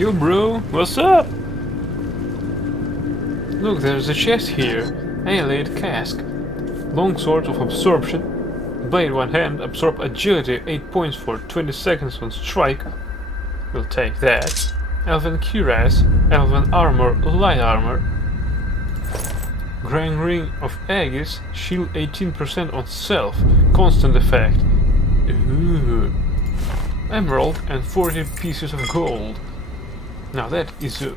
Yo bro, what's up? Look, there's a chest here. Annihilated cask. Longsword of absorption. Blade one hand, absorb agility 8 points for 20 seconds on strike. We'll take that. Elven cuirass, elven armor, light armor. Grand ring of Aegis, shield 18% on self, constant effect. Ooh. Emerald and 40 pieces of gold. Now that is a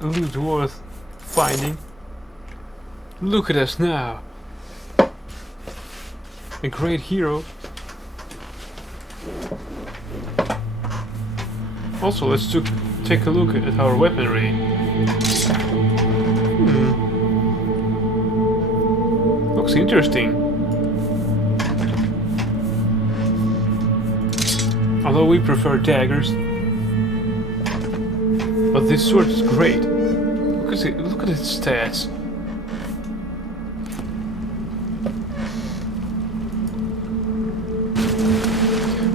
loot worth finding. Look at us now. A great hero. Also, let's take a look at our weaponry. Looks interesting. Although we prefer daggers. But this sword is great. Look at its stats.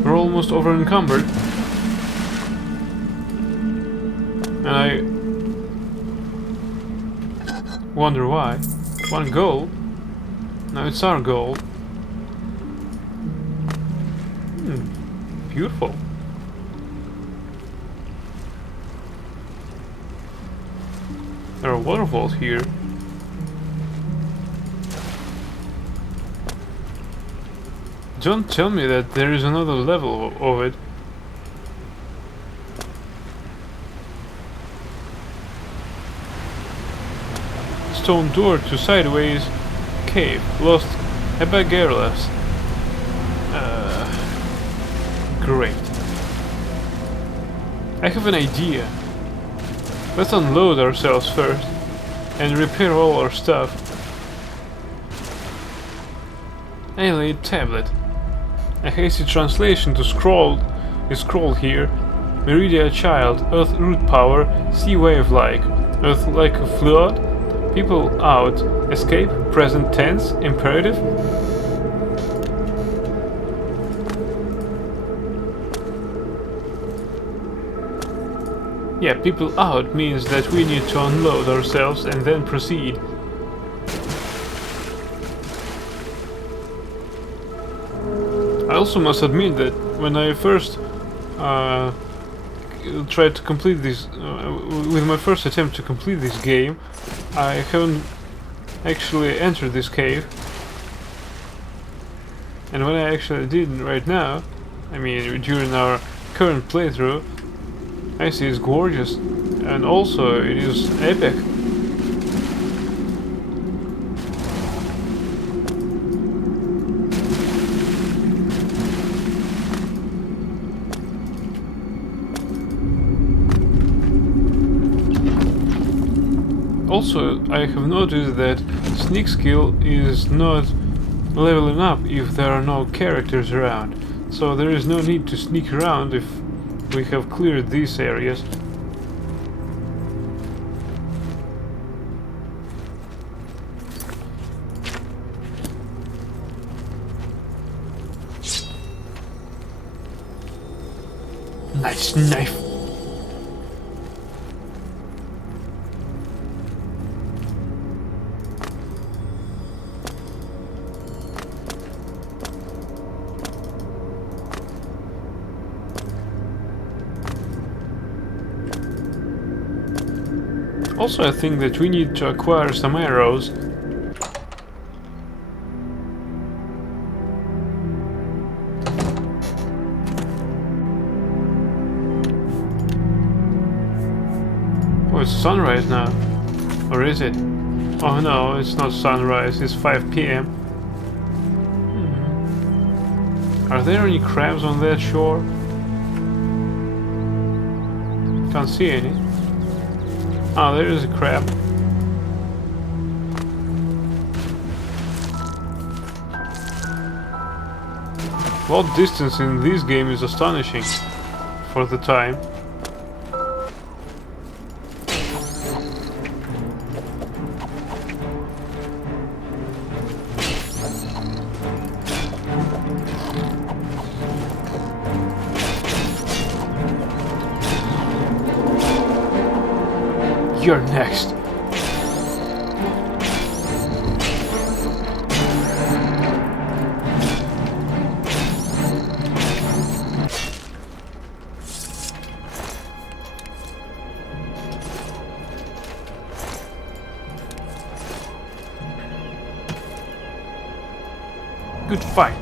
We're almost over encumbered. And I wonder why. 1 gold. No, it's our gold. Beautiful. There are waterfalls here. Don't tell me that there is another level of it. Stone door to sideways cave. Lost Ebagerlas. Great. I have an idea. Let's unload ourselves first and repair all our stuff. Annihilated tablet. A hasty translation to scrolled is scrolled here. Meridia child, earth root power, sea wave like, earth like a flood, people out, escape, present tense, imperative. Yeah, people out means that we need to unload ourselves and then proceed. I also must admit that when I first tried to complete this, with my first attempt to complete this game, I haven't actually entered this cave. And when I actually did right now, I mean during our current playthrough, I see it's gorgeous, and also it is epic. Also, I have noticed that sneak skill is not leveling up if there are no characters around, so there is no need to sneak around if we have cleared these areas. Nice knife. Also, I think that we need to acquire some arrows. Oh, it's sunrise now. Or is it? Oh no, it's not sunrise, it's 5 p.m. Are there any crabs on that shore? Can't see any. Ah, there is a crab. What distance in this game is astonishing for the time. You're next. Good fight.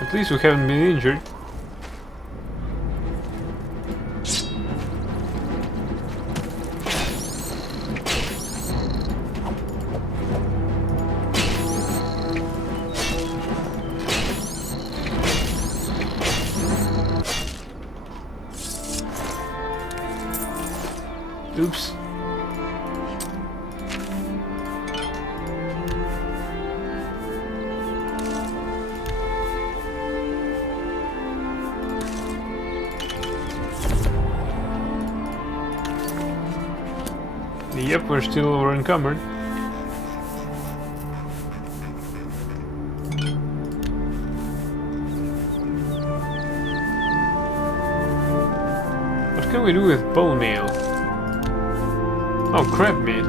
At least we haven't been injured. Oops. Yep, we're still over encumbered. What can we do with bone meal? Oh, crab meat.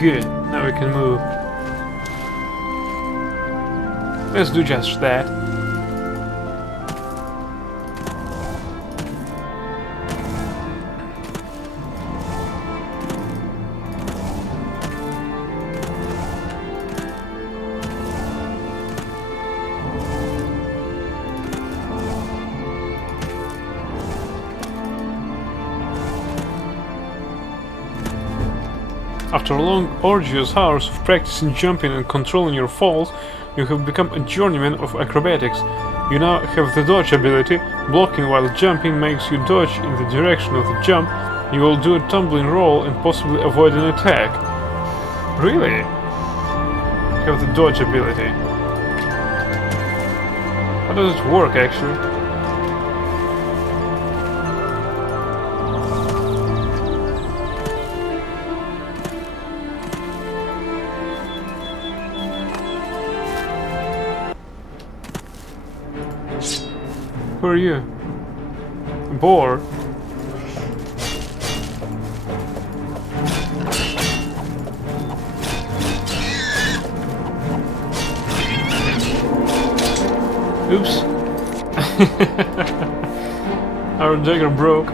Good, now we can move. Let's do just that. After a long, arduous hours of practicing jumping and controlling your falls, you have become a journeyman of acrobatics. You now have the dodge ability. Blocking while jumping makes you dodge in the direction of the jump. You will do a tumbling roll and possibly avoid an attack. Really? You have the dodge ability. How does it work actually? Who are you? Boar? Oops. Our dagger broke.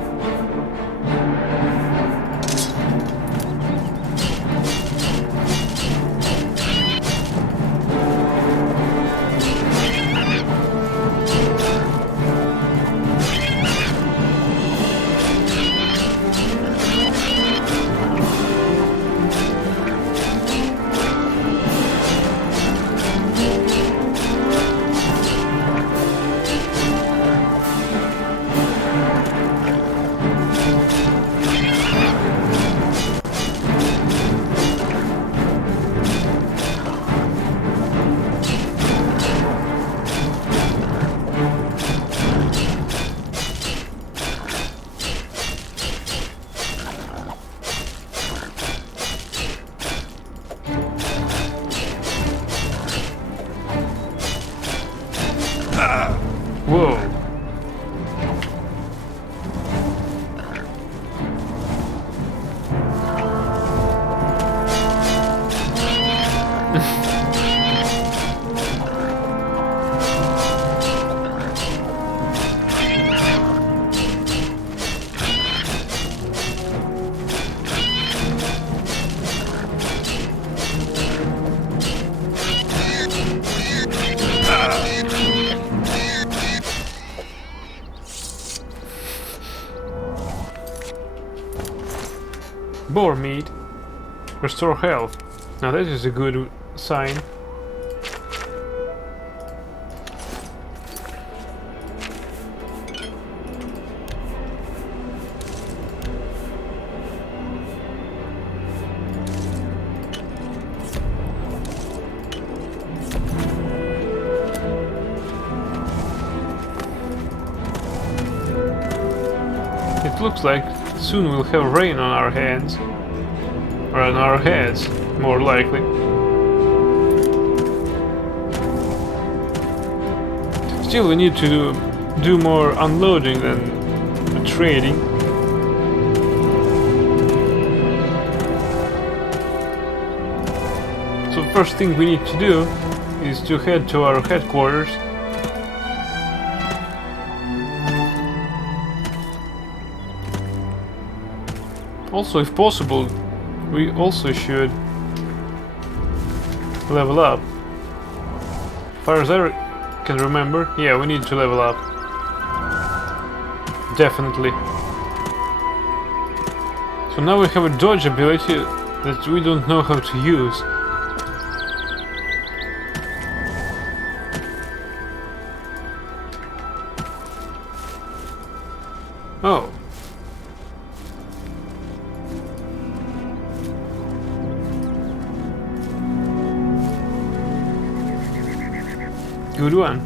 Whoa. Boar meat. Restore health. Now that is a good sign. It looks like soon we'll have rain on our hands. Or on our heads, more likely. Still, we need to do more unloading than trading. So first thing we need to do is to head to our headquarters. Also, if possible, we also should level up. As far as I can remember, yeah, we need to level up. Definitely. So now we have a dodge ability that we don't know how to use. Oh. Good one.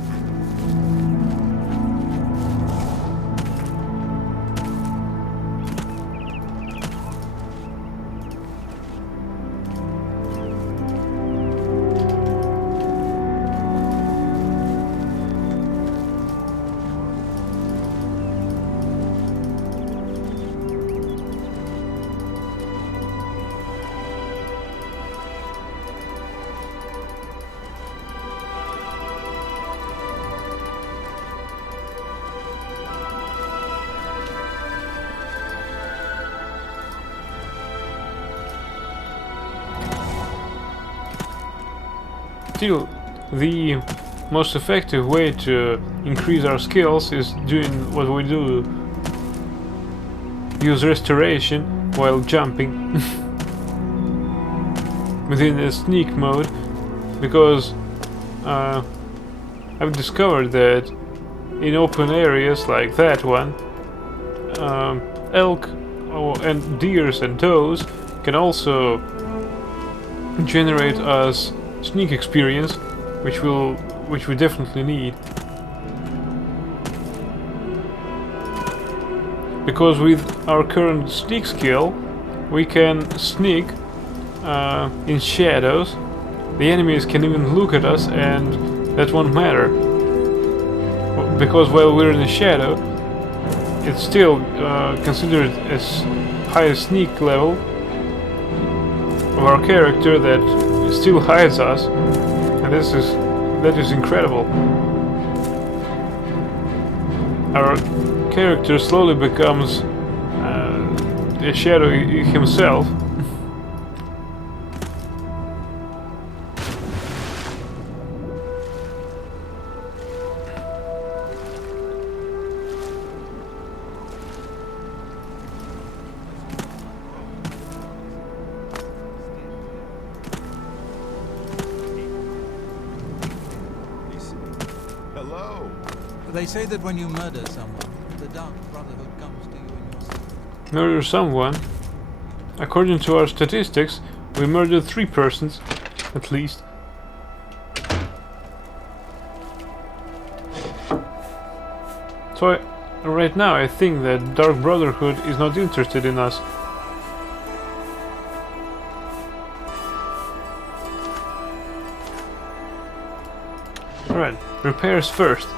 Still, the most effective way to increase our skills is doing what we do. Use restoration while jumping within a sneak mode, because I've discovered that in open areas like that one, elk and deers and does can also generate us sneak experience, which we definitely need. Because with our current sneak skill, we can sneak in shadows. The enemies can even look at us, and that won't matter. Because while we're in the shadow, it's still considered as high sneak level of our character that still hides us, and that is incredible. Our character slowly becomes a shadow himself. Hello. They say that when you murder someone, the Dark Brotherhood comes to you in your sleep. Murder someone? According to our statistics, we murdered 3 persons, at least. So right now I think that Dark Brotherhood is not interested in us. Alright, repairs first.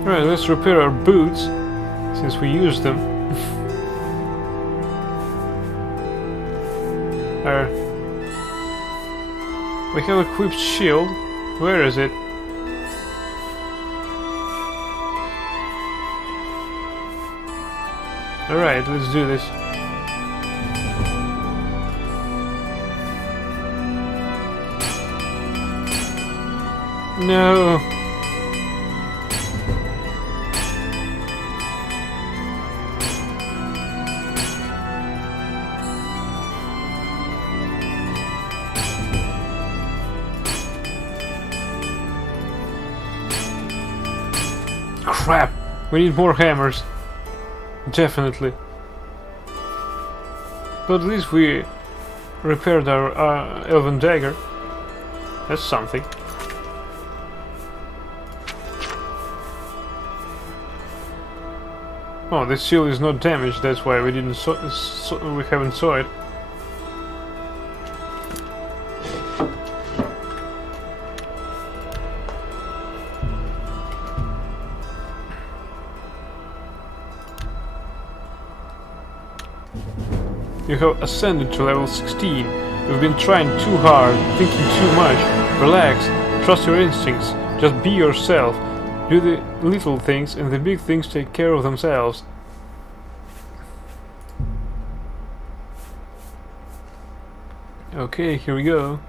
Alright, let's repair our boots, since we used them. We have equipped shield. Where is it? Alright, let's do this. No. Crap! We need more hammers. Definitely. But at least we repaired our elven dagger. That's something. Oh, this shield is not damaged. That's why we didn't we haven't saw it. You have ascended to level 16. You've been trying too hard, thinking too much. Relax, trust your instincts, just be yourself. Do the little things and the big things take care of themselves. Okay, here we go.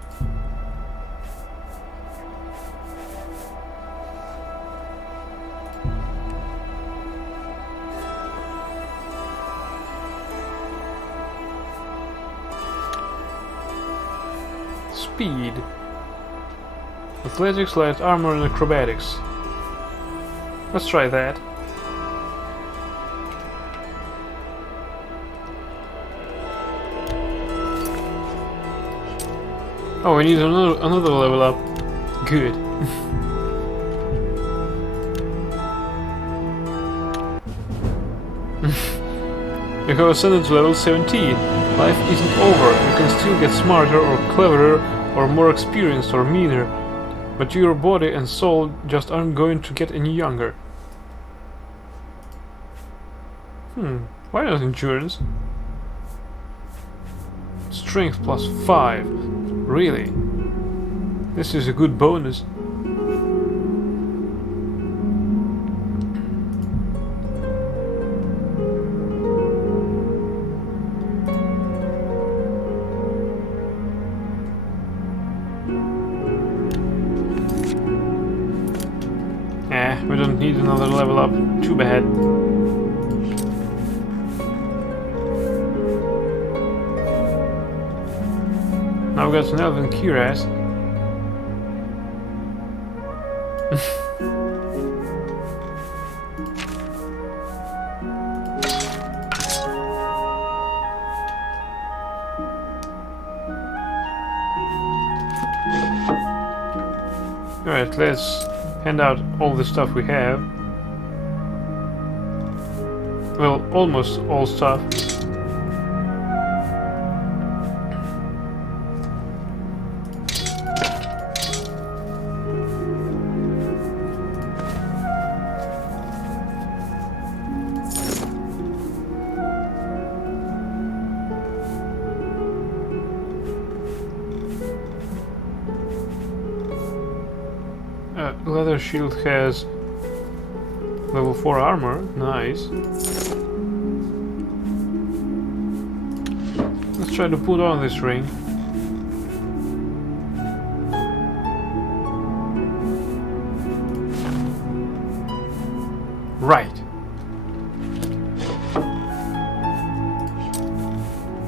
Speed. Athletics, light armor, and acrobatics. Let's try that. Oh, we need another level up. Good. You have ascended to level 17. Life isn't over. You can still get smarter or cleverer or more experienced or meaner. But your body and soul just aren't going to get any younger. Why not endurance? Strength plus 5. Really? This is a good bonus. We don't need another level up. Too bad. Now we got an elven cuirass. Alright, let's hand out all the stuff we have. Well, almost all stuff. Leather shield has level 4 armor. Nice. Let's try to put on this ring. Right.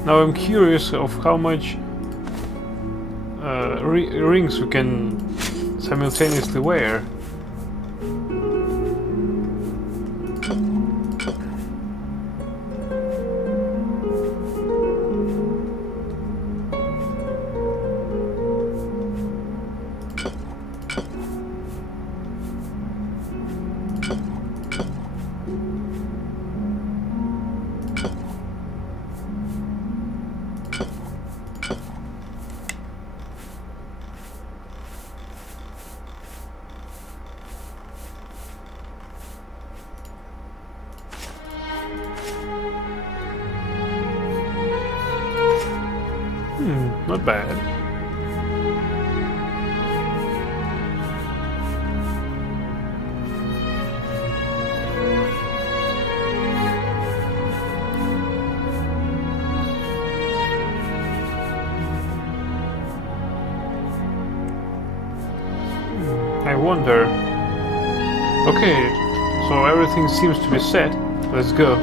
Now I'm curious of how much rings we can simultaneously wear. Not bad. I wonder. Okay, so everything seems to be set. Let's go.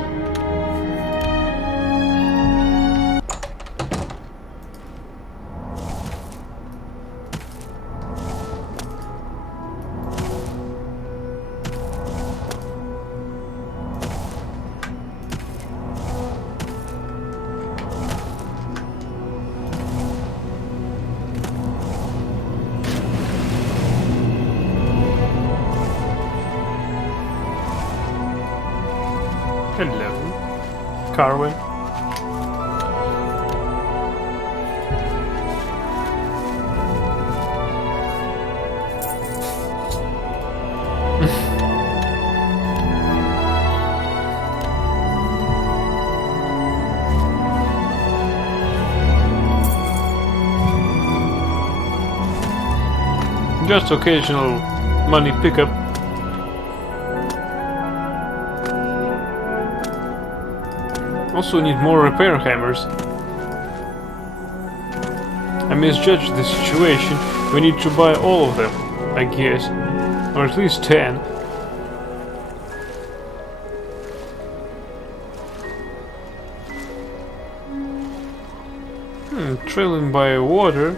level. Carwin. Just occasional money pickup. Also need more repair hammers. I misjudged the situation. We need to buy all of them, I guess. Or at least 10. Traveling by water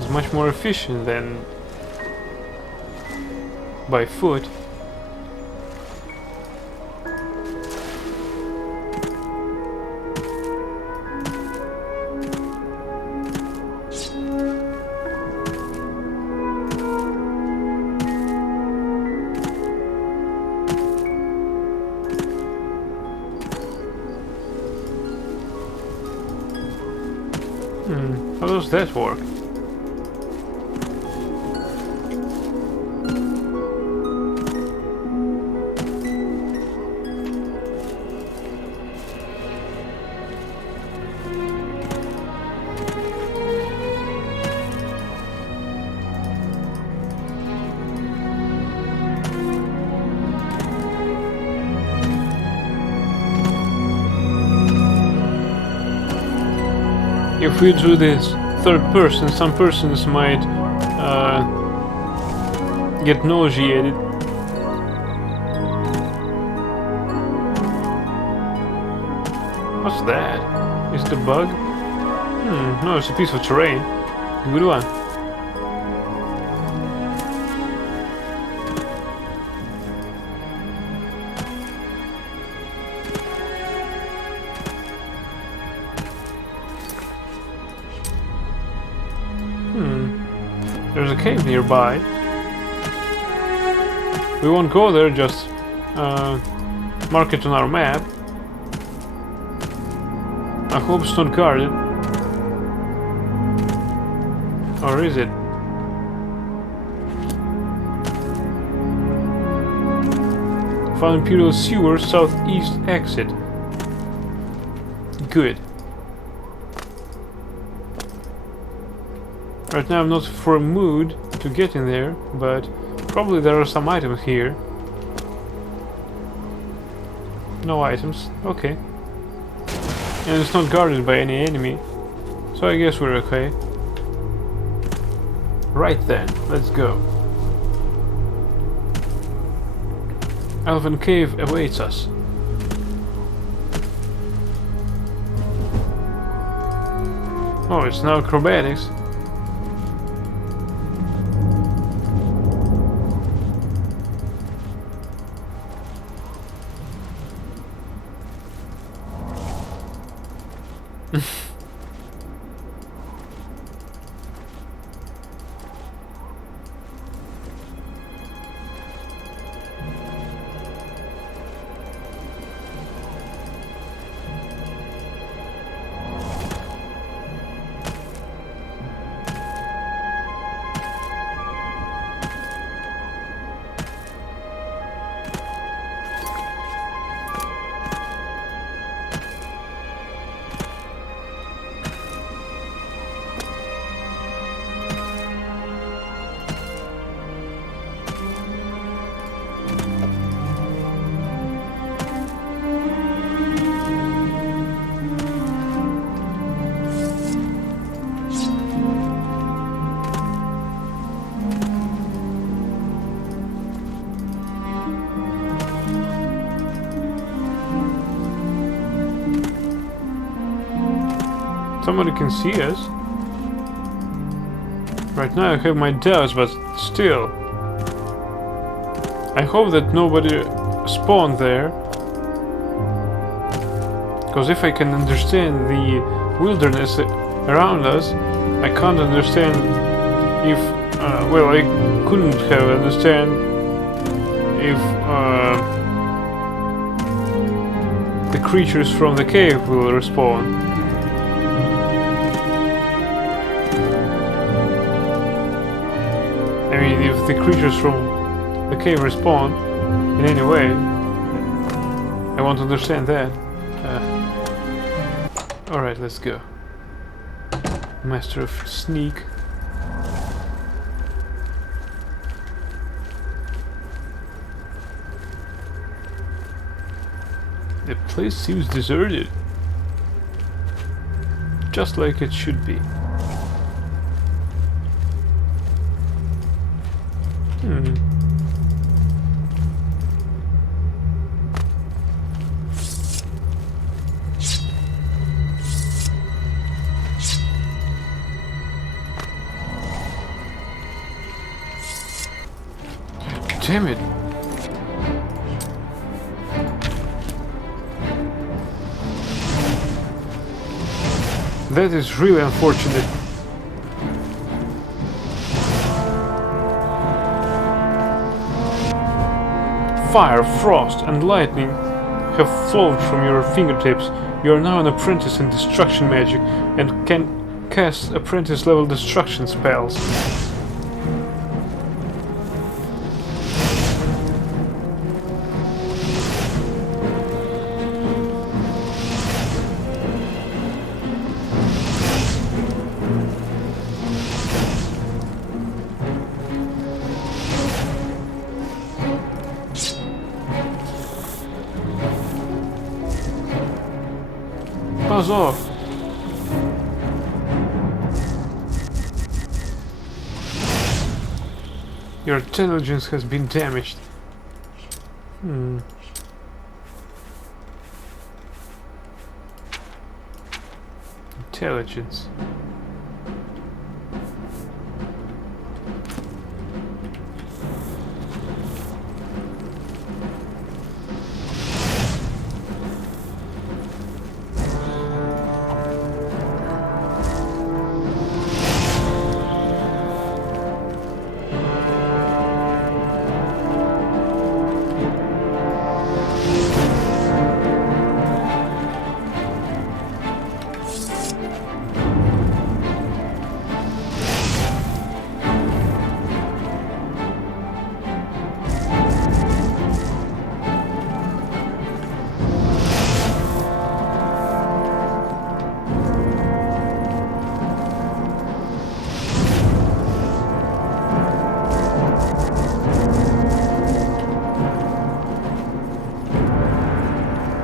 is much more efficient than by foot. How does that work? If we do this third person, some persons might get nauseated. What's that? Is it a bug? No, it's a piece of terrain. Good one. There's a cave nearby. We won't go there, just mark it on our map. I hope it's not guarded. Or is it? Found Imperial Sewer southeast exit. Good. Right now I'm not for a mood to get in there, but probably there are some items here. No items, okay. And it's not guarded by any enemy, so I guess we're okay. Right then, let's go. Elven Cave awaits us. Oh, it's now acrobatics. Somebody can see us. Right now I have my doubts, but still. I hope that nobody spawned there. Because if I can understand the wilderness around us, I can't understand if... well, I couldn't have understand if the creatures from the cave will respawn. I mean, if the creatures from the cave respawn in any way, I want to understand that. Alright, let's go. Master of Sneak. The place seems deserted. Just like it should be. Damn it. That is really unfortunate. Fire, frost, and lightning have flowed from your fingertips. You are now an apprentice in destruction magic and can cast apprentice-level destruction spells. Buzz off! Your intelligence has been damaged. Intelligence.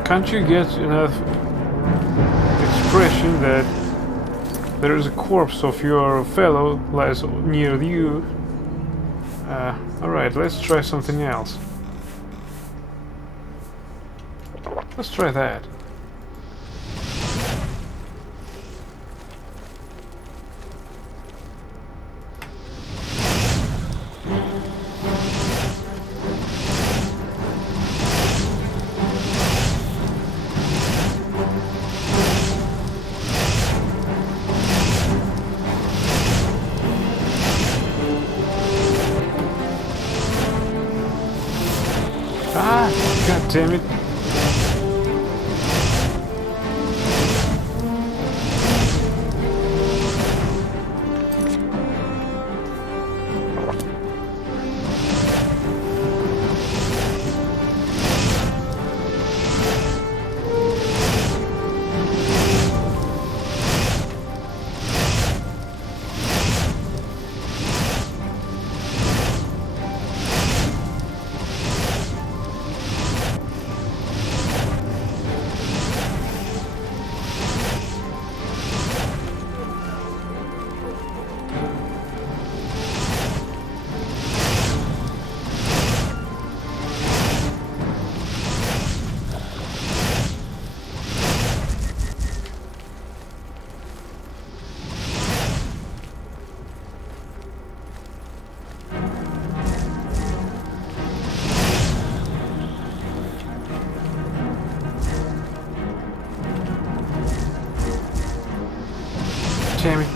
Can't you get enough expression that there is a corpse of your fellow lies near you? Alright, let's try something else. Let's try that. Ah, god damn it. Damn it.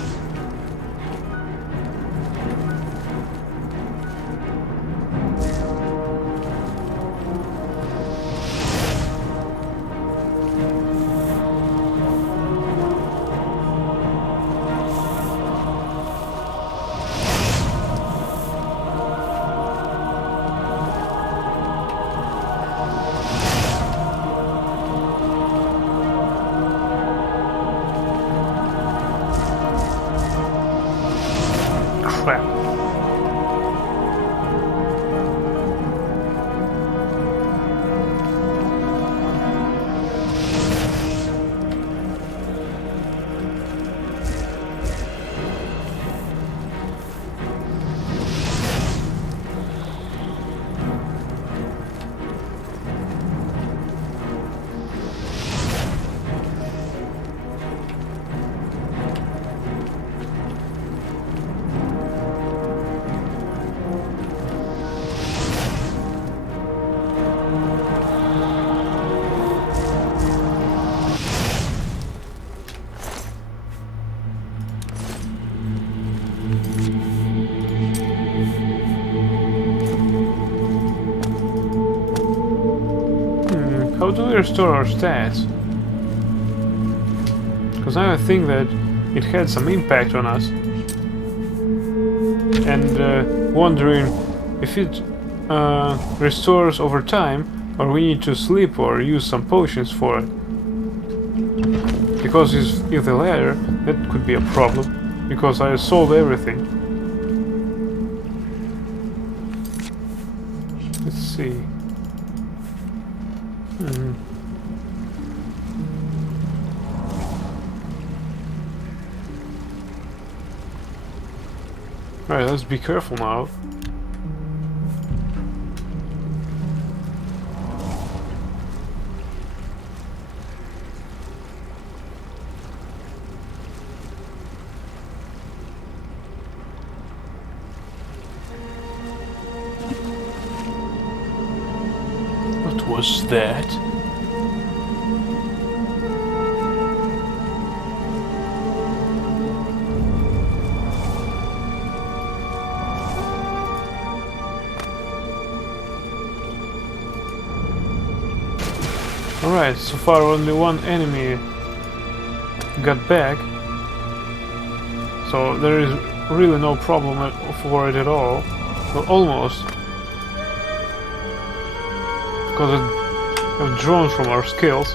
Crap. How do we restore our stats? Because I think that it had some impact on us. And wondering if it restores over time, or we need to sleep or use some potions for it. Because if the latter, that could be a problem, because I sold everything. Let's see. Alright, let's be careful now. What was that? Alright, so far only one enemy got back, so there is really no problem for it at all. Well, almost, because it have drawn from our skills.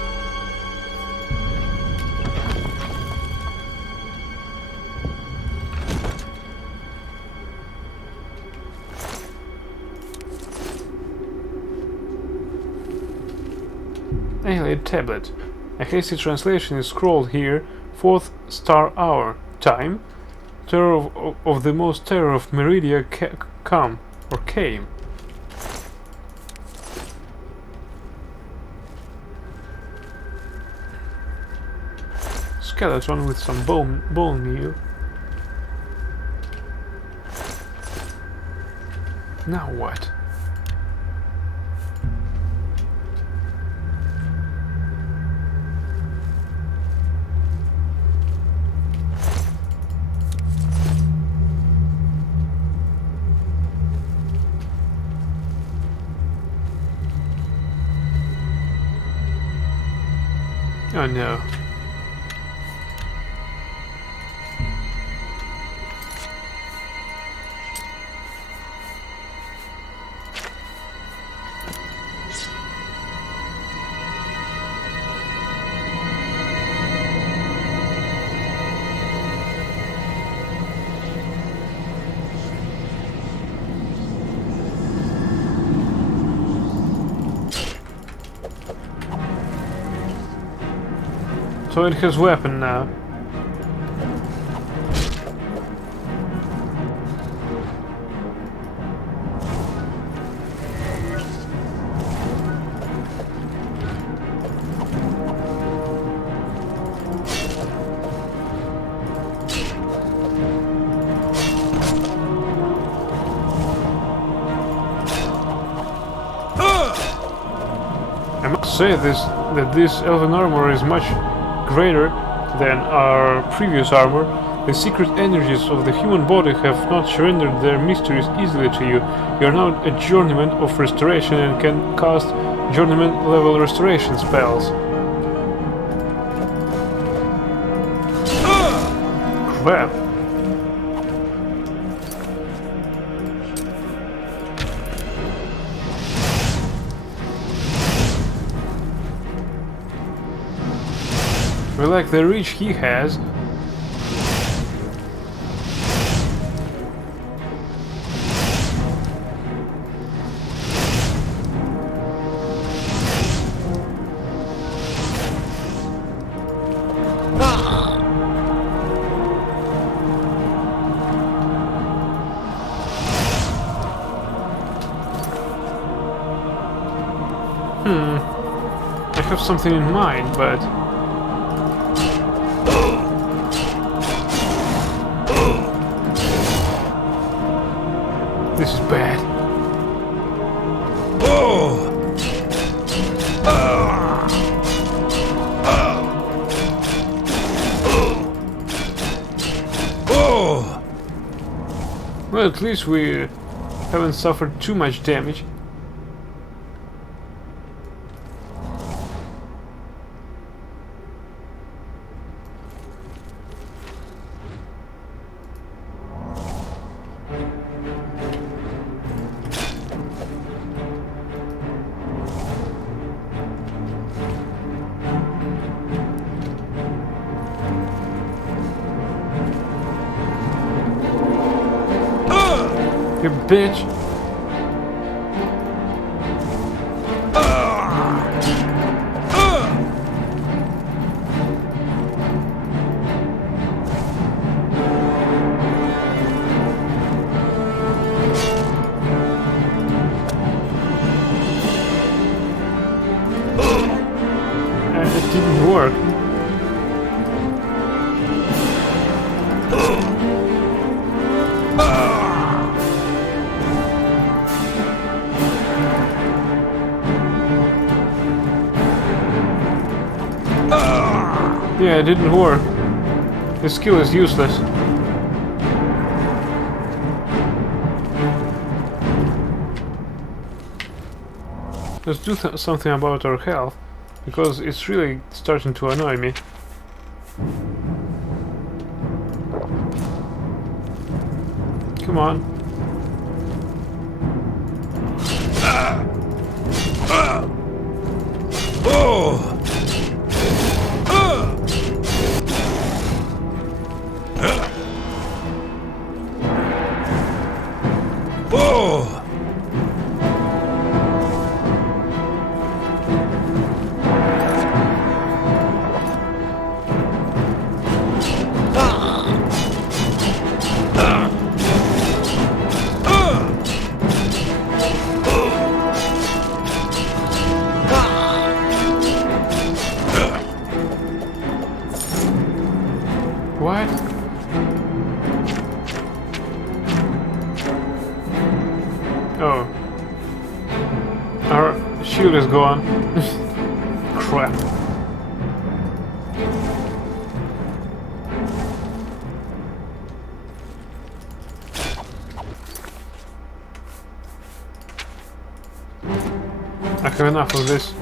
Alien tablet. A hasty translation is scrolled here. 4th star hour. Time. Terror of the most terror of Meridia came. Skeleton with some bone meal. Now what? Oh no. So it has weapon now. I must say that this elven armor is much greater than our previous armor. The secret energies of the human body have not surrendered their mysteries easily to you. You are now a journeyman of restoration and can cast journeyman level restoration spells. Crap. We like the reach he has. have something in mind, but... This is bad. Well, at least we haven't suffered too much damage. You bitch! It didn't work. Yeah, it didn't work. The skill is useless. Let's do something about our health, because it's really starting to annoy me. Come on. What? Oh. Our shield is gone. Crap. I have enough of this.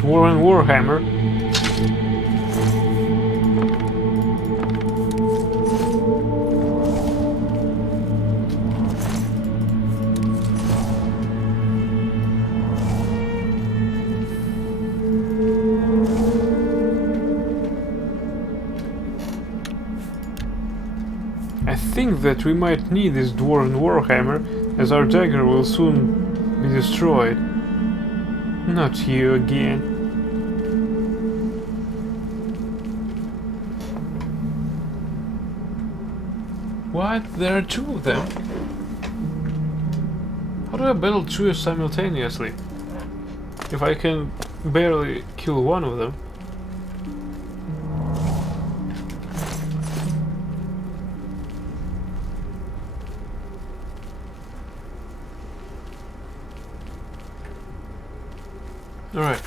Dwarven Warhammer. I think that we might need this Dwarven Warhammer, as our dagger will soon be destroyed. Not you again. What? There are two of them? How do I battle two simultaneously? If I can barely kill one of them. Alright.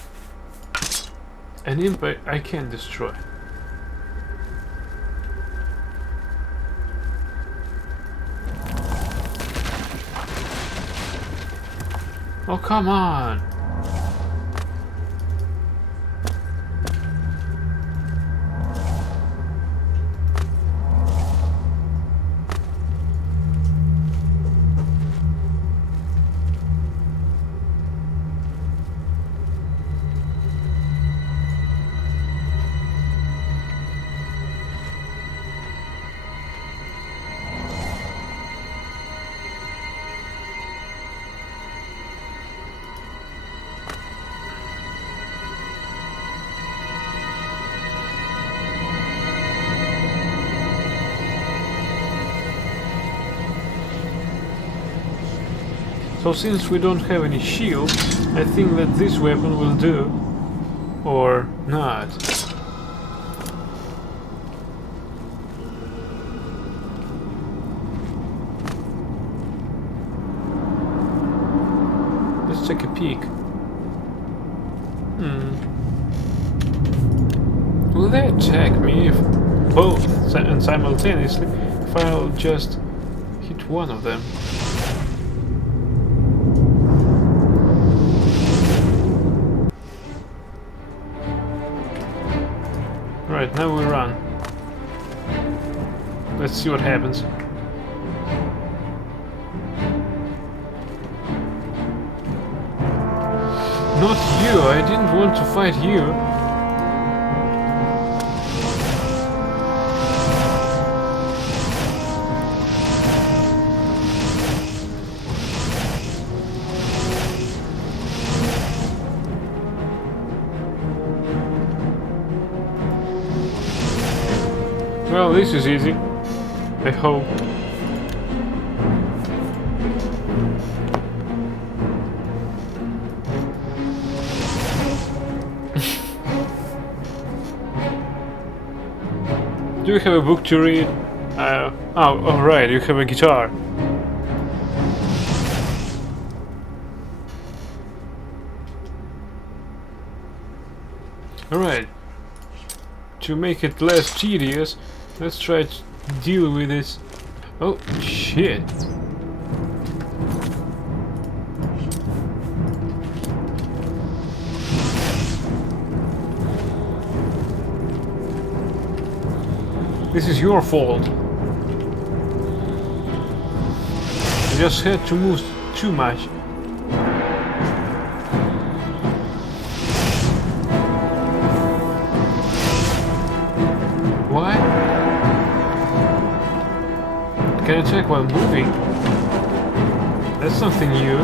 An imp I can't destroy. Oh, come on! So since we don't have any shield, I think that this weapon will do. Or not. Let's take a peek. Will they attack me if both and simultaneously if I'll just hit one of them? Right, now we run. Let's see what happens. Not you, I didn't want to fight you. Well, this is easy. I hope. Do you have a book to read? Oh, right, you have a guitar. Alright. To make it less tedious, let's try to deal with this. Oh, shit. This is your fault. You just had to move too much. What? Can attack while moving? That's something new.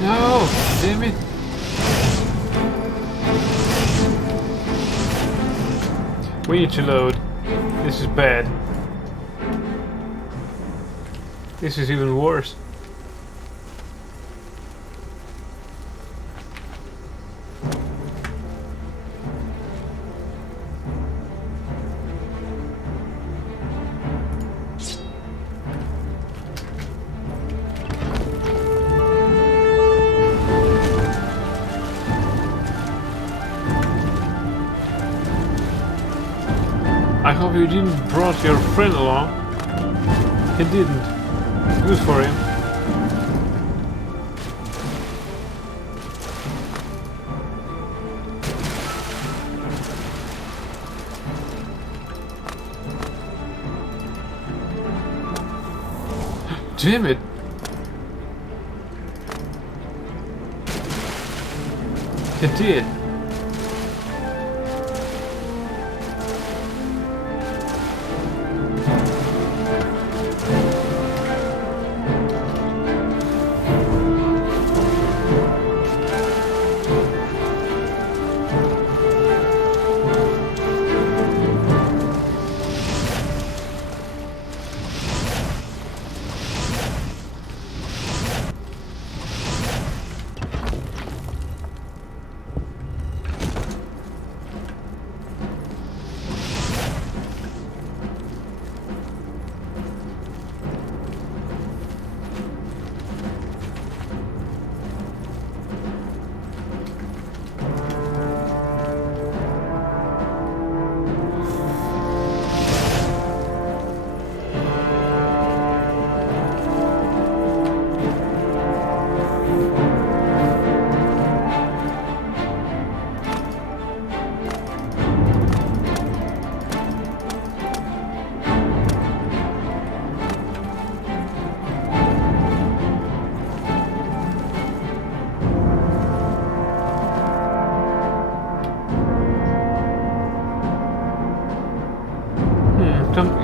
No! Damn it! We need to load. This is bad. This is even worse. I hope you didn't brought your friend along. He didn't. Good for him. Damn it! It did.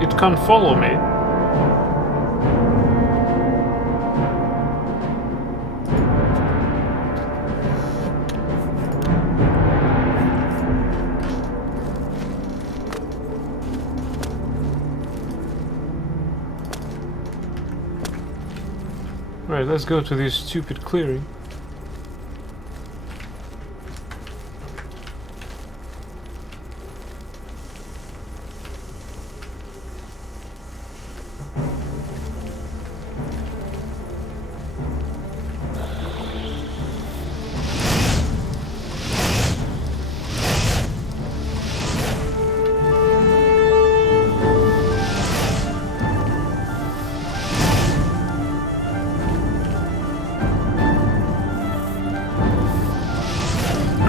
It can't follow me. Alright, let's go to this stupid clearing.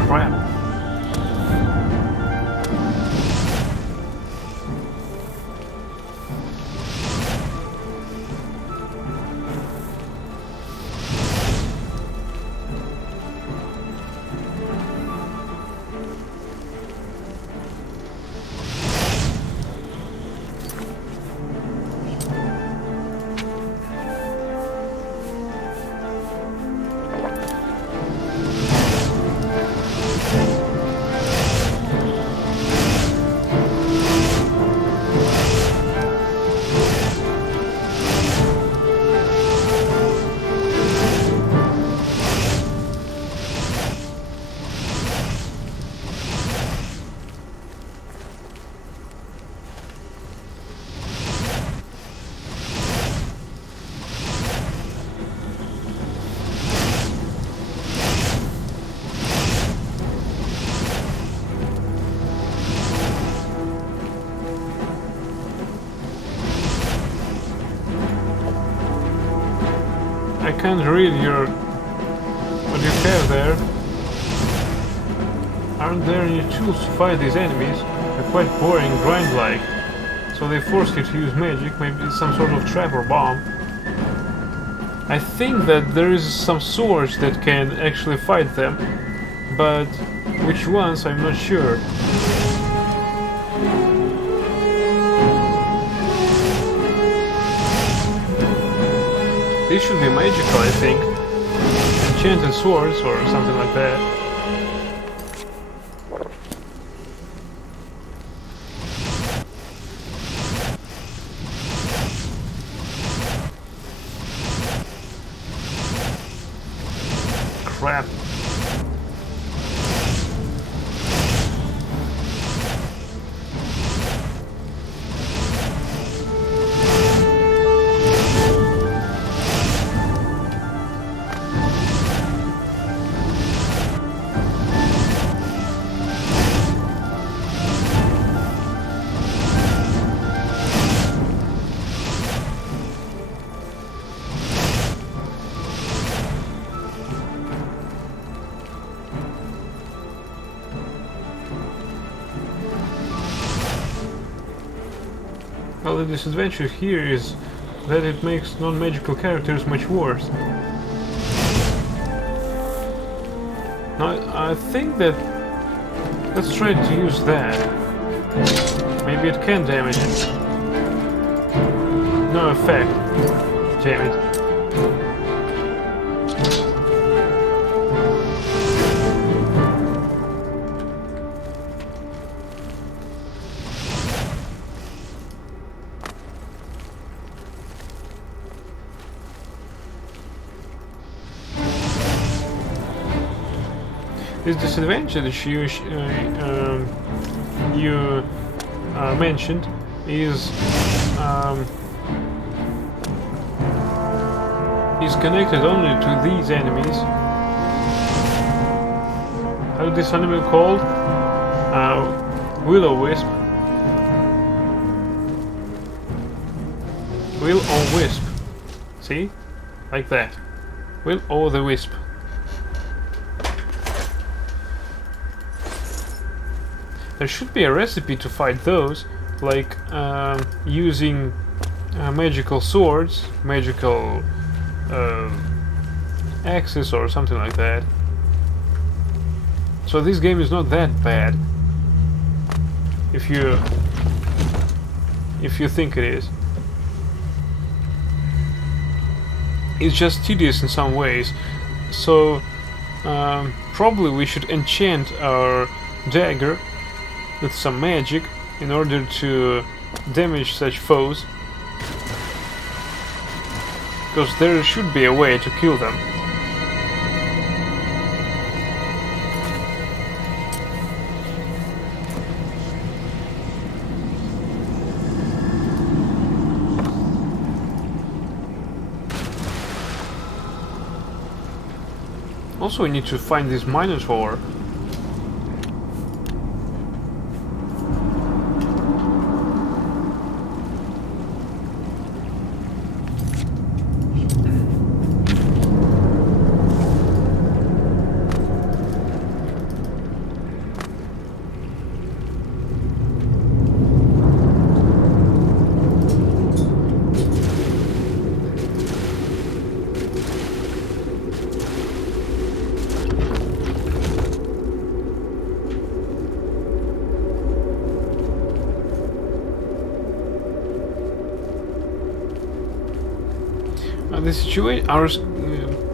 Crap. I can't read what you have there. Aren't there any tools to fight these enemies? They're quite boring, grind-like. So they forced you to use magic, maybe it's some sort of trap or bomb. I think that there is some swords that can actually fight them, but which ones I'm not sure. These should be magical, I think. Enchanted swords or something like that. Crap. Well, the disadvantage here is that it makes non-magical characters much worse. Now, I think that... let's try to use that. Maybe it can damage it. No effect. Damn it. This disadvantage you mentioned is connected only to these enemies. How is this animal called? Will-o-wisp. Will-o-wisp. See? Like that. Will-o-the-wisp. There should be a recipe to fight those, like using magical swords, magical axes or something like that. So this game is not that bad, if you think it is. It's just tedious in some ways, so probably we should enchant our dagger with some magic in order to damage such foes. because there should be a way to kill them. Also, we need to find this Minotaur.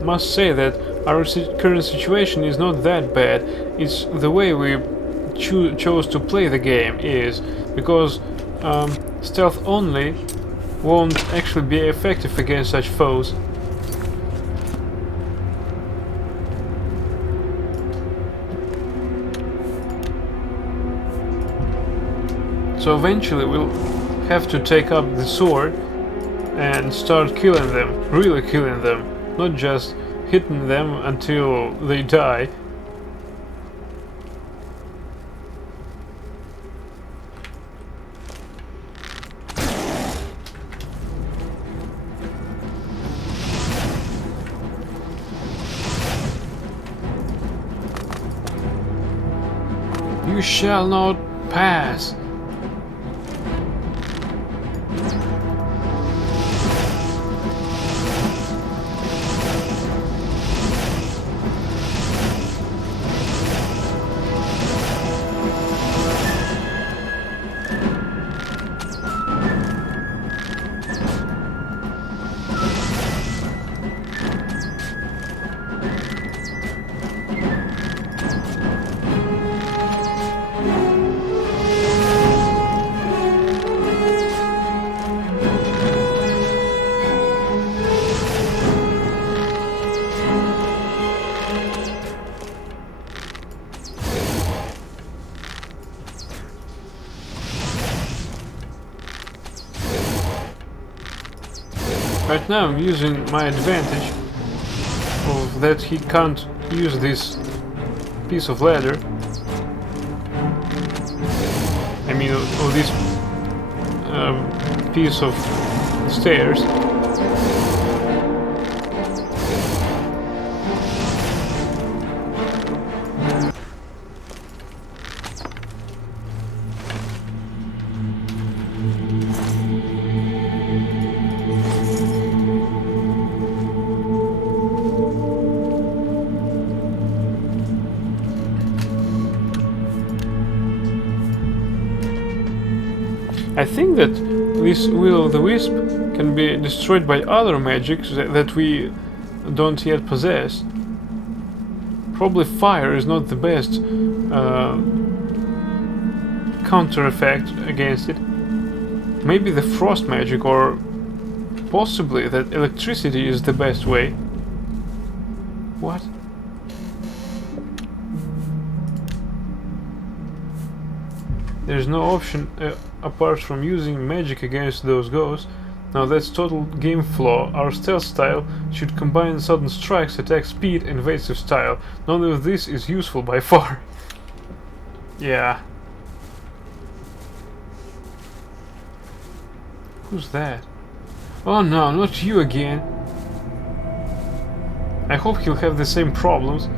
Must say that our current situation is not that bad. It's the way we chose to play the game is because stealth only won't actually be effective against such foes. So eventually we'll have to take up the sword and start killing them, really killing them, not just hitting them until they die. You shall not pass. Right now I'm using my advantage of that he can't use this piece of ladder. I mean, of this piece of stairs. I think that this Will-o'-the-Wisp can be destroyed by other magics that we don't yet possess. Probably fire is not the best counter effect against it. Maybe the frost magic, or possibly that electricity is the best way. What? There's no option apart from using magic against those ghosts. Now that's total game flaw. Our stealth style should combine sudden strikes, attack speed, and evasive style. None of this is useful by far. Yeah. Who's that? Oh no, not you again. I hope he'll have the same problems.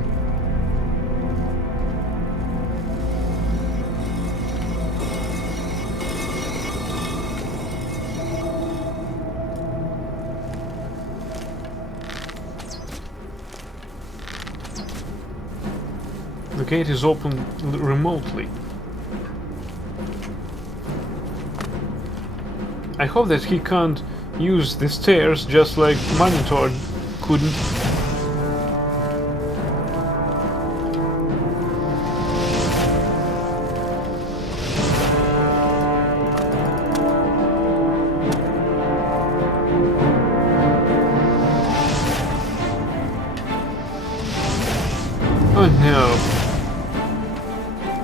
The gate is open remotely. I hope that he can't use the stairs just like Minotaur couldn't. Oh no.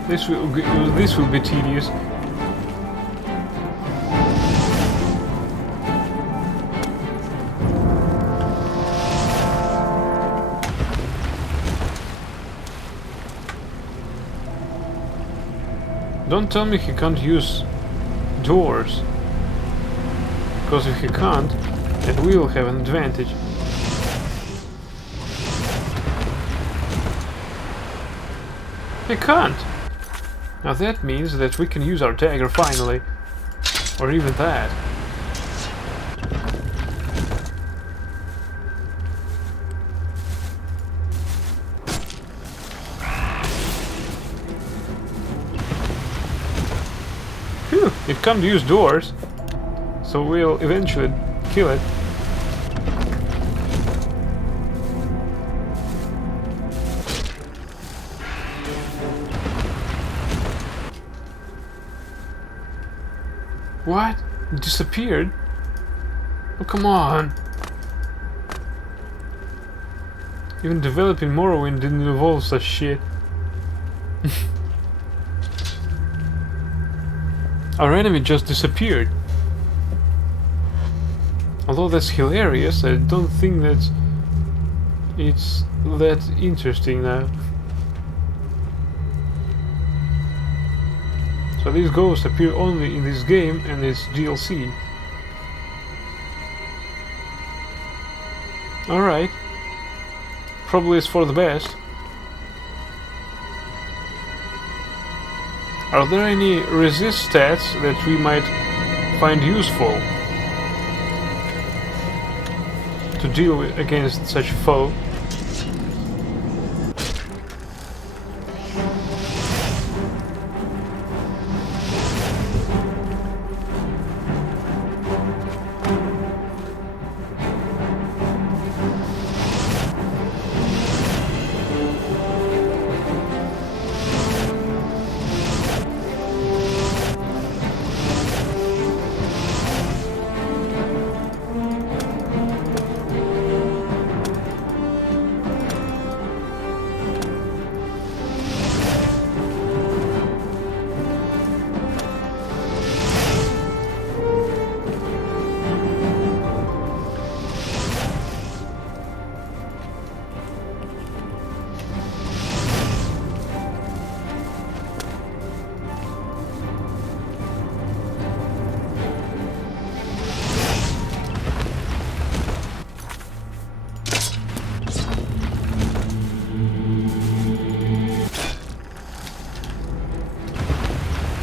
This will be tedious. Don't tell me he can't use doors. Because if he can't, then we will have an advantage. He can't! Now that means that we can use our dagger finally. Or even that. Phew, it can't use doors. So we'll eventually kill it. What? It disappeared? Oh, come on. Even developing Morrowind didn't involve such shit. Our enemy just disappeared. Although that's hilarious, I don't think that it's that interesting now. So these ghosts appear only in this game and its DLC. Alright. Probably it's for the best. Are there any resist stats that we might find useful to deal with against such a foe?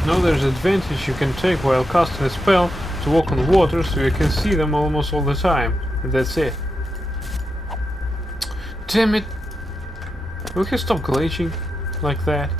Now there's an advantage you can take while casting a spell to walk on water, so you can see them almost all the time. And that's it. Damn it! We can stop glitching like that.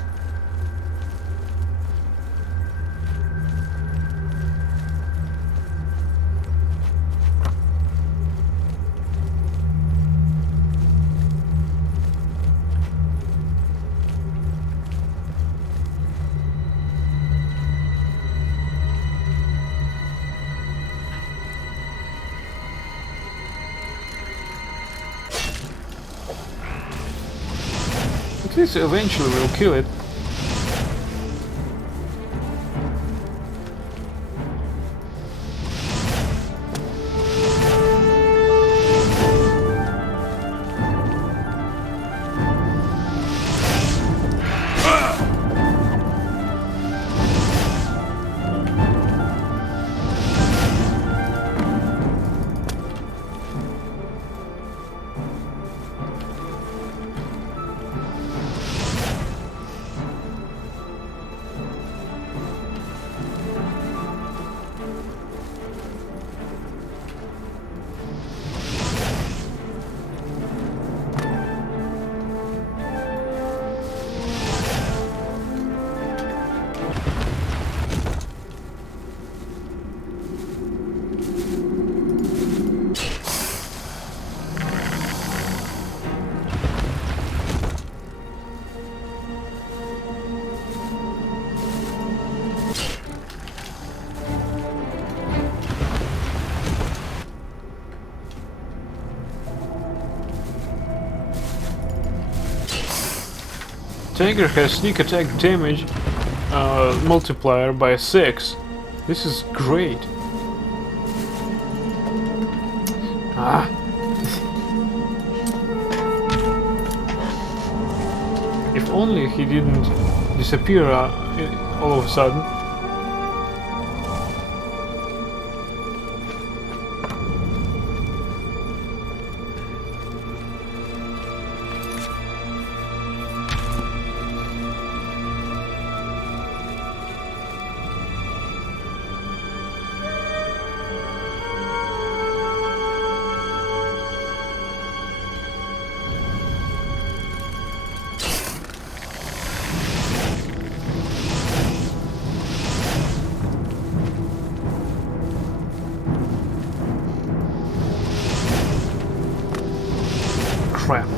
At least eventually we'll kill it. Tiger has sneak attack damage multiplier by 6. This is great. Ah. If only he didn't disappear all of a sudden. Crap.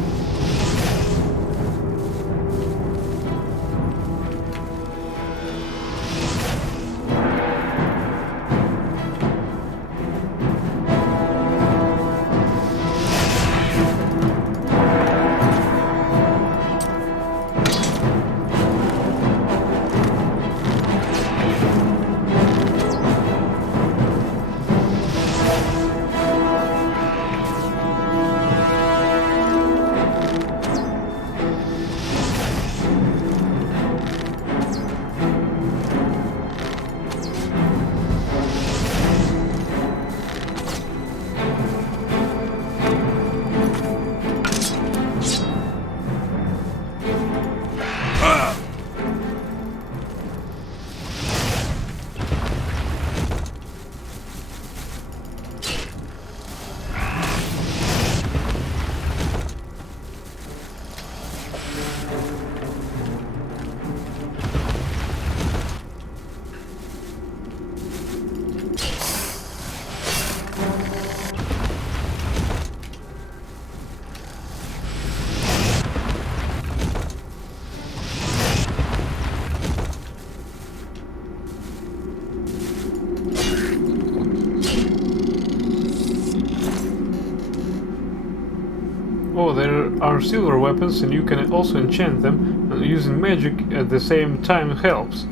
Oh, there are silver weapons and you can also enchant them, and using magic at the same time helps.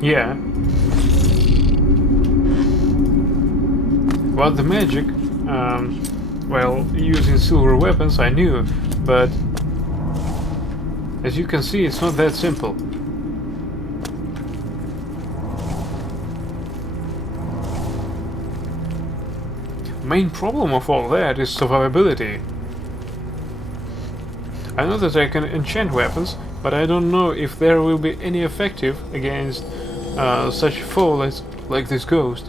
Yeah. Well, the magic, well, using silver weapons I knew, but as you can see, it's not that simple. Main problem of all that is survivability. I know that I can enchant weapons, but I don't know if there will be any effective against such a foe like this ghost.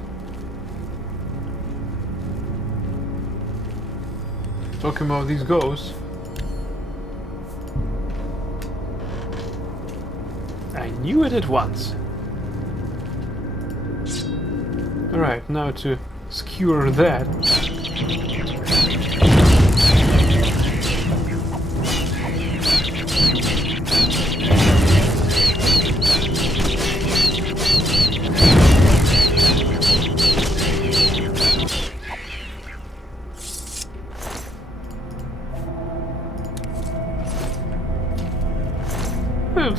Talking about these ghosts, I knew it at once. Alright, now to skewer that.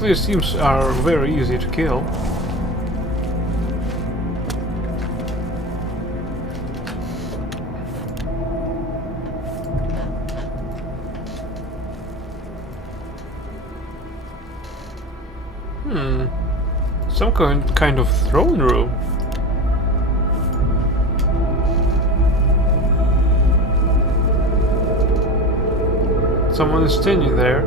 These teams are very easy to kill. Some kind of throne room. Someone is standing there.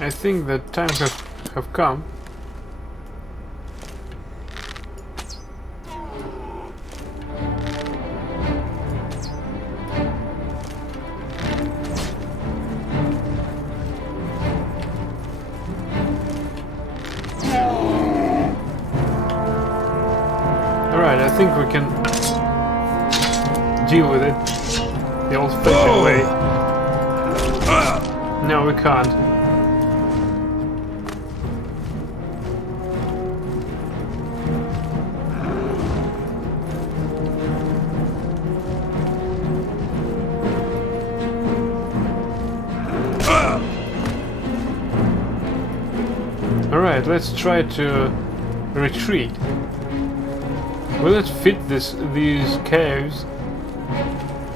I think that time have come. Alright, I think we can deal with it the old-fashioned way. No, we can't. Alright, let's try to retreat. Will it fit these caves?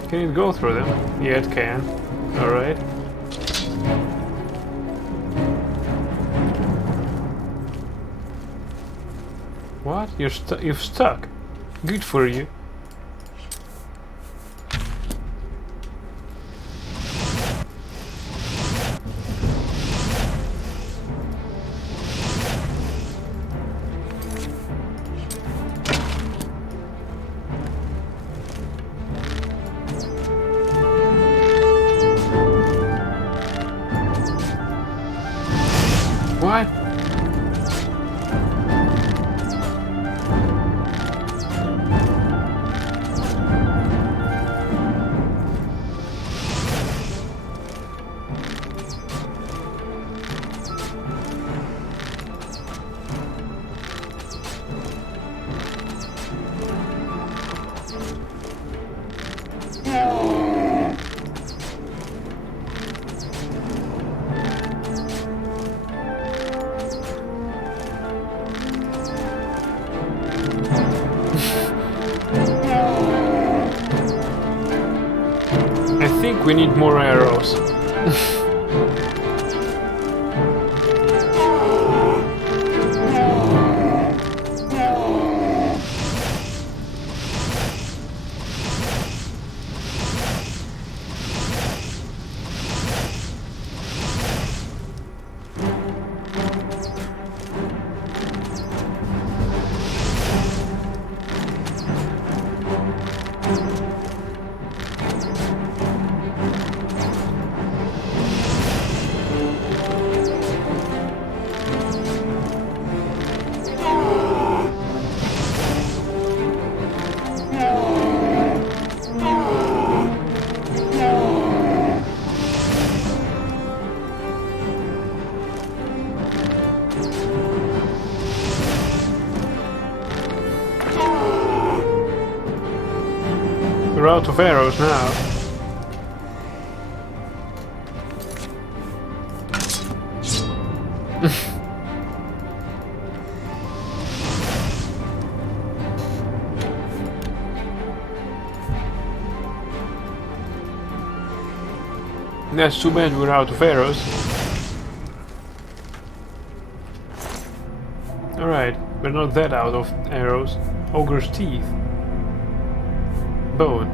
Can it go through them? Yeah, it can. Alright. What? You've stuck. Good for you. What? I think we need more arrows. We're out of arrows now. That's too bad we're out of arrows. Alright, we're not that out of arrows. Ogre's teeth. Bone.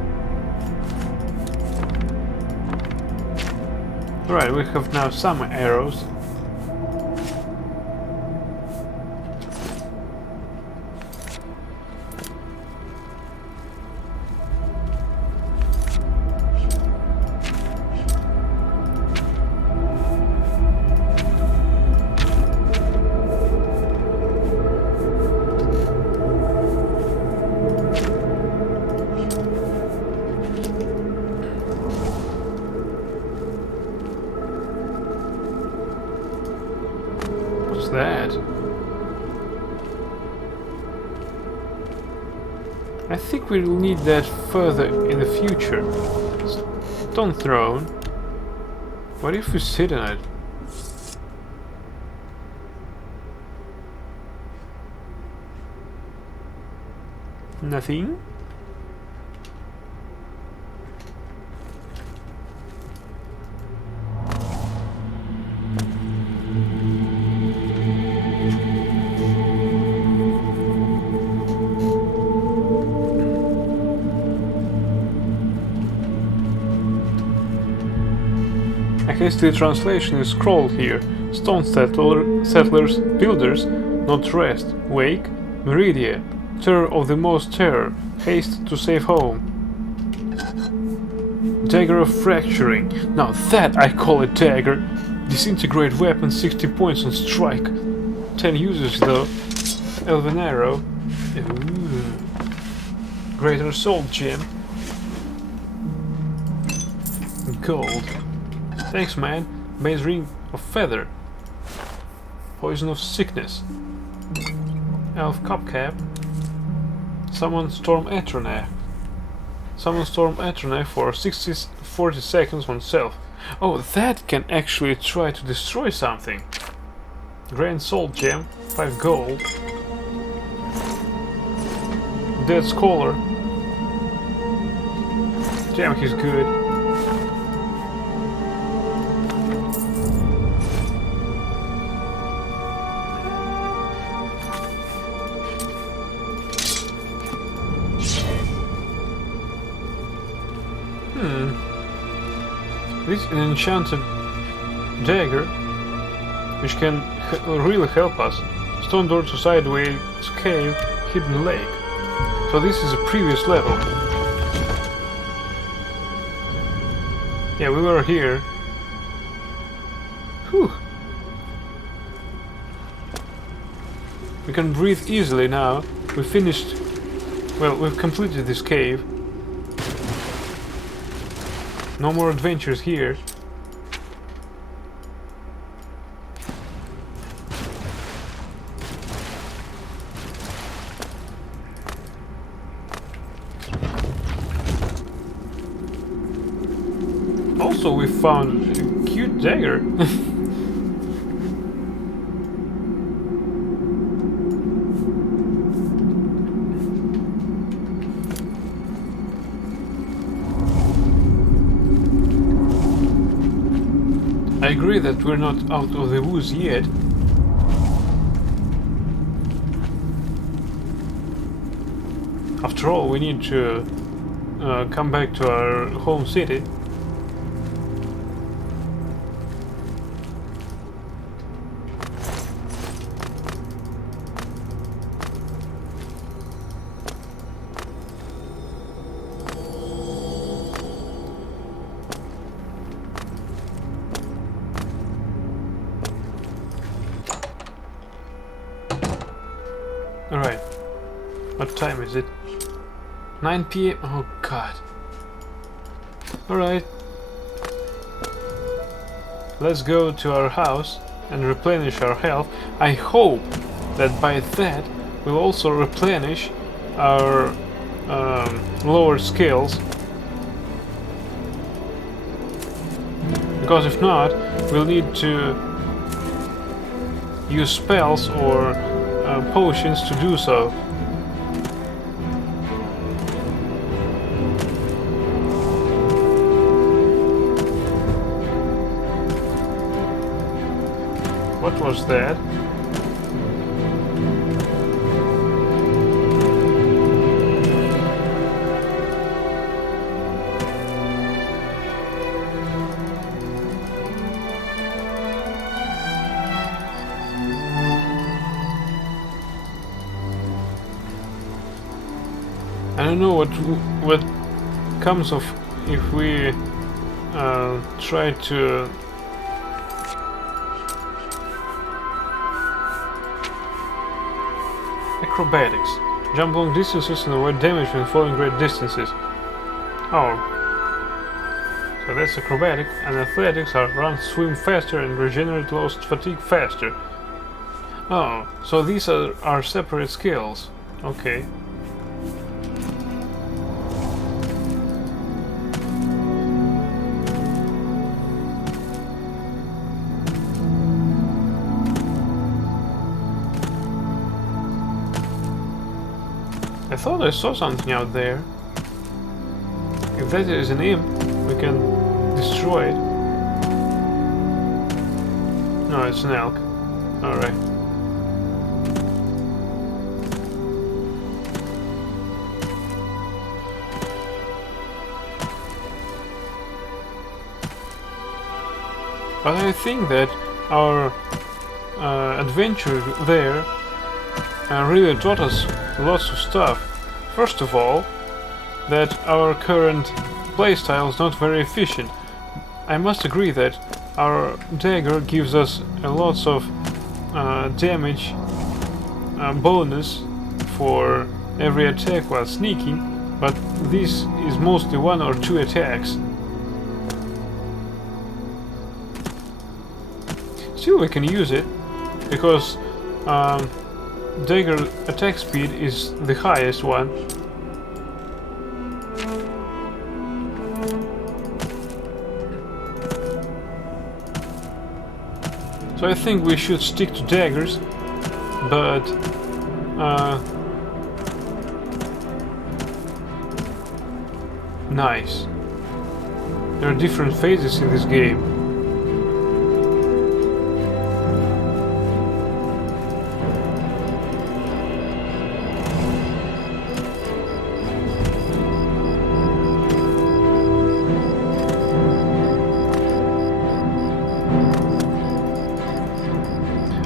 Alright, we have now some arrows. That? I think we'll need that further in the future. Stone throne. What if we sit on it? Nothing? A hasty translation is scrawled here. Stone settlers, builders, not rest, wake, Meridia, terror of the most terror, haste to save home. Dagger of fracturing. Now that I call a dagger. Disintegrate weapon, 60 points on strike. 10 uses though. Elven arrow. Ooh. Greater assault gem. gold. Thanks, man. Base ring of feather. Poison of sickness. Elf cupcap. Summon Storm Atronach. Summon Storm Atronach for 40 seconds on self. Oh, that can actually try to destroy something. Grand Soul Gem, 5 gold. Dead Scholar. Damn, he's good. This is an enchanted dagger, which can really help us. Stone door to sideways cave, hidden lake. So this is a previous level. Yeah, we were here. Whew. We can breathe easily now. We finished... Well, we've completed this cave. No more adventures here. Also, we found a cute dagger. I agree that we're not out of the woods yet. After all, we need to come back to our home city. Alright, what time is it? 9 PM? Oh god. Alright. Let's go to our house and replenish our health. I hope that by that we'll also replenish our lower skills. Because if not, we'll need to use spells or potions to do so. What was that? I don't know what comes of if we try to acrobatics. Jump long distances and avoid damage when falling great distances. Oh. So that's acrobatic, and athletics are run, swim faster and regenerate lost fatigue faster. Oh, so these are separate skills. Okay. I thought I saw something out there. If that is an imp, we can destroy it. No, it's an elk. Alright. But I think that our adventure there really taught us lots of stuff. First of all, that our current playstyle is not very efficient. I must agree that our dagger gives us a lots of damage bonus for every attack while sneaking, but this is mostly 1 or 2 attacks. Still, we can use it because dagger attack speed is the highest one. So I think we should stick to daggers, but nice. There are different phases in this game.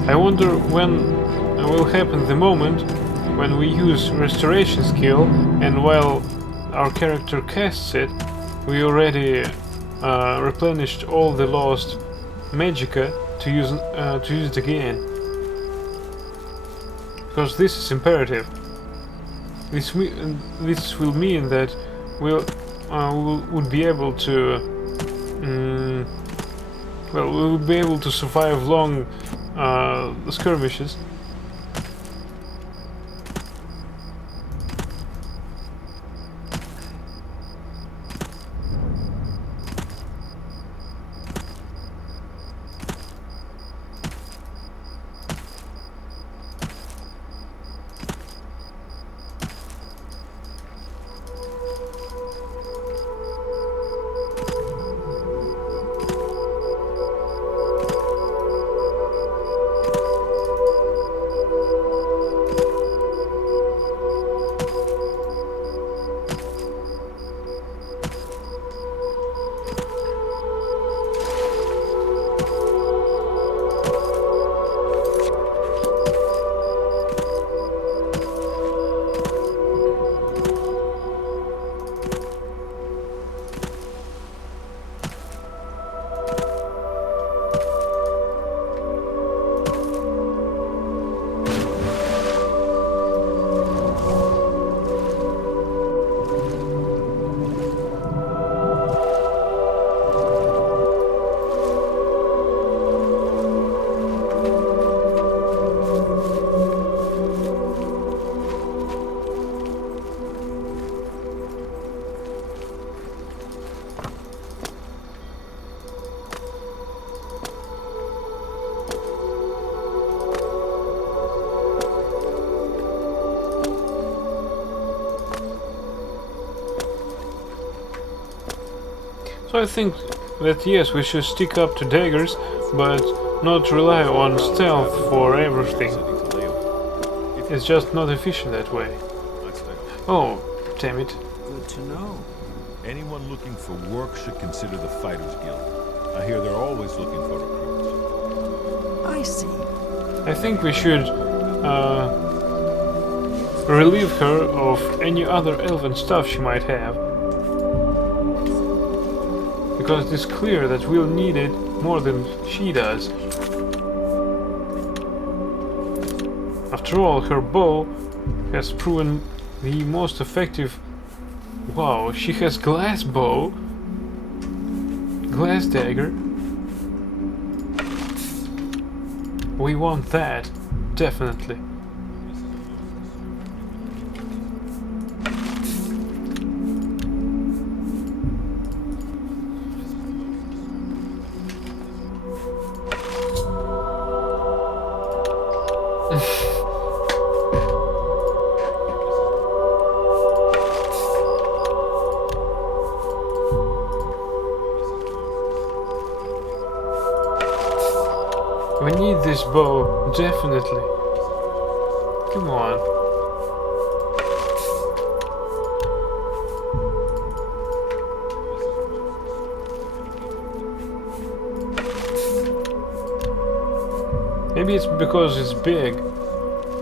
I wonder when will happen the moment when we use restoration skill, and while our character casts it, we already replenished all the lost magicka to use it again. Because this is imperative. This will mean that would be able to well, we will be able to survive long skirmishes. So I think that yes, we should stick up to daggers, but not rely on stealth for everything. It's just not efficient that way. Oh, damn it. Good to know. Anyone looking for work should consider the Fighters Guild. I hear they're always looking for recruits. I see. I think we should relieve her of any other elven stuff she might have. Because it's clear that we'll need it more than she does. After all, her bow has proven the most effective. Wow, she has glass bow, glass dagger. We want that, definitely. We need this bow, definitely. Come on. Maybe it's because it's big.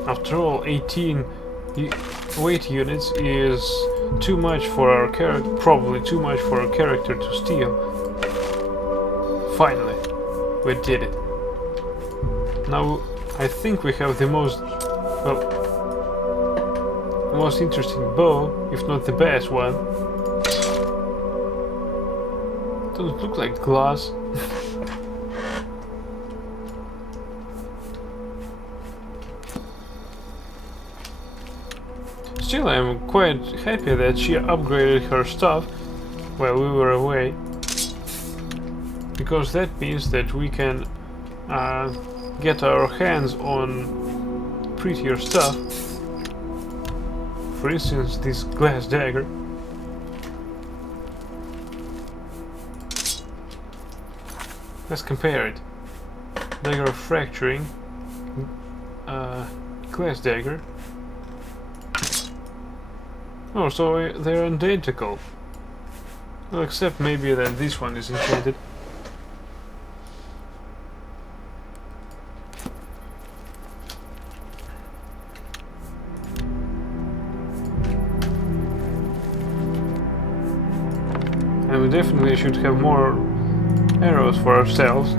After all, 18 weight units is too much for our character, probably too much for our character to steal. Finally, we did it. Now, I think we have the most, well, most interesting bow, if not the best one. Doesn't look like glass. still, I'm quite happy that she upgraded her stuff while we were away. Because that means that we can get our hands on prettier stuff. For instance, this glass dagger. Let's compare it. Dagger of fracturing. Glass dagger. Oh, so they're identical. Well, except maybe that this one is enchanted. And we definitely should have more arrows for ourselves.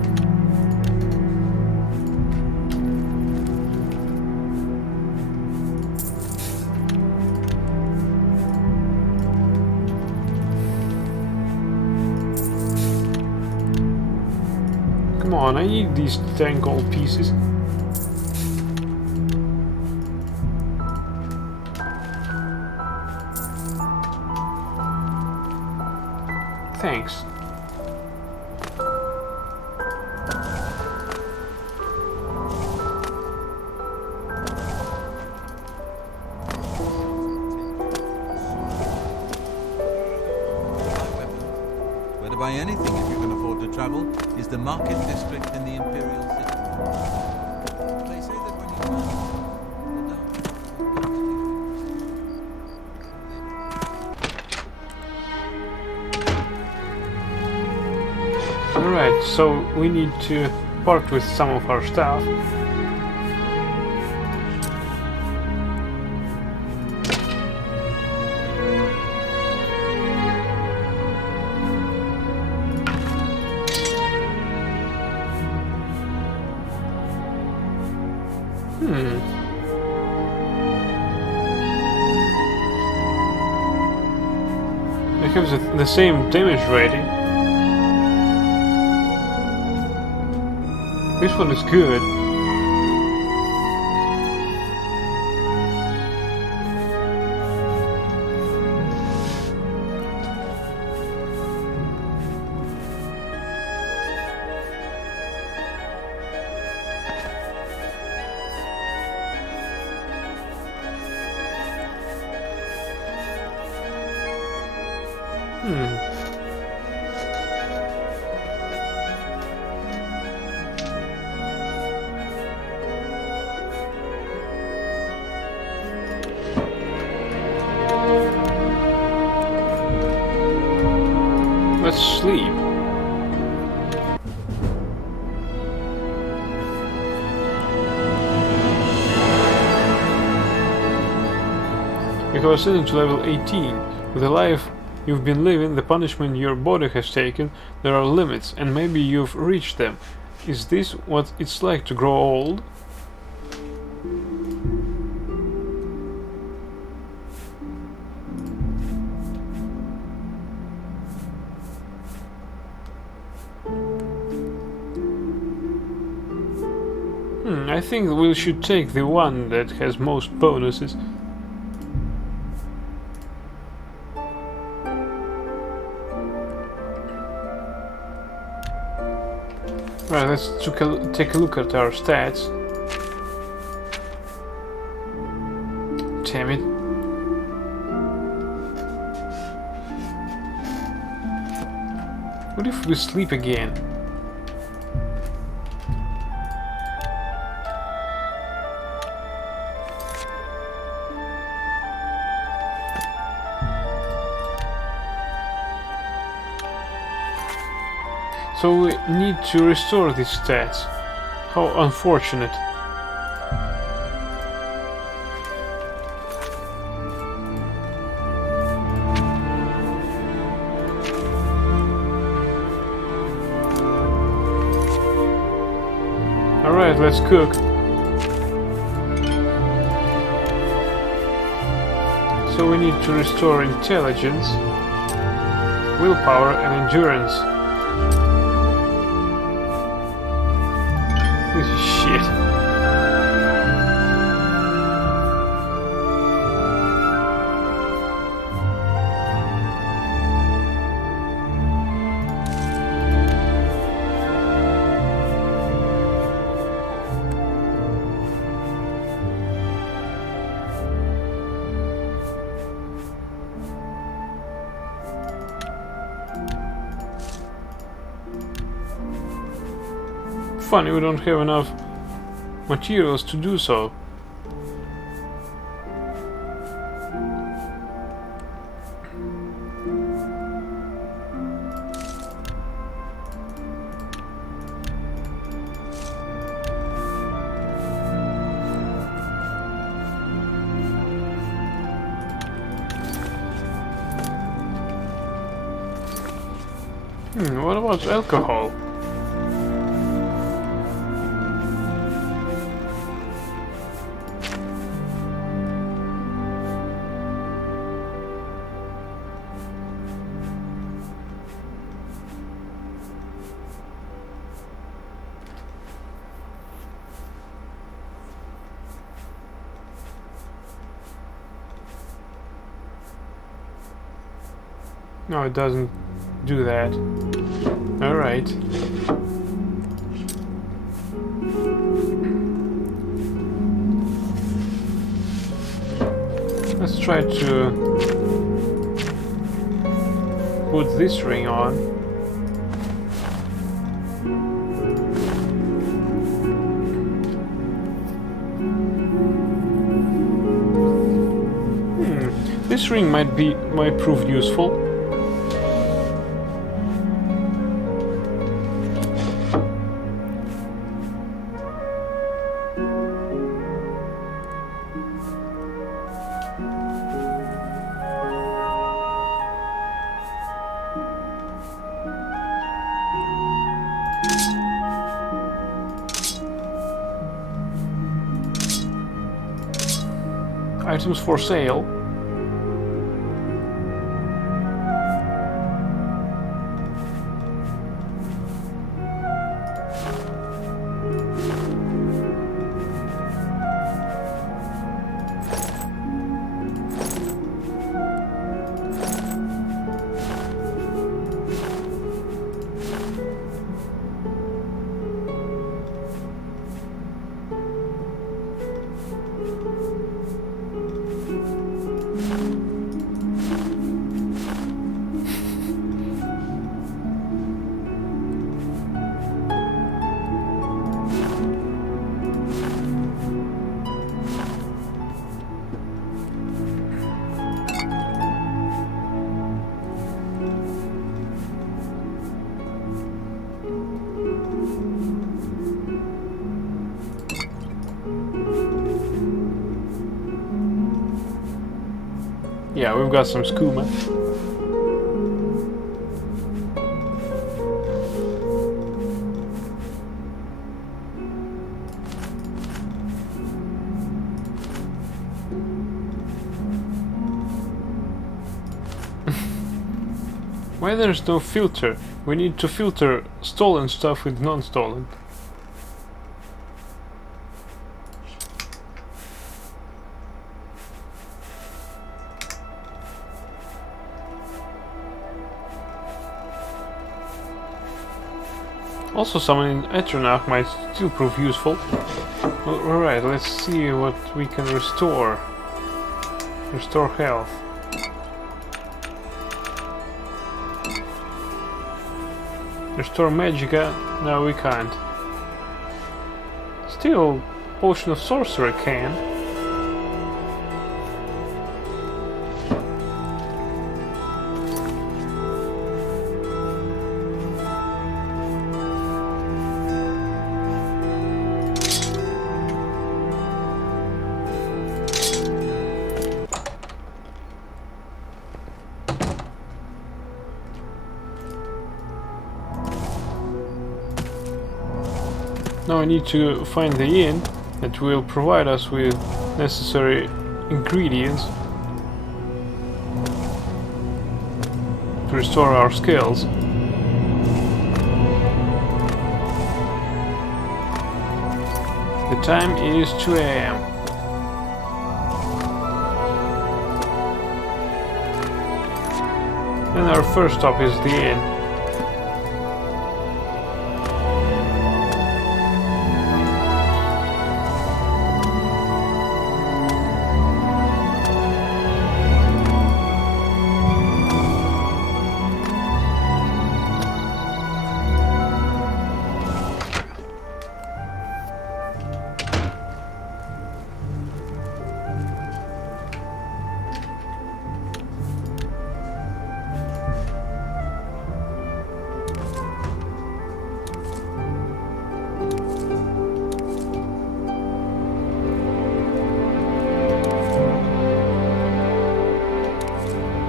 Come on, I need these 10 gold pieces. Thanks. Where to buy anything if you can afford to travel is the market district in the Imperial City. They say that when you murder, the Dark Brotherhood comes to you. Alright, so we need to part with some of our stuff. It has the same damage rating. This one is good. Let's sleep. You have ascended to level 18. With the life you've been living, the punishment your body has taken, there are limits, and maybe you've reached them. Is this what it's like to grow old? I think we should take the one that has most bonuses. Right, let's take a look at our stats. Damn it. What if we sleep again? So we need to restore these stats. How unfortunate. Alright, let's cook. So we need to restore intelligence, willpower and endurance. This is shit. funny we don't have enough materials to do so. What about alcohol? No, it doesn't do that. Alright. Let's try to put this ring on. This ring might prove useful. Items for sale. Yeah, we've got some skooma. Why there's no filter? We need to filter stolen stuff with non-stolen. Also, someone in Eternach might still prove useful. Alright, let's see what we can restore. Restore health. Restore Magicka? No, we can't. Still, Potion of Sorcerer can. Now I need to find the inn that will provide us with necessary ingredients to restore our skills. The time is 2 AM. And our first stop is the inn.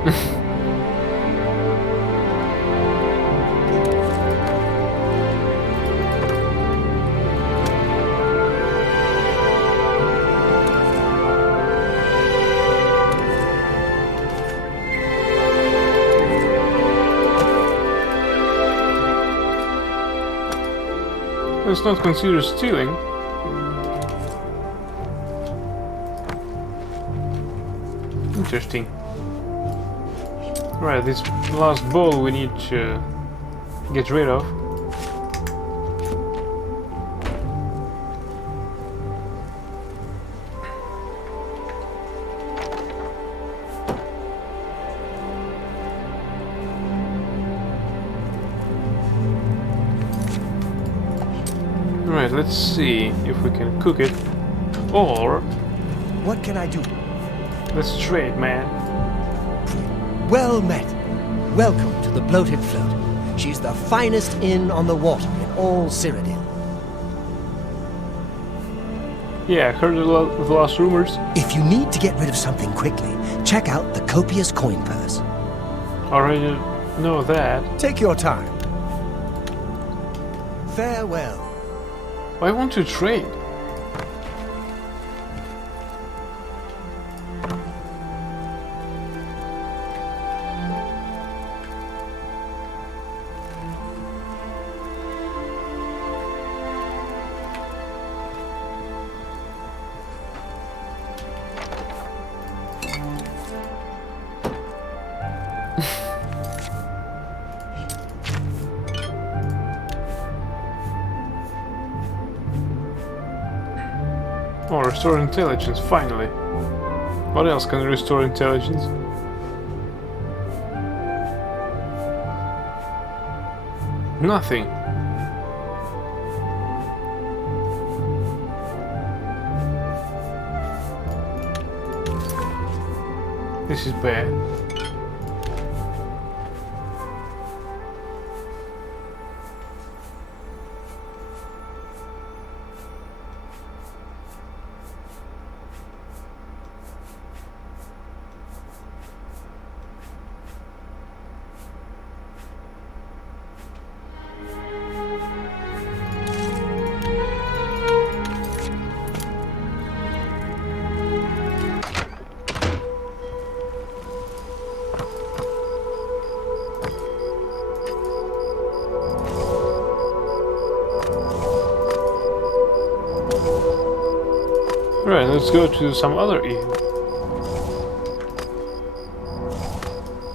It's not considered stealing. Interesting. Right, this last ball we need to get rid of. Right, let's see if we can cook it, or What can I do? let's trade, man. Well met. Welcome to the Bloated Float. She's the finest inn on the water in all Cyrodiil. Yeah, I heard the last rumors. If you need to get rid of something quickly, check out the copious coin purse. Already know that. Take your time. Farewell. I want to trade. Oh, restore intelligence, finally. What else can restore intelligence? Nothing. This is bad. Right, let's go to some other inn.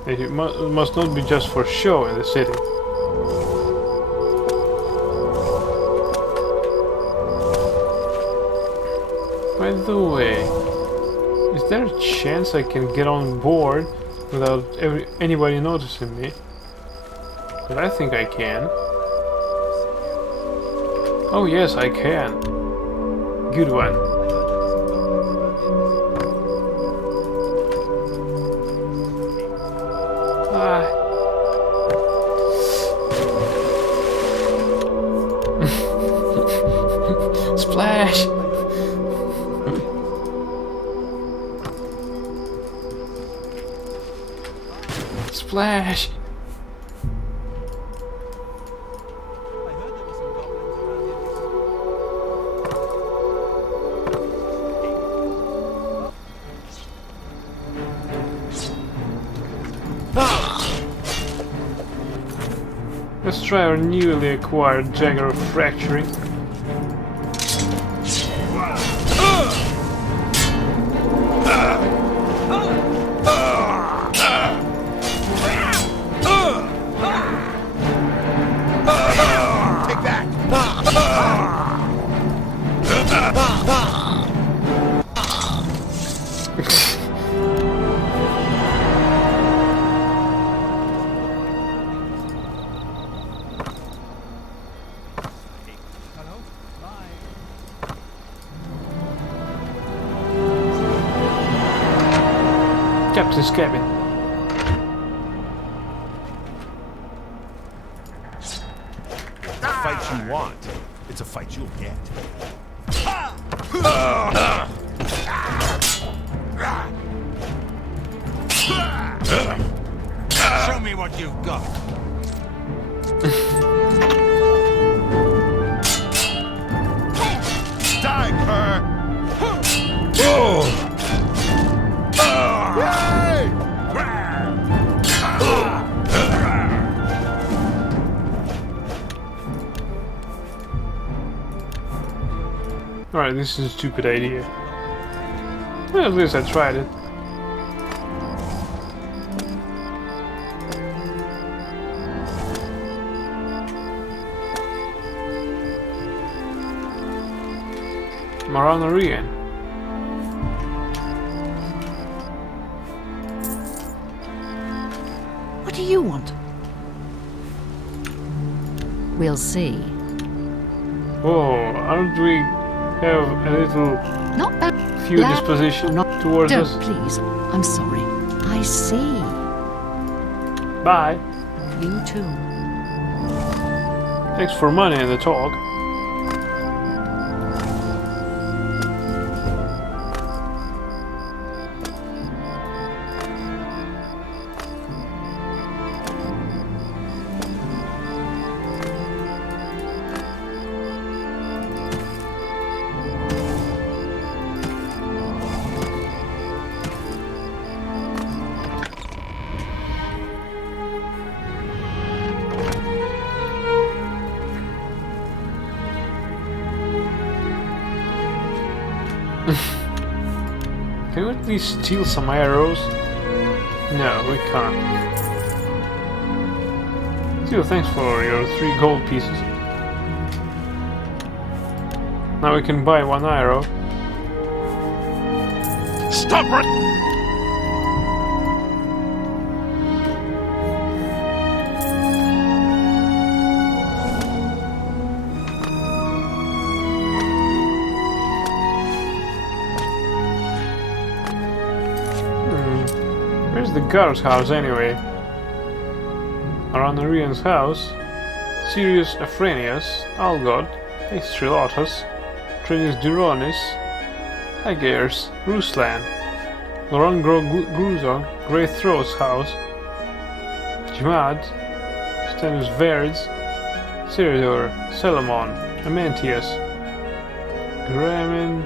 It must not be just for show in the city. By the way, is there a chance I can get on board without anybody noticing me? But I think I can. Oh yes, I can. Good one. Splash! Splash! I heard there were some goblins around here. Let's try our newly acquired Dagger of Fracturing. Take that! Captain's cabin. The fight you want, it's a fight you'll get. Show me what you've got. Die, cur! Alright, this is a stupid idea. Well, at least I tried it. Maranarian. What do you want? We'll see. Whoa, aren't we have a little Not bad. few Lad, disposition not- towards Don't, us? please. I'm sorry. I see. Bye. You too. Thanks for money and the talk. Can we at least steal some arrows? No, we can't. Still, thanks for your 3 gold pieces. Now we can buy 1 arrow. Stop it! Where's the guard's house anyway? Aranarian's house, Sirius Afranius, Algod, Aestrilotus, Trinius Duronis, Aegir's, Ruslan, Laurent Gruzon, Great Throat's house, Jmad, Stanus Verids, Siridor, Selamon, Amantius, Gramin,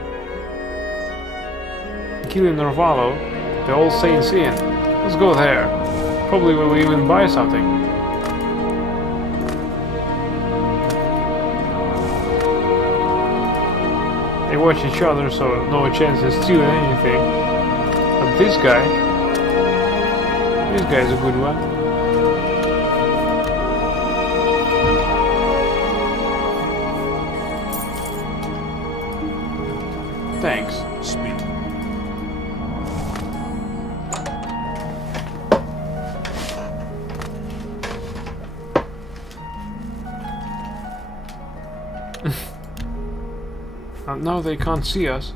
Gillian Narvalo, the All Saints Inn. Let's go there. Probably we'll even buy something. They watch each other, so no chance of stealing anything. But this guy's a good one. Thanks. Speak. And now they can't see us.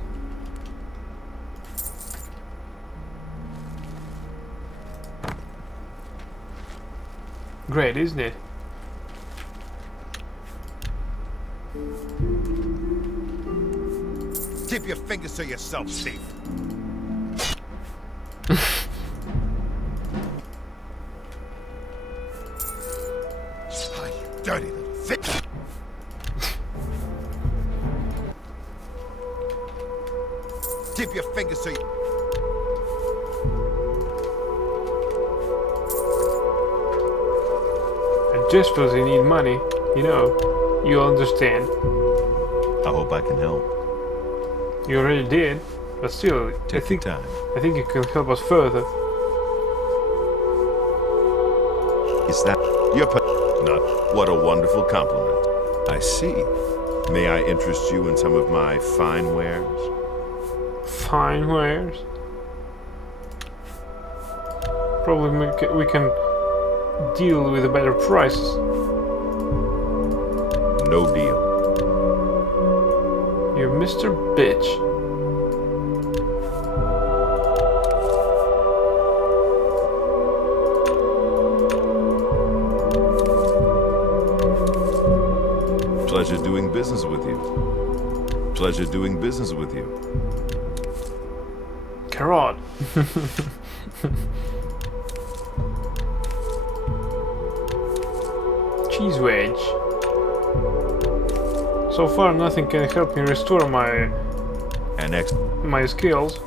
Great, isn't it? Keep your fingers to yourself, Steve. Hi, you dirty little fit. Keep your fingers to your... And just because they need money, you know, you'll understand. I hope I can help. You already did, but still, Take your time. I think you can help us further. Is that your not? What a wonderful compliment. I see. May I interest you in some of my fine wares? Fine wares. Probably we can deal with a better price. No deal. You Mr. Bitch. Pleasure doing business with you. Pleasure doing business with you. Carrot. cheese wedge. So far, nothing can help me restore my skills.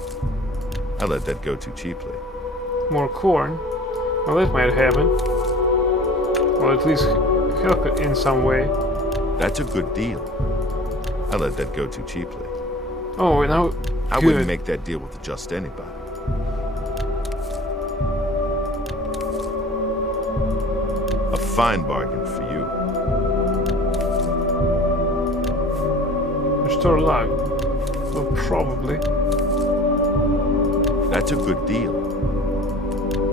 I let that go too cheaply. More corn. Well, that might happen. Or at least help it in some way. That's a good deal. I let that go too cheaply. Oh, now I good. wouldn't make that deal with just anybody. A fine bargain for you. Restore luck. Well, probably. That's a good deal.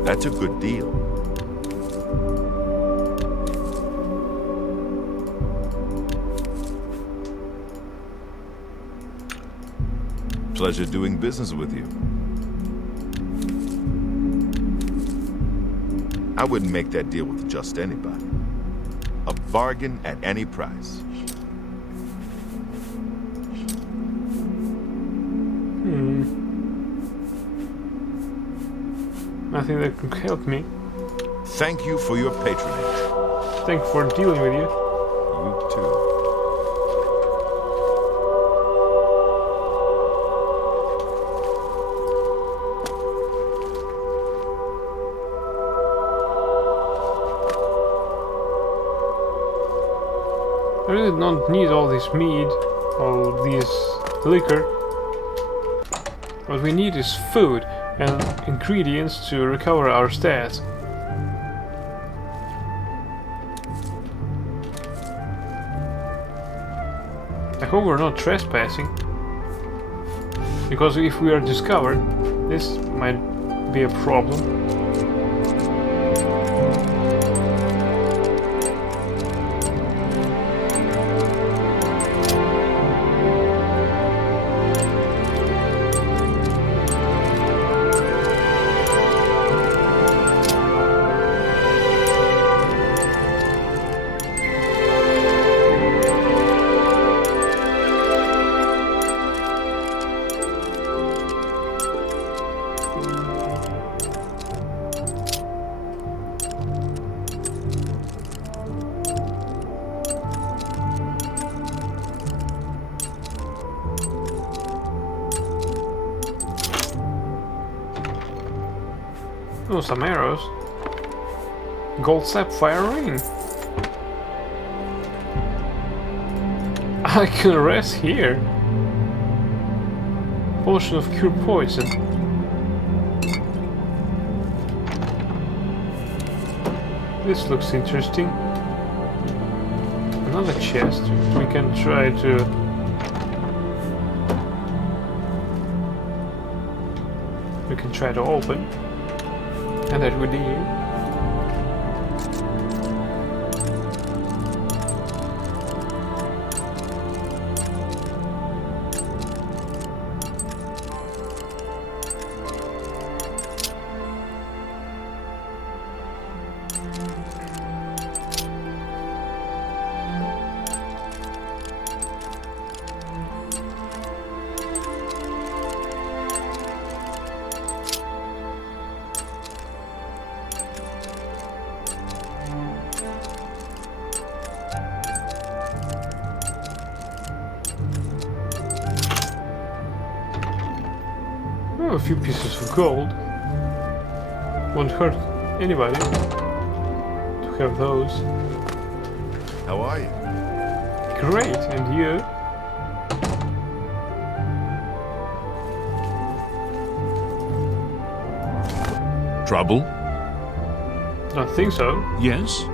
That's a good deal. Pleasure doing business with you. I wouldn't make that deal with just anybody. A bargain at any price. Nothing that can help me. Thank you for your patronage. Thank you for dealing with you. You too. I really don't need all this mead, all this liquor. What we need is food and ingredients to recover our stats. I hope we're not trespassing. Because if we are discovered, this might be a problem. Oh, some arrows. Gold sapphire ring. I can rest here. Potion of cure poison. This looks interesting. Another chest. We can try to... We can try to open. And that would be you. Oh, a few pieces of gold. Won't hurt anybody to have those. How are you? Great, and you? Trouble? Don't think so. Yes?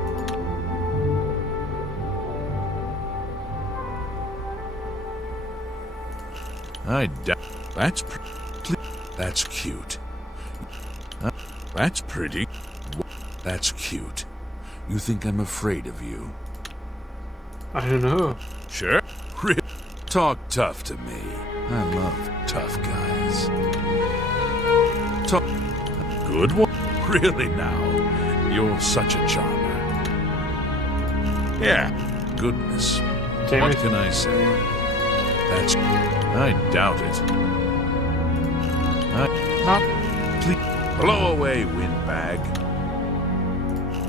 That's cute. That's pretty. That's cute. You think I'm afraid of you? I don't know. Sure. Talk tough to me. I love tough guys. Talk. Good one. Really now? You're such a charmer. Yeah. Goodness. Damn What it. can I say? That's... I doubt it. Not... Please... Blow away, windbag.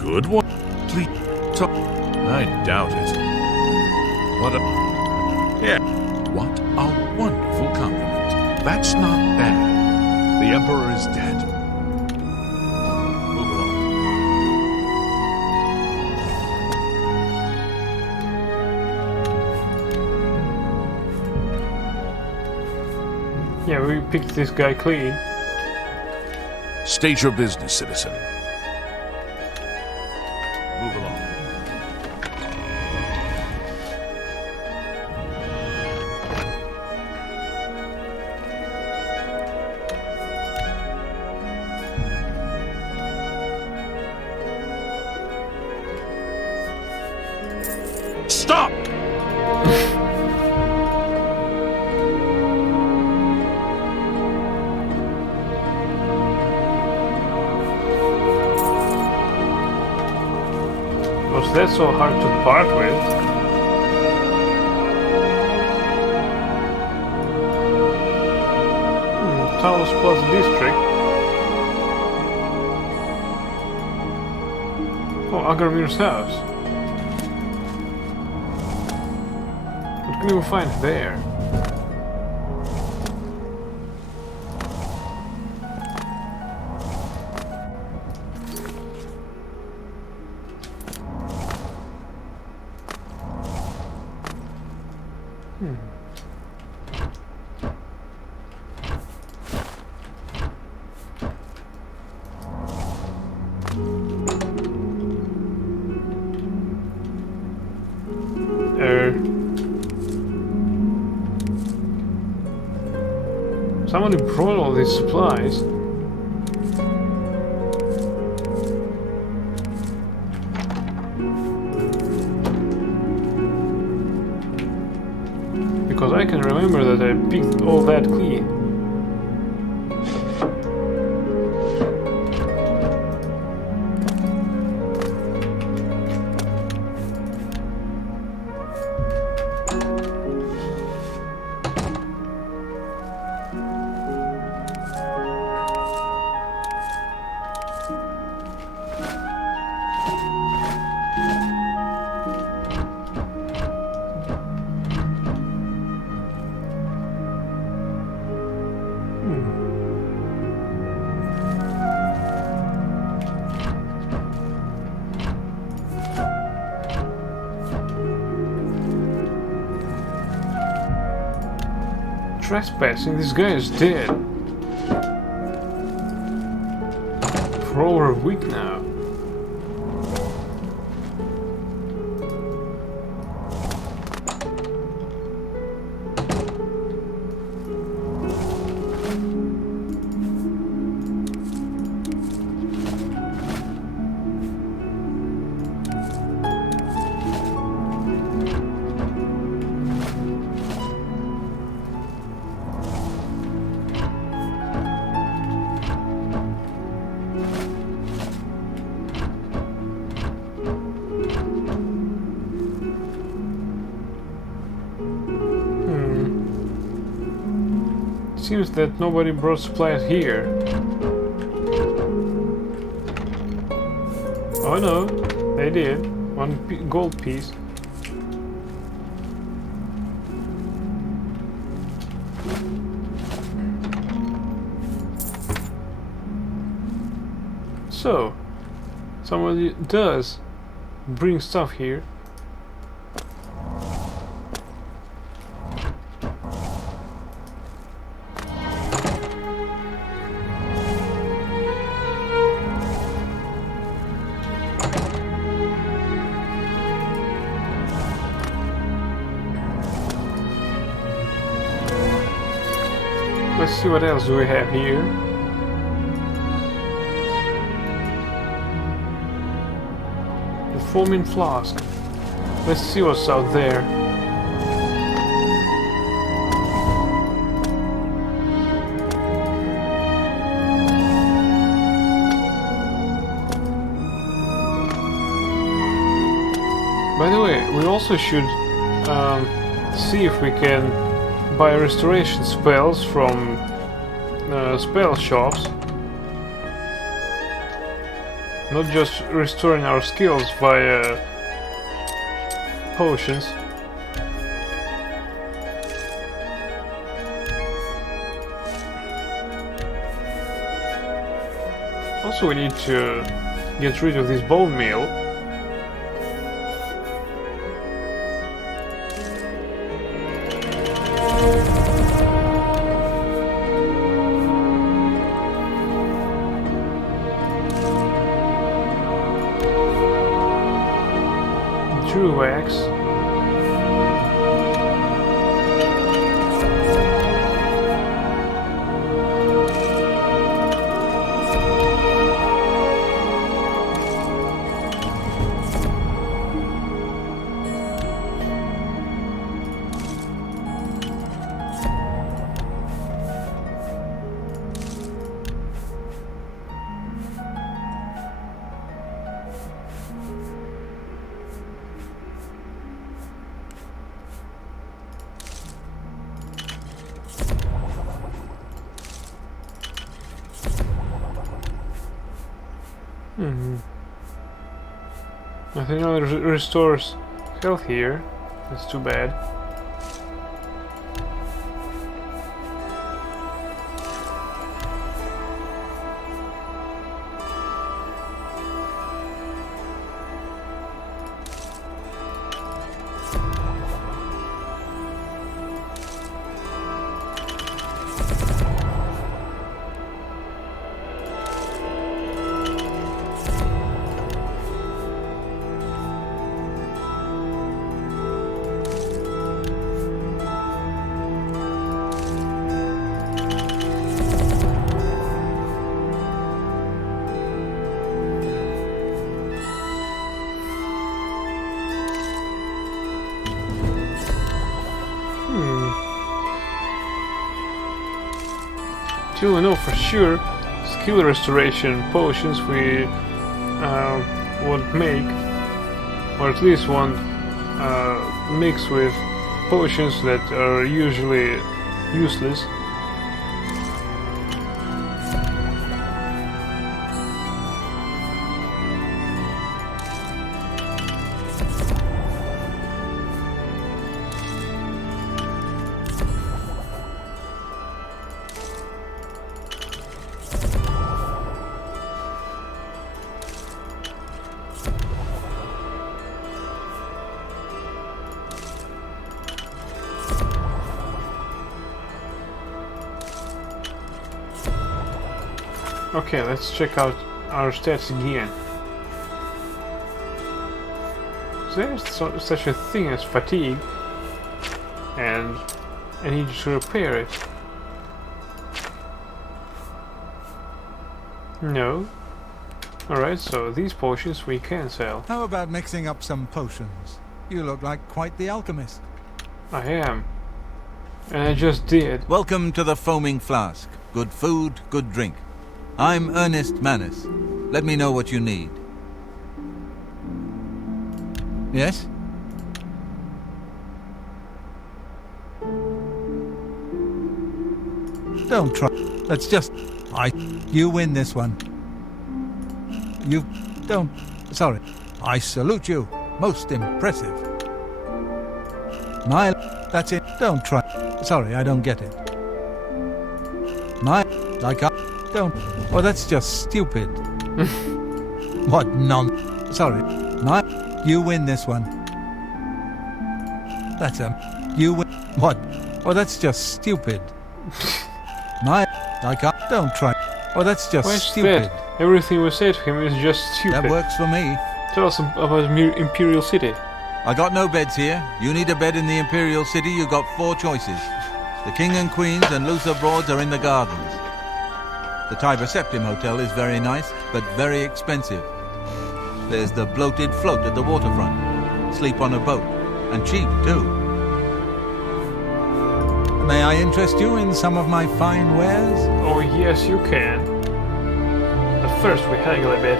Good one. Please... Talk... I doubt it. What a... Yeah. What a wonderful compliment. That's not bad. The Emperor is dead. Move along. Yeah, we picked this guy clean. State your business, citizen. Move along. Stop! Was that so hard to part with? Talos Plaza District. Oh, Agramir's house. What can we find there? Somebody brought all these supplies. Because I can remember that I picked all that clean. Trespassing, this guy is dead. For over a week now. Seems that nobody brought supplies here. Oh no, they did. One gold piece. So, somebody does bring stuff here. Let's see what else do we have here. The foaming flask. Let's see what's out there. By the way, we also should see if we can buy restoration spells from spell shops. Not just restoring our skills via potions. Also, we need to get rid of this bone meal. True wax. Nothing else restores health here. That's too bad. Till we know for sure skill restoration potions we won't make, or at least won't mix with potions that are usually useless. Okay, let's check out our stats again. So there's such a thing as fatigue, and I need to repair it. No. Alright, so these potions we can sell. How about mixing up some potions? You look like quite the alchemist. I am. And I just did. Welcome to the Foaming Flask. Good food, good drink. I'm Ernest Manus. Let me know what you need. Yes? Don't try. Let's just... You win this one. You don't... Sorry. I salute you. Most impressive. My... That's it. Don't try. Sorry, I don't get it. My... Like I... Don't... Oh, that's just stupid. What Sorry. My... You win this one. That's a... You win... What? Oh, that's just stupid. My... Like I... Don't try. Oh, that's just Where's stupid. that? Everything we say to him is just stupid. That works for me. Tell us about Imperial City. I got no beds here. You need a bed in the Imperial City, you got 4 choices. The King and Queens and Luther Broads are in the gardens. The Tiber Septim Hotel is very nice, but very expensive. There's the Bloated Float at the waterfront. Sleep on a boat. And cheap, too. May I interest you in some of my fine wares? Oh yes, you can. But first we haggle a bit.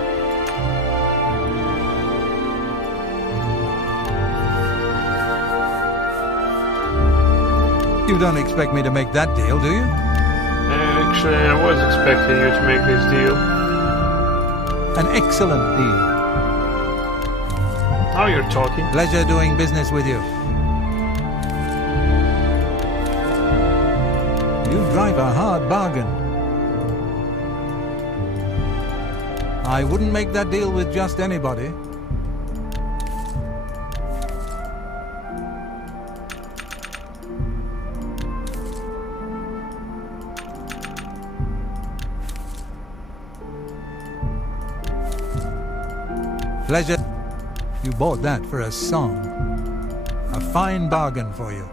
You don't expect me to make that deal, do you? Actually, I was expecting you to make this deal. An excellent deal. Now you're talking. Pleasure doing business with you. You drive a hard bargain. I wouldn't make that deal with just anybody. Pleasure. You bought that for a song. A fine bargain for you.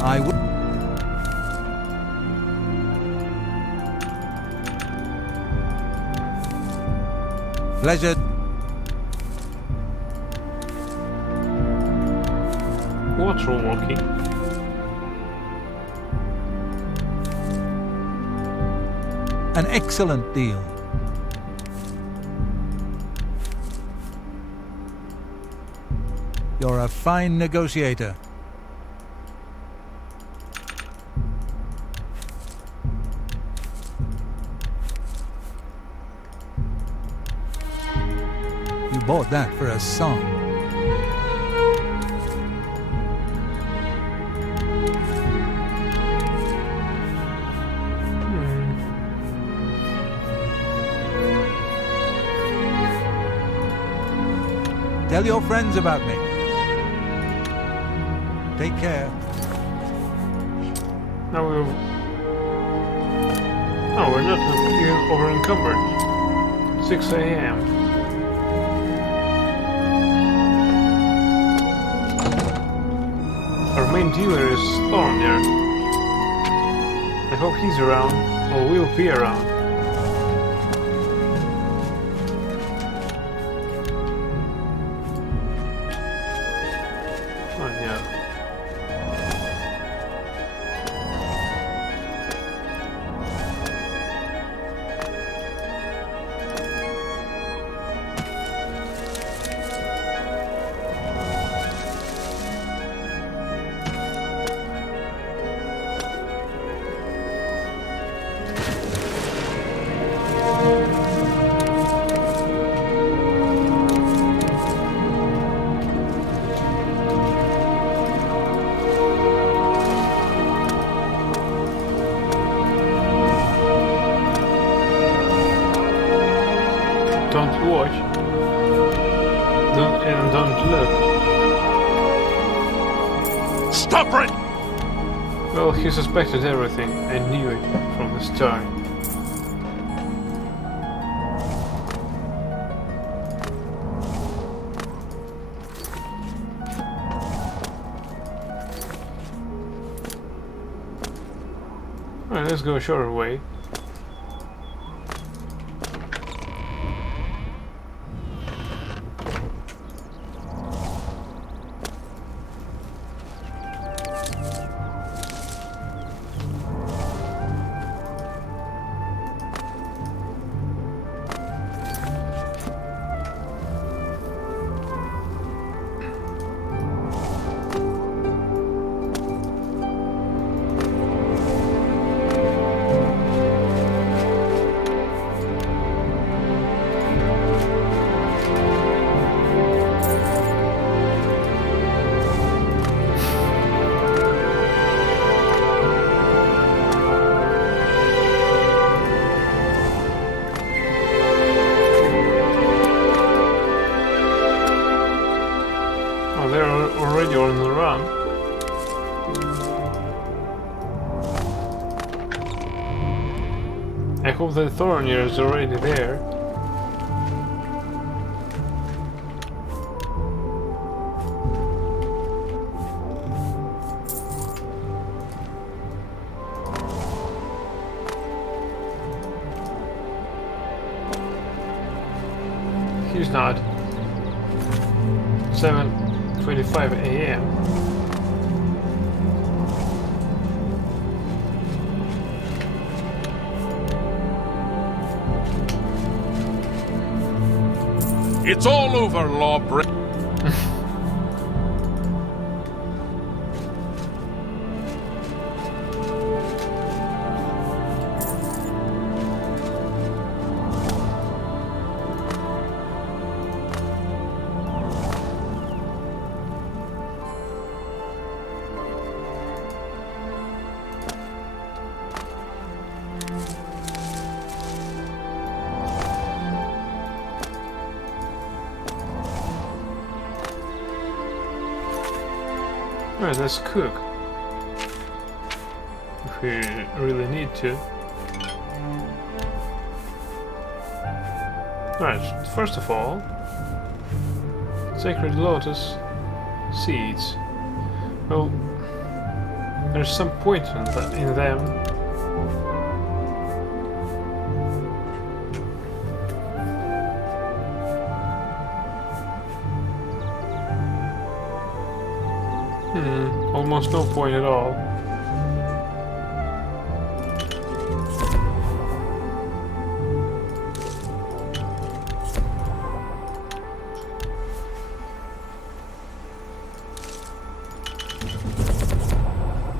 I would. Pleasure. What's wrong, Monkey? An excellent deal. You're a fine negotiator. You bought that for a song. Tell your friends about me. Take care. Now we're... No, we're not even over encumbered. 6 a.m. Our main dealer is Thornyer. I hope he's around, or will be around. Oh yeah. Don't watch. Don't look. Stop right! Well, he suspected everything. I knew it from the start. Alright, let's go a shorter way. Oh, they're already on the run. I hope that Thornyer is already there. He's not. 7:25 a.m. It's all over, lawbreaker. Alright, let's cook. If we really need to. Alright, first of all, Sacred Lotus seeds. Well, there's some point in them. Almost no point at all.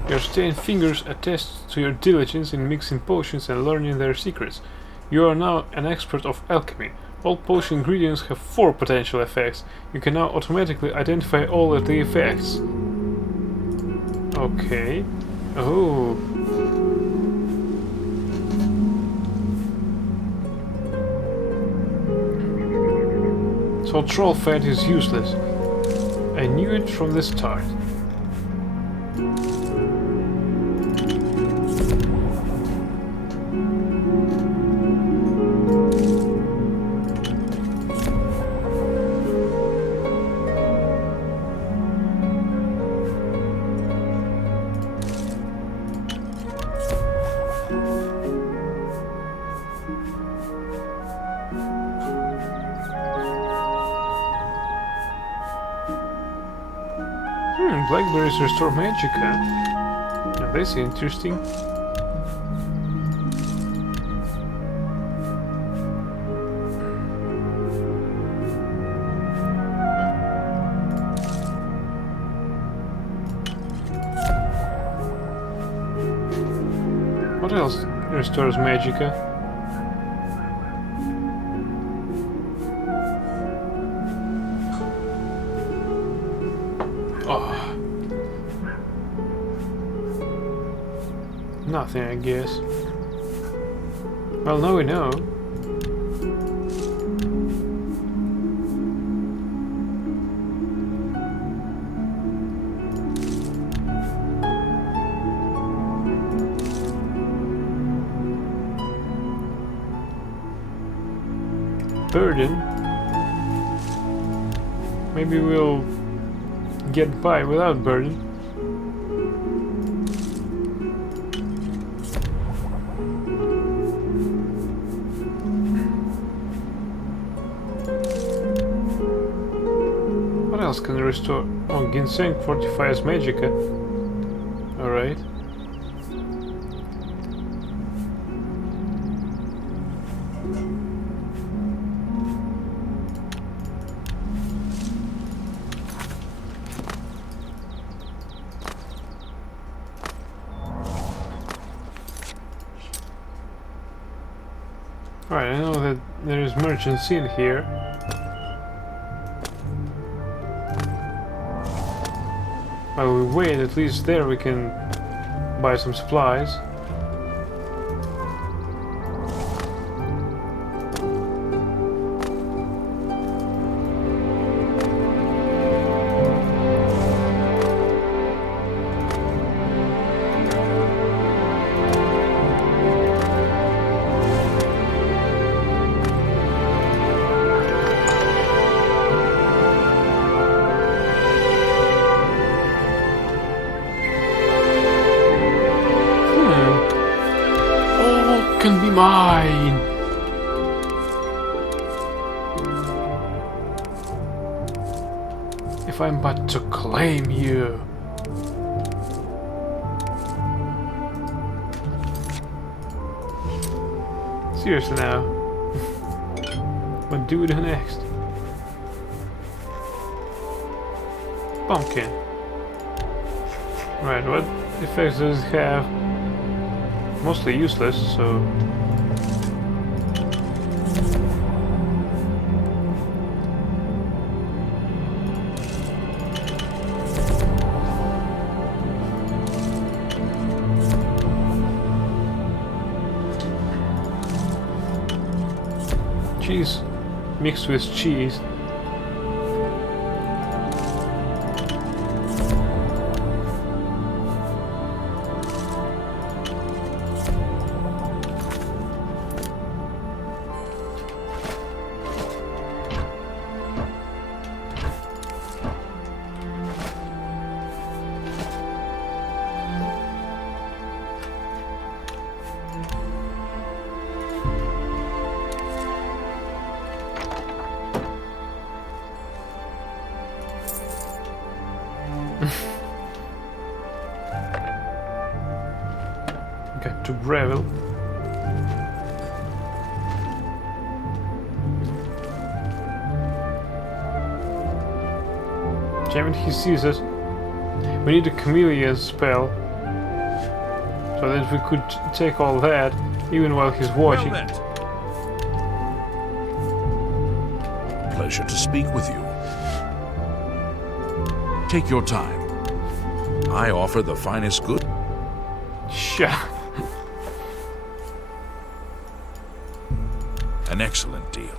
Your stained fingers attest to your diligence in mixing potions and learning their secrets. You are now an expert of alchemy. All potion ingredients have 4 potential effects. You can now automatically identify all of the effects. Okay. Oh. So troll fat is useless. I knew it from the start. Blackberries restore magicka. Now that's interesting. What else restores magicka? Nothing, I guess. Well, now we know. Burden. Maybe we'll get by without burden. Can restore. Oh, ginseng fortifies magicka. Alright. Alright, I know that there is merchants in here. While we wait, at least there we can buy some supplies. Can be mine. If I'm but to claim you. Seriously now. What do we do next? Pumpkin. Right, what effects does it have? Mostly useless, so... Cheese mixed with cheese. Breville. Damn it, he sees us. We need a chameleon spell so that we could take all that even while he's watching. Well met. Pleasure to speak with you. Take your time. I offer the finest good. Shut up. An excellent deal.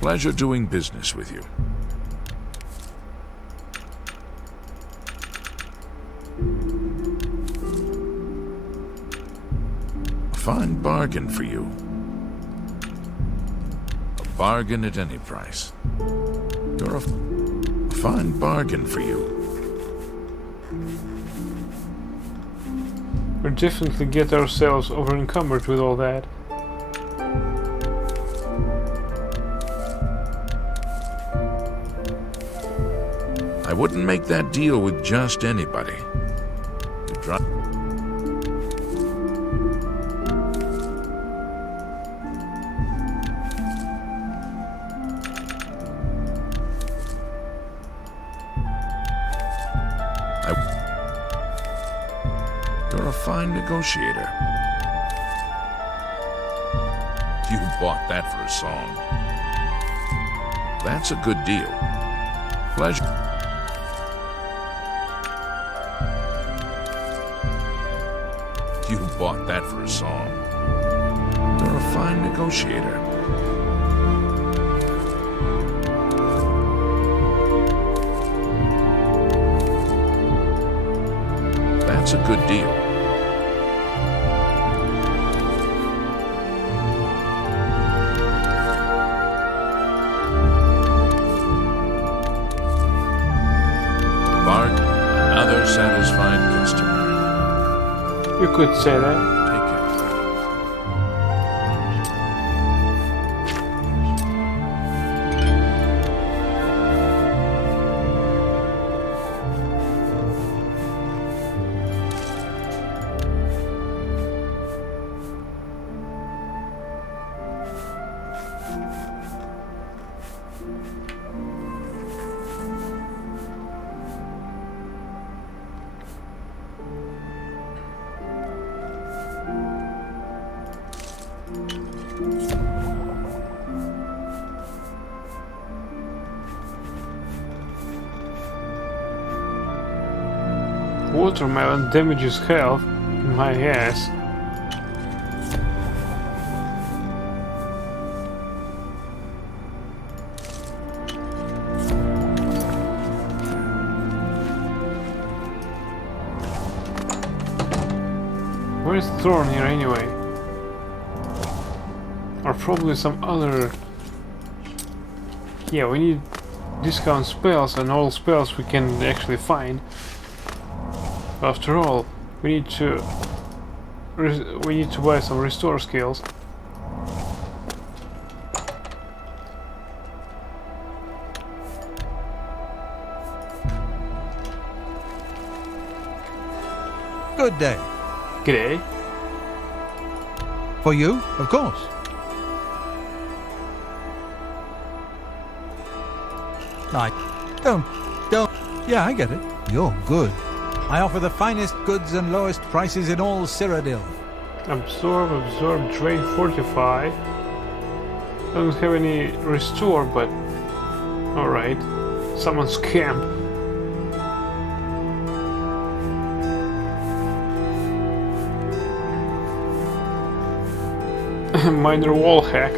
Pleasure doing business with you. A fine bargain for you. A bargain at any price. You're a fine bargain for you. We'll definitely get ourselves over encumbered with all that. I wouldn't make that deal with just anybody. You try. You're a fine negotiator. You bought that for a song. That's a good deal. Pleasure. You bought that for a song. You're a fine negotiator. That's a good deal. Bart, another satisfied customer. You could say that. Take it. Watermelon damages health. My ass. Where is Thorn here anyway? Or probably some other... Yeah, we need discount spells and all spells we can actually find. After all, we need to buy some restore skills. Good day. G'day. For you, of course. Don't. Yeah, I get it. You're good. I offer the finest goods and lowest prices in all Cyrodiil. Absorb, drain, fortify. Don't have any restore, but alright. Someone's camp. Minor wall hack.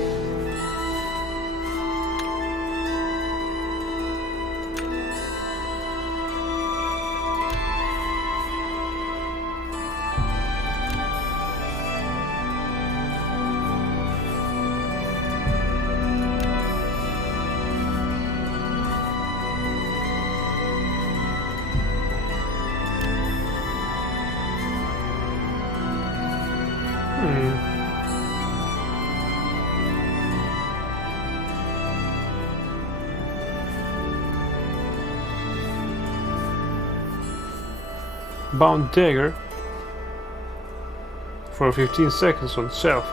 bound dagger for 15 seconds on self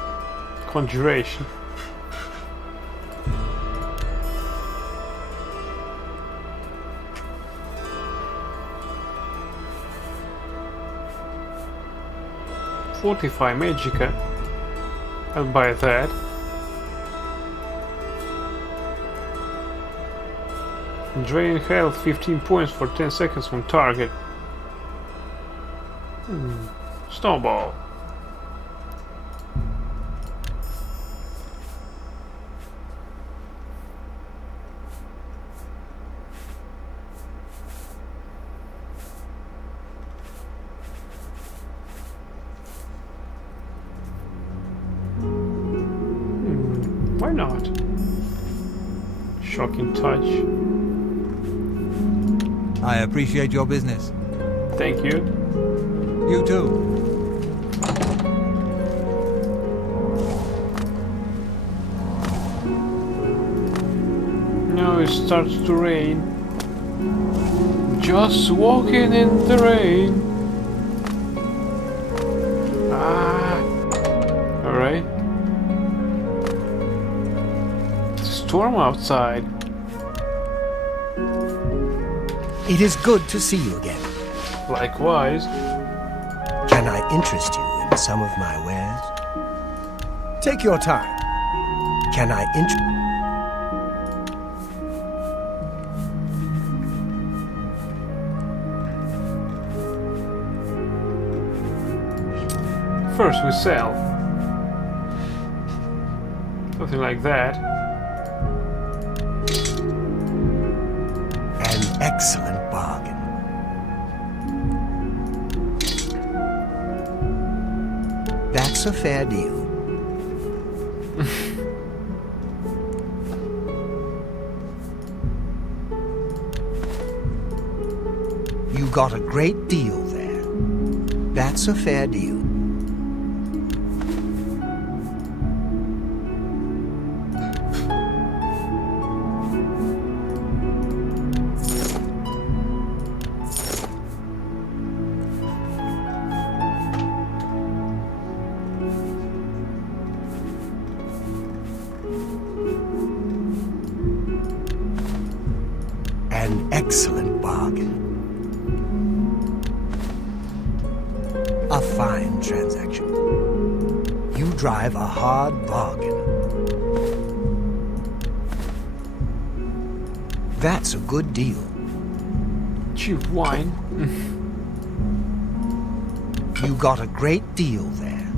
conjuration. Fortify Magicka. I'll buy that. Drain health 15 points for 10 seconds from target. Snowball. Why not? Shocking touch. I appreciate your business. Thank you. You too. Now it starts to rain. Just walking in the rain. Alright. It's a storm outside. It is good to see you again. Likewise. Can I interest you in some of my wares? Take your time. Can I First we sell. Something like that. An excellent bargain. That's a fair deal. You got a great deal there. That's a fair deal. An excellent bargain. A fine transaction. You drive a hard bargain. That's a good deal. Cheap wine. You got a great deal there.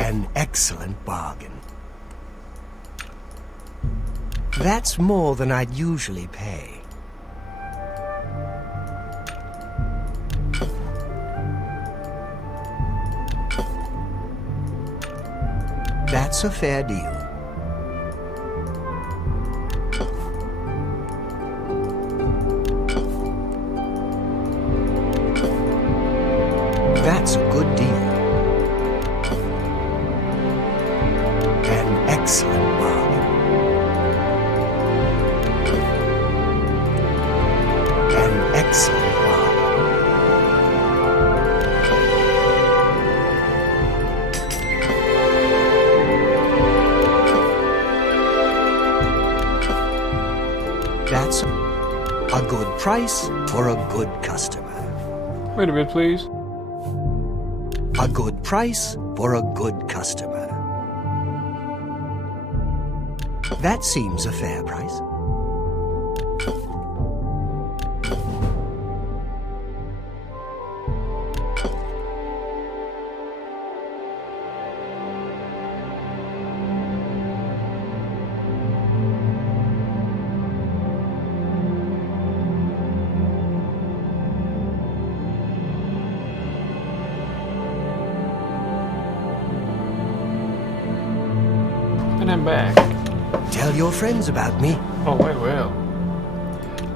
An excellent bargain. That's more than I'd usually pay. That's a fair deal. That's a good deal. An excellent bargain. An excellent bargain. That's a good price for a good customer. Wait a minute, please. A good price for a good customer. That seems a fair price. And I'm back. Tell your friends about me. Oh, I will.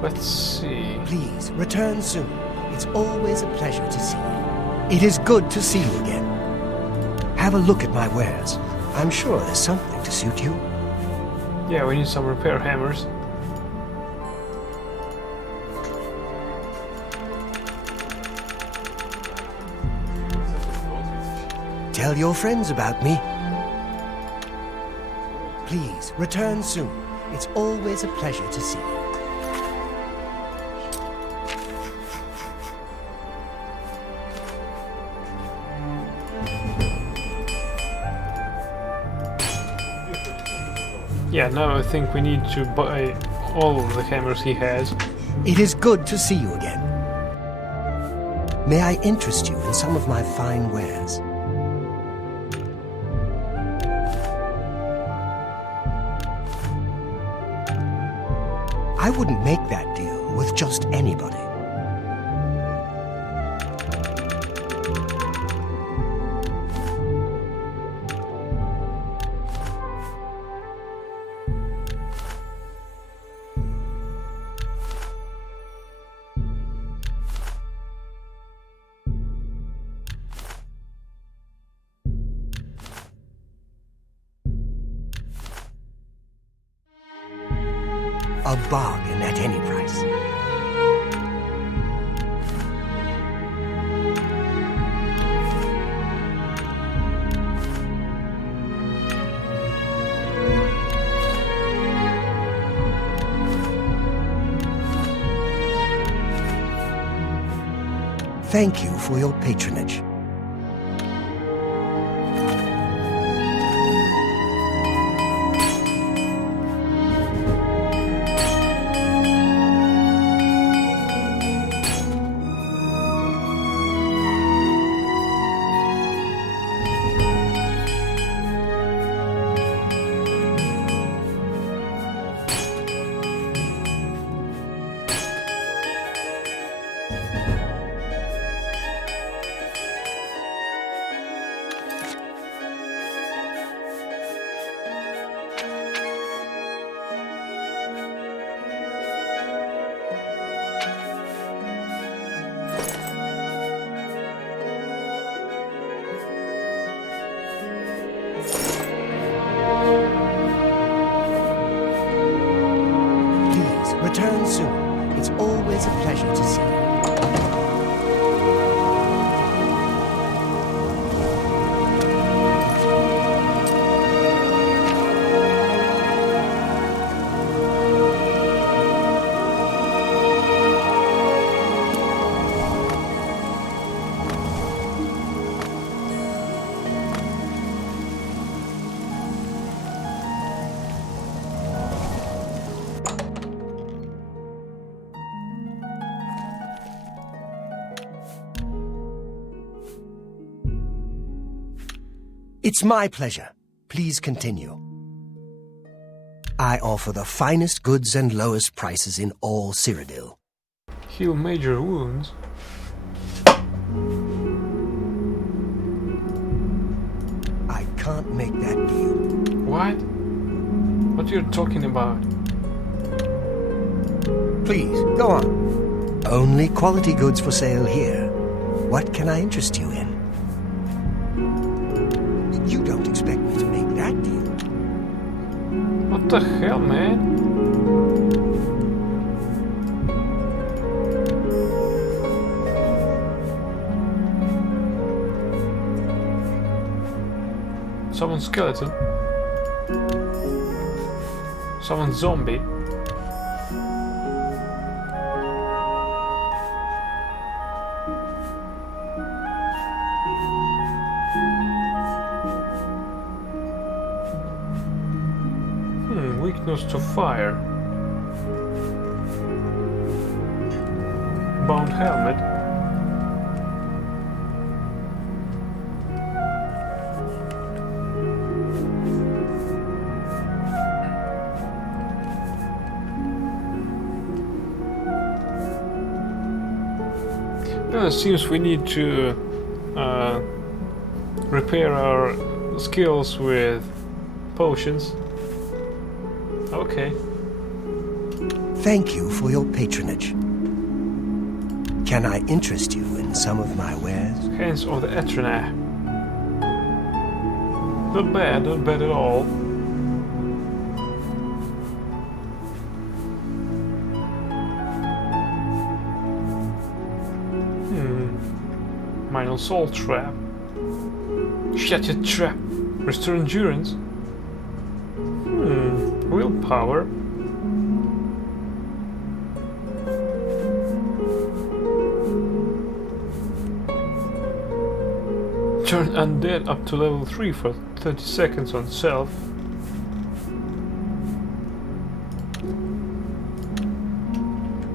Let's see. Please, return soon. It's always a pleasure to see you. It is good to see you again. Have a look at my wares. I'm sure there's something to suit you. Yeah, we need some repair hammers. Tell your friends about me. Please, return soon. It's always a pleasure to see you. Yeah, now I think we need to buy all of the hammers he has. It is good to see you again. May I interest you in some of my fine wares? I wouldn't make that deal with just anybody. A bargain at any price. Thank you for your patronage. Return soon. It's always a pleasure to see you. It's my pleasure. Please continue. I offer the finest goods and lowest prices in all Cyrodiil. Heal major wounds. I can't make that deal. What? What you're talking about? Please, go on. Only quality goods for sale here. What can I interest you in? You don't expect me to make that deal. What the hell, man? Someone's skeleton. Someone's zombie. Weakness to fire. Bound helmet. Well, it seems we need to repair our skills with potions. Okay. Thank you for your patronage. Can I interest you in some of my wares? Hands of the Etrena. Not bad at all. Minor salt trap. Shut your trap. Restore endurance. Willpower. Turn undead up to level 3 for 30 seconds on self.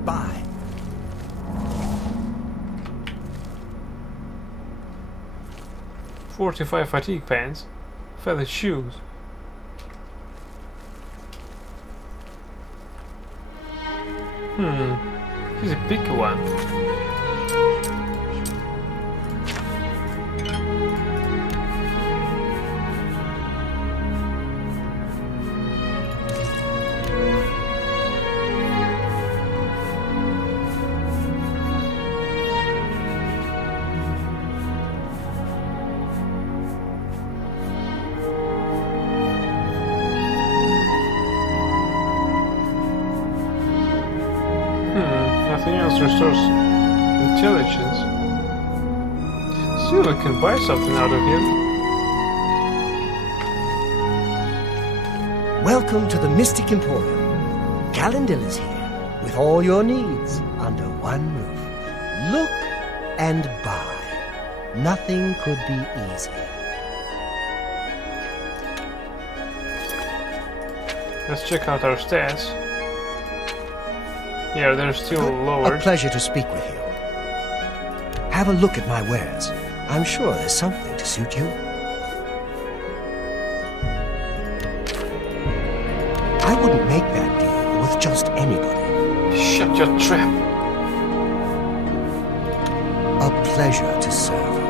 Bye. "45 fatigue pants. Feather shoes. He's a picky one. Nothing else restores intelligence. Still, I can buy something out of him. Welcome to the Mystic Emporium. Galendil is here, with all your needs under one roof. Look and buy. Nothing could be easier. Let's check out our stats. Yeah, they're still A lowered. pleasure to speak with you. Have a look at my wares. I'm sure there's something to suit you. I wouldn't make that deal with just anybody. Shut your trap. A pleasure to serve you.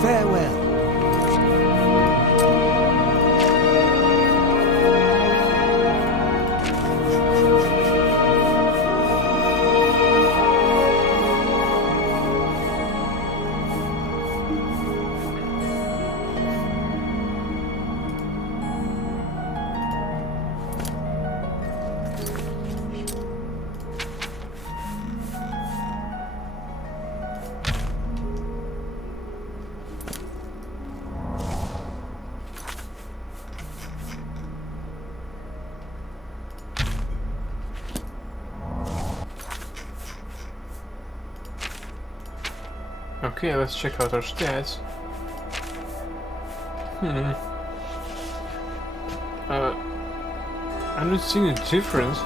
Farewell. Okay, let's check out our stats. I'm not seeing a difference.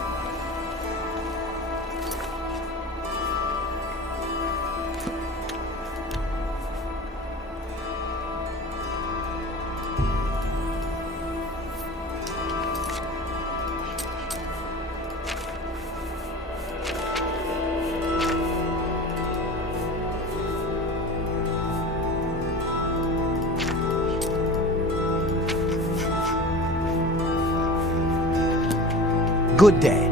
Good day.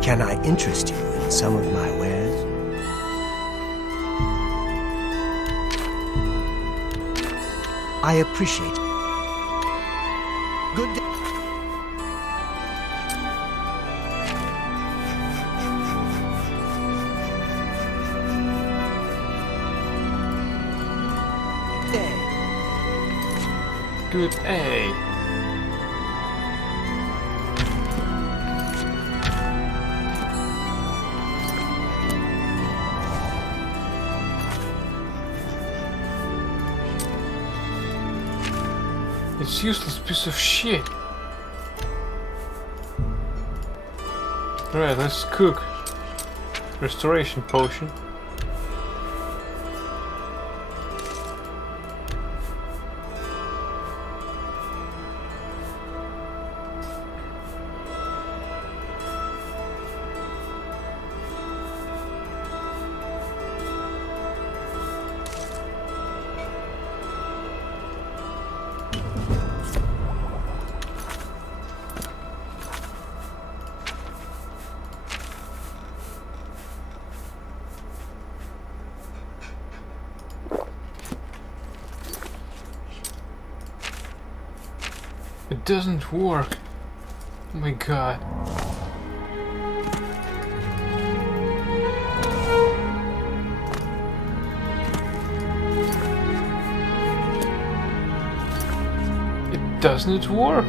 Can I interest you in some of my wares? I appreciate it. Good day. Good A. It's useless piece of shit. Alright, let's cook. Restoration potion. It doesn't work. Oh my god. Doesn't it work?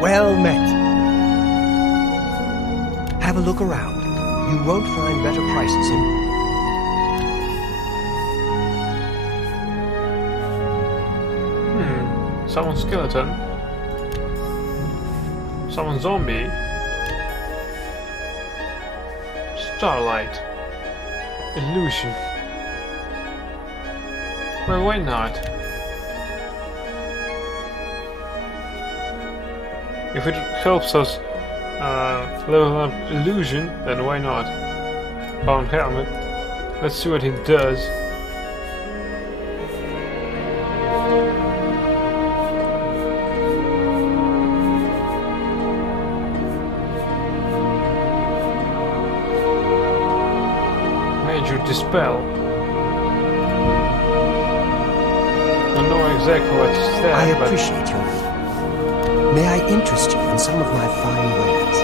Well met. Have a look around. You won't find better prices in... Someone skeleton. Someone zombie. Starlight. Illusion. Well, why not? If it helps us level up illusion, then why not? Bound helmet. Let's see what it does. Major dispel. Don't know exactly what's that, I but appreciate your need. May I interest you in some of my fine wares?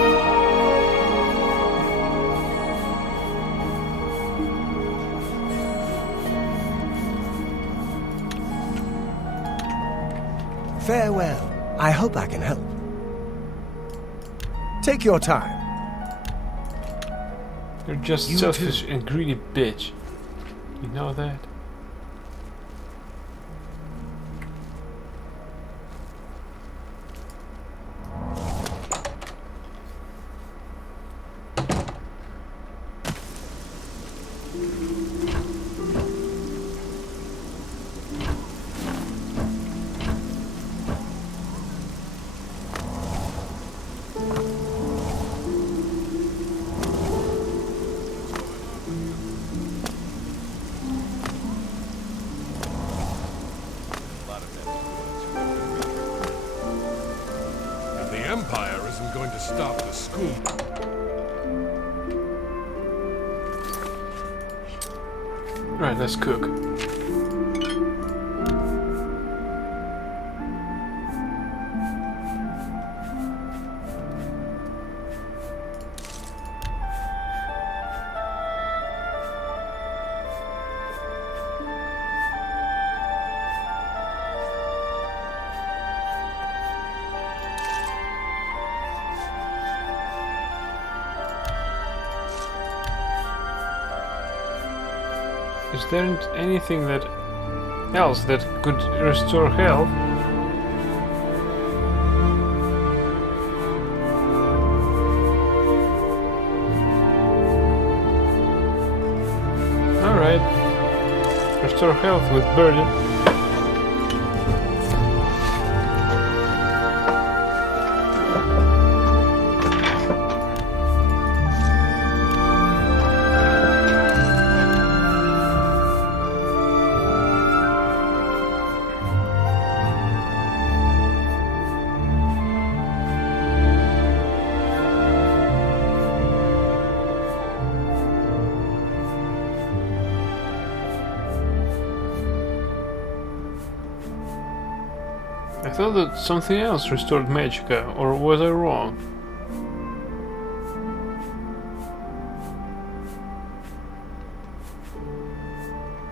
Farewell. I hope I can help. Take your time. you're just You selfish and greedy bitch. You know that? If the Empire isn't going to stop the school... Right, let's cook. Is there anything that else that could restore health? Alright. Restore health with burden. I thought that something else restored Magicka, or was I wrong?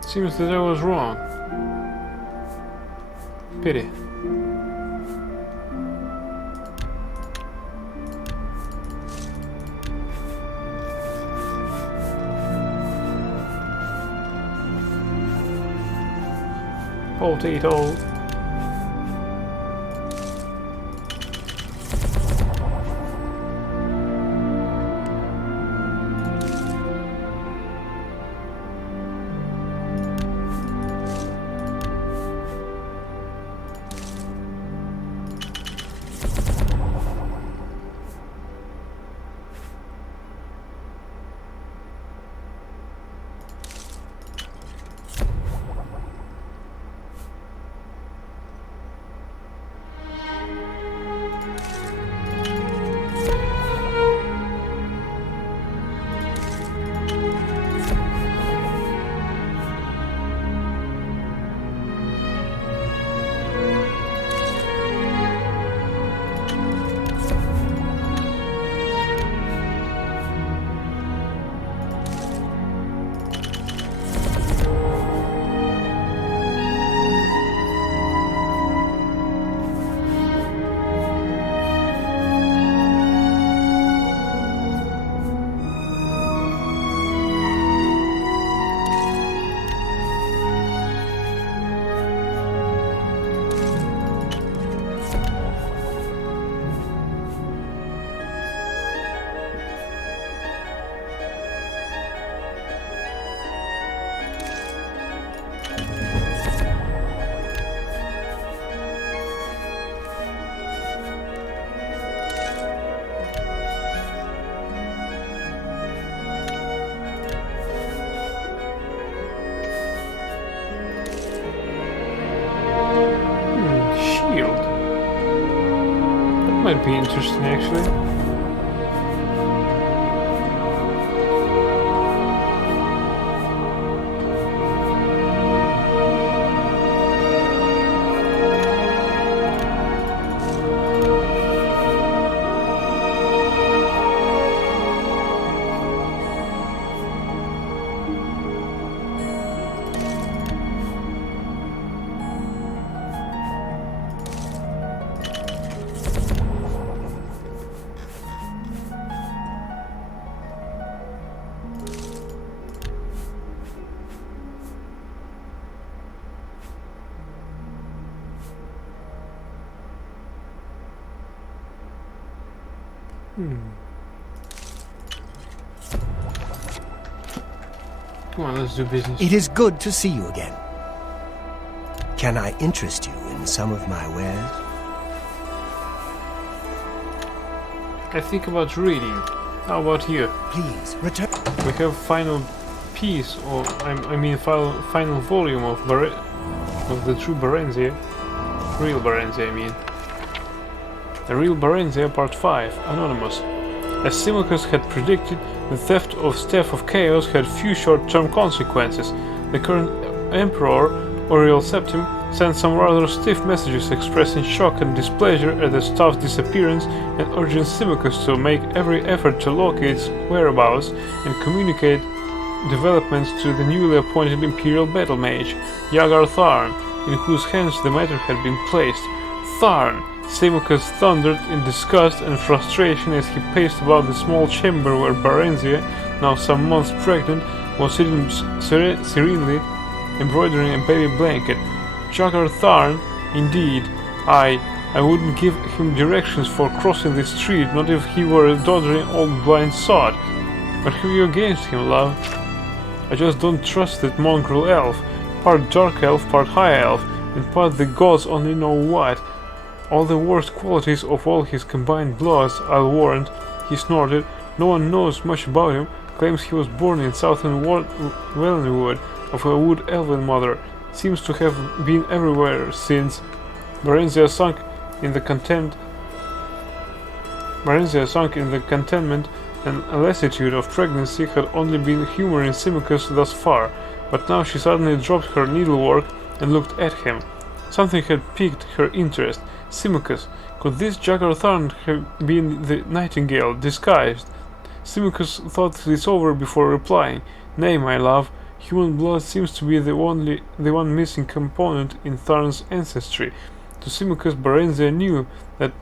Seems that I was wrong. Pity. Potato. might be interesting actually. Come on, let's do business. It is good to see you again. Can I interest you in some of my wares? I think about reading. How about you? Please, return. We have final piece, or I mean final volume of the true Barenzia. Real Barenzia, I mean. The Real Barenzia Part 5, Anonymous. As Symmachus had predicted, the theft of Staff of Chaos had few short-term consequences. The current Emperor, Auriel Septim, sent some rather stiff messages expressing shock and displeasure at the staff's disappearance and urging Symmachus to make every effort to locate its whereabouts and communicate developments to the newly appointed Imperial Battle Mage, Yagar Tharn, in whose hands the matter had been placed. Tharn! Symmachus thundered in disgust and frustration as he paced about the small chamber where Barenzia, now some months pregnant, was sitting serenely embroidering a baby blanket. Jagar Tharn, indeed. I wouldn't give him directions for crossing the street, not if he were a doddering old blind sod. What have you against him, love? I just don't trust that mongrel elf, part dark elf, part high elf, and part the gods only know what. All the worst qualities of all his combined bloods, I'll warrant. He snorted. No one knows much about him. Claims he was born in southern Wellenwood of a wood elven mother. Seems to have been everywhere since Barenzia sunk in the contentment and lassitude of pregnancy had only been humoring Symmachus thus far, but now she suddenly dropped her needlework and looked at him. Something had piqued her interest. Symmachus, could this Jagar Tharn have been the nightingale, disguised? Symmachus thought this over before replying. Nay, my love, human blood seems to be the one missing component in Tharn's ancestry. To Symmachus, Barenzia knew that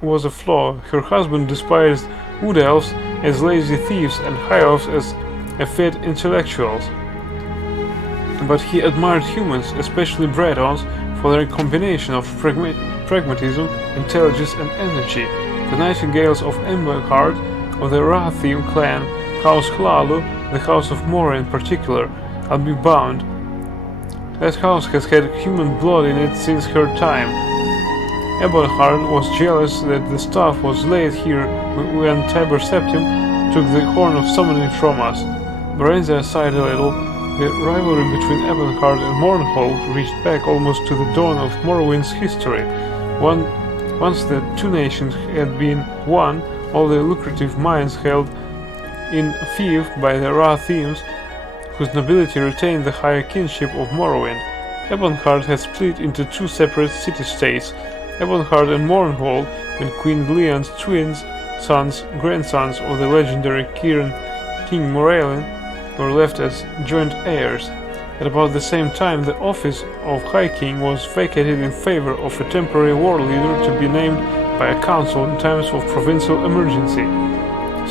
was a flaw. Her husband despised wood elves as lazy thieves and high elves as effete intellectuals. But he admired humans, especially Bretons, for their combination of pragmatism, intelligence and energy. The Nightingales of Emberheart, of the Rathian clan, House Hlalu, the House of Mora in particular, I'll be bound. That house has had human blood in it since her time. Ebonheart was jealous that the staff was laid here when Tiber Septim took the horn of summoning from us. Barenzia sighed a little. The rivalry between Ebonheart and Mournhold reached back almost to the dawn of Morrowind's history. Once the two nations had been one, all the lucrative mines held in fief by the Rathians, whose nobility retained the higher kinship of Morrowind. Ebonheart had split into two separate city-states, Ebonheart and Mournhold, when Queen Leon's twins, grandsons of the legendary King Moraelin, were left as joint heirs. At about the same time, the office of High King was vacated in favor of a temporary war leader to be named by a council in times of provincial emergency.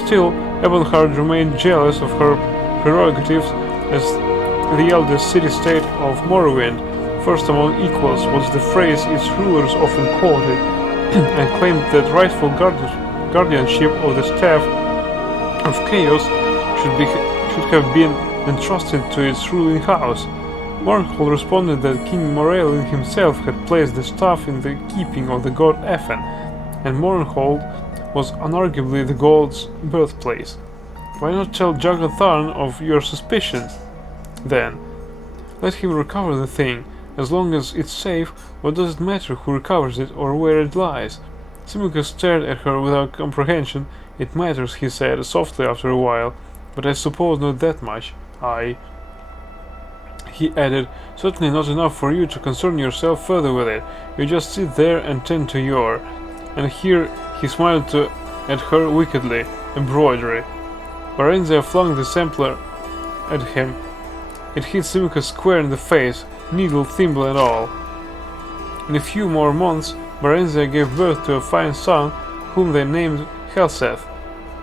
Still, Ebonheart remained jealous of her prerogatives as the eldest city-state of Morrowind. First among equals was the phrase its rulers often quoted, and claimed that rightful guardianship of the Staff of Chaos should have been entrusted to its ruling house. Mournhold responded that King Moraelin himself had placed the staff in the keeping of the god Ethan, and Mournhold was unarguably the god's birthplace. Why not tell Jagar Tharn of your suspicions, then? Let him recover the thing. As long as it's safe, what does it matter who recovers it or where it lies? Simicus stared at her without comprehension. It matters, he said softly after a while, but I suppose not that much. He added, certainly not enough for you to concern yourself further with it. You just sit there and tend to your... And here he smiled at her wickedly. Embroidery. Varenzia flung the sampler at him. It hit Simicus square in the face, needle, thimble and all. In a few more months, Varenzia gave birth to a fine son, whom they named Helseth.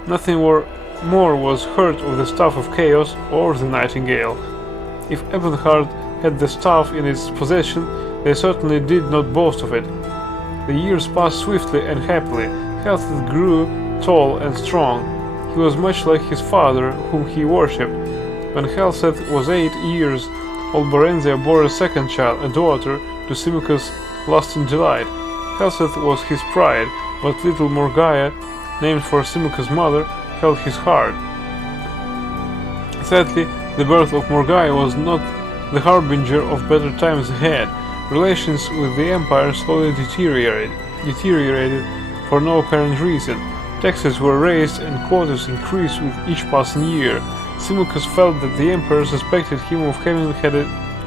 Nothing more was heard of the Staff of Chaos or the Nightingale. If Ebonheart had the staff in its possession, they certainly did not boast of it. The years passed swiftly and happily. Helseth grew tall and strong. He was much like his father, whom he worshipped. When Helseth was 8 years old, Varenzia bore a second child, a daughter, to Simicus' lasting delight. Helseth was his pride, but little Morgaya, named for Simicus' mother, held his heart. Sadly, the birth of Morgaya was not the harbinger of better times ahead. Relations with the Empire slowly deteriorated for no apparent reason. Taxes were raised and quotas increased with each passing year. Simicus felt that the Emperor suspected him of having had a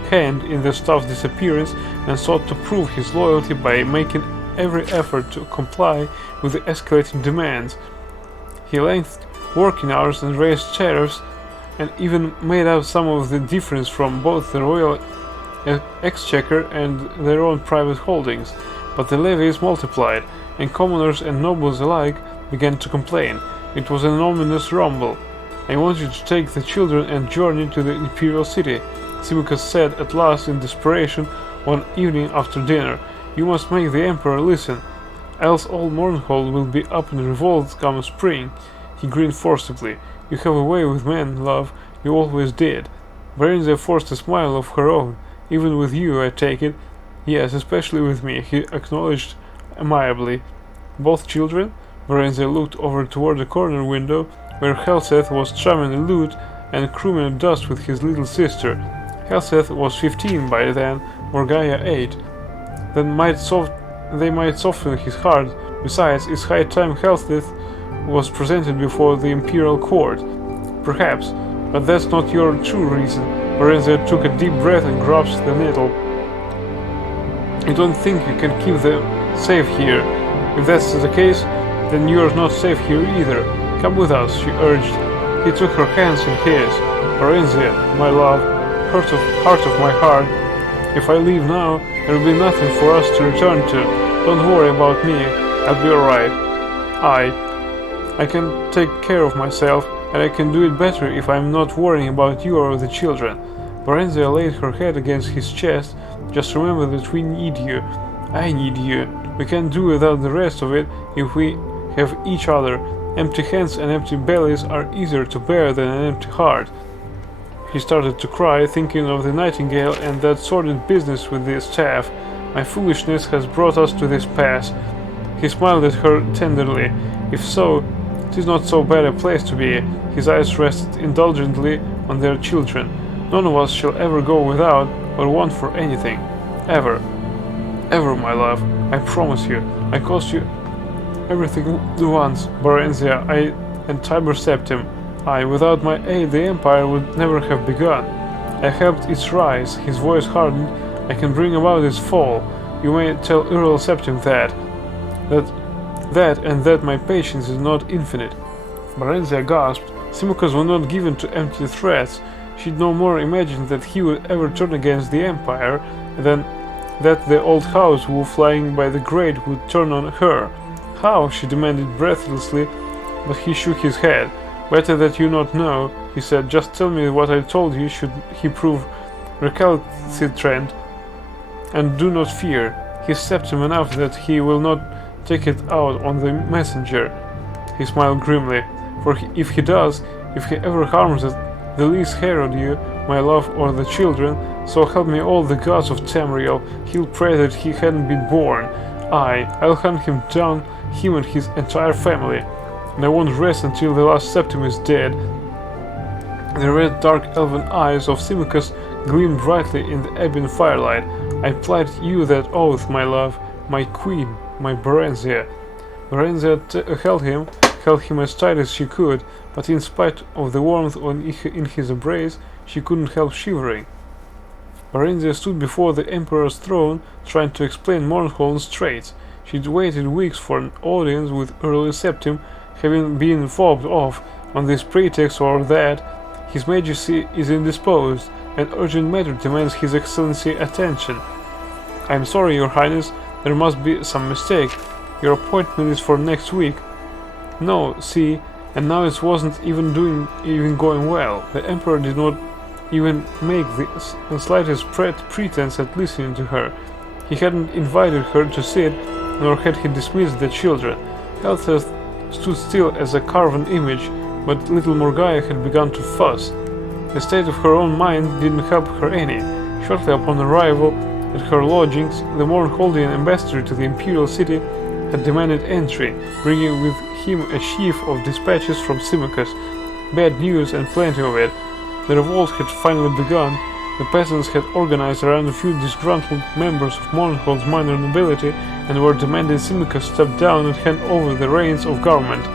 hand in the staff's disappearance and sought to prove his loyalty by making every effort to comply with the escalating demands. He lengthened working hours and raised tariffs, and even made up some of the difference from both the royal exchequer and their own private holdings. But the levies multiplied, and commoners and nobles alike began to complain. It was an ominous rumble. I want you to take the children and journey to the imperial city, Simicus said at last in desperation one evening after dinner. You must make the emperor listen, else all Mournhold will be up in revolt come spring. He grinned forcibly. You have a way with men, love. You always did. Varenzia forced a smile of her own. Even with you, I take it. Yes, especially with me, he acknowledged amiably. Both children? Varenzia looked over toward the corner window, where Helseth was strumming a lute and crooning a dust with his little sister. Helseth was 15 by then, Morgaya 8. They might soften his heart. Besides, it's high time Helseth was presented before the imperial court. Perhaps, but that's not your true reason. Varenzia took a deep breath and grasped the needle. You don't think you can keep them safe here. If that's the case, then you are not safe here either. Come with us, she urged. He took her hands in his. Varenzia, my love, heart of my heart, if I leave now, there will be nothing for us to return to. Don't worry about me, I'll be alright. I can take care of myself, and I can do it better if I'm not worrying about you or the children. Varenzia laid her head against his chest. Just remember that we need you. I need you. We can't do without the rest of it if we have each other. Empty hands and empty bellies are easier to bear than an empty heart. He started to cry, thinking of the Nightingale and that sordid business with the staff. My foolishness has brought us to this pass. He smiled at her tenderly. If so, it is not so bad a place to be. His eyes rested indulgently on their children. None of us shall ever go without or want for anything. Ever. Ever, my love. I promise you. I cost you everything once, Varenzia, and Tiber Septim. Without my aid, the Empire would never have begun. I helped its rise. His voice hardened. I can bring about its fall. You may tell Earl Septim that my patience is not infinite. Varenzia gasped. Simicus was not given to empty threats. She'd no more imagined that he would ever turn against the Empire than that the old house wolf flying by the grate would turn on her. How? She demanded breathlessly, but he shook his head. Better that you not know, he said. Just tell me what I told you should he prove recalcitrant, and do not fear. He's Septim enough that he will not take it out on the messenger. He smiled grimly. For if he does, if he ever harms the least hair on you, my love, or the children, so help me all the gods of Tamriel, he'll pray that he hadn't been born. I'll hunt him down, him and his entire family, and I won't rest until the last Septim is dead. The red dark elven eyes of Simicus gleamed brightly in the ebbing firelight. I plight you that oath, my love, my queen, my Varenzia. Varenzia held him as tight as she could, but in spite of the warmth in his embrace, she couldn't help shivering. Varenzia stood before the Emperor's throne, trying to explain Mournholm's traits. She'd waited weeks for an audience with Earl Septim, having been fobbed off on this pretext or that. His Majesty is indisposed. An urgent matter demands His Excellency attention. I am sorry, Your Highness, there must be some mistake. Your appointment is for next week. No, see, and now it wasn't even going well. The Emperor did not even make the slightest pretense at listening to her. He hadn't invited her to sit, nor had he dismissed the children. Eltheth stood still as a carven image, but little Morgaya had begun to fuss. The state of her own mind didn't help her any. Shortly upon arrival at her lodgings, the Mournholdian ambassador to the imperial city had demanded entry, bringing with him a sheaf of dispatches from Symmachus. Bad news, and plenty of it. The revolt had finally begun. The peasants had organized around a few disgruntled members of Mournhold's minor nobility and were demanding Symmachus step down and hand over the reins of government.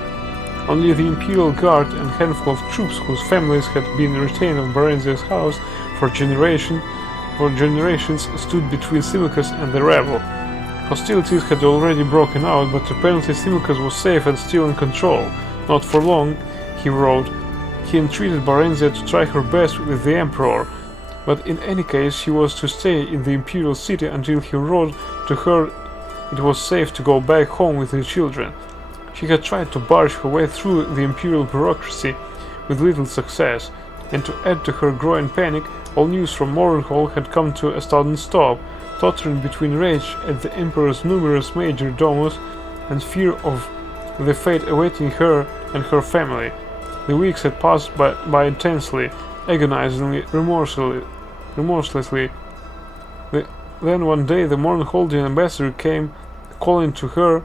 Only the Imperial Guard and handful of troops whose families had been retained on Varenzia's house for generations stood between Symmachus and the rebel. Hostilities had already broken out, but apparently Symmachus was safe and still in control. Not for long, he wrote. He entreated Varenzia to try her best with the Emperor, but in any case she was to stay in the Imperial City until he wrote to her it was safe to go back home with the children. She had tried to barge her way through the Imperial bureaucracy with little success, and to add to her growing panic, all news from Mournhold had come to a sudden stop, tottering between rage at the Emperor's numerous major domus and fear of the fate awaiting her and her family. The weeks had passed by intensely, agonizingly, remorselessly. Then one day the Mournholdian ambassador came, calling to her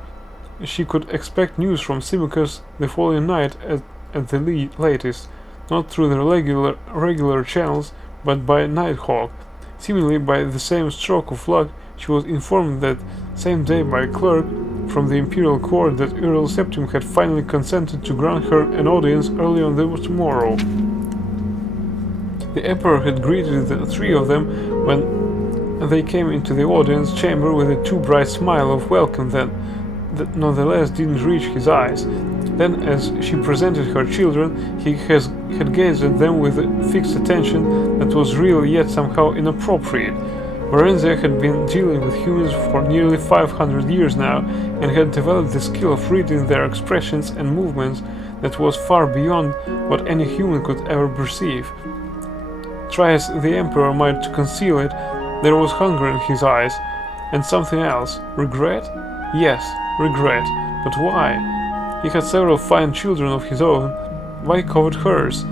she could expect news from Symmachus the following night at the latest, not through the regular channels, but by Nighthawk. Seemingly by the same stroke of luck, she was informed that same day by a clerk from the Imperial Court that Earl Septim had finally consented to grant her an audience early on the tomorrow. The Emperor had greeted the three of them when they came into the audience chamber with a too bright smile of welcome that nonetheless didn't reach his eyes. Then, as she presented her children, he had gazed at them with a fixed attention that was real yet somehow inappropriate. Varenzia had been dealing with humans for nearly 500 years now, and had developed the skill of reading their expressions and movements that was far beyond what any human could ever perceive. Try as the Emperor might to conceal it, there was hunger in his eyes, and something else. Regret? Yes, regret. But why? He had several fine children of his own. Why covet hers?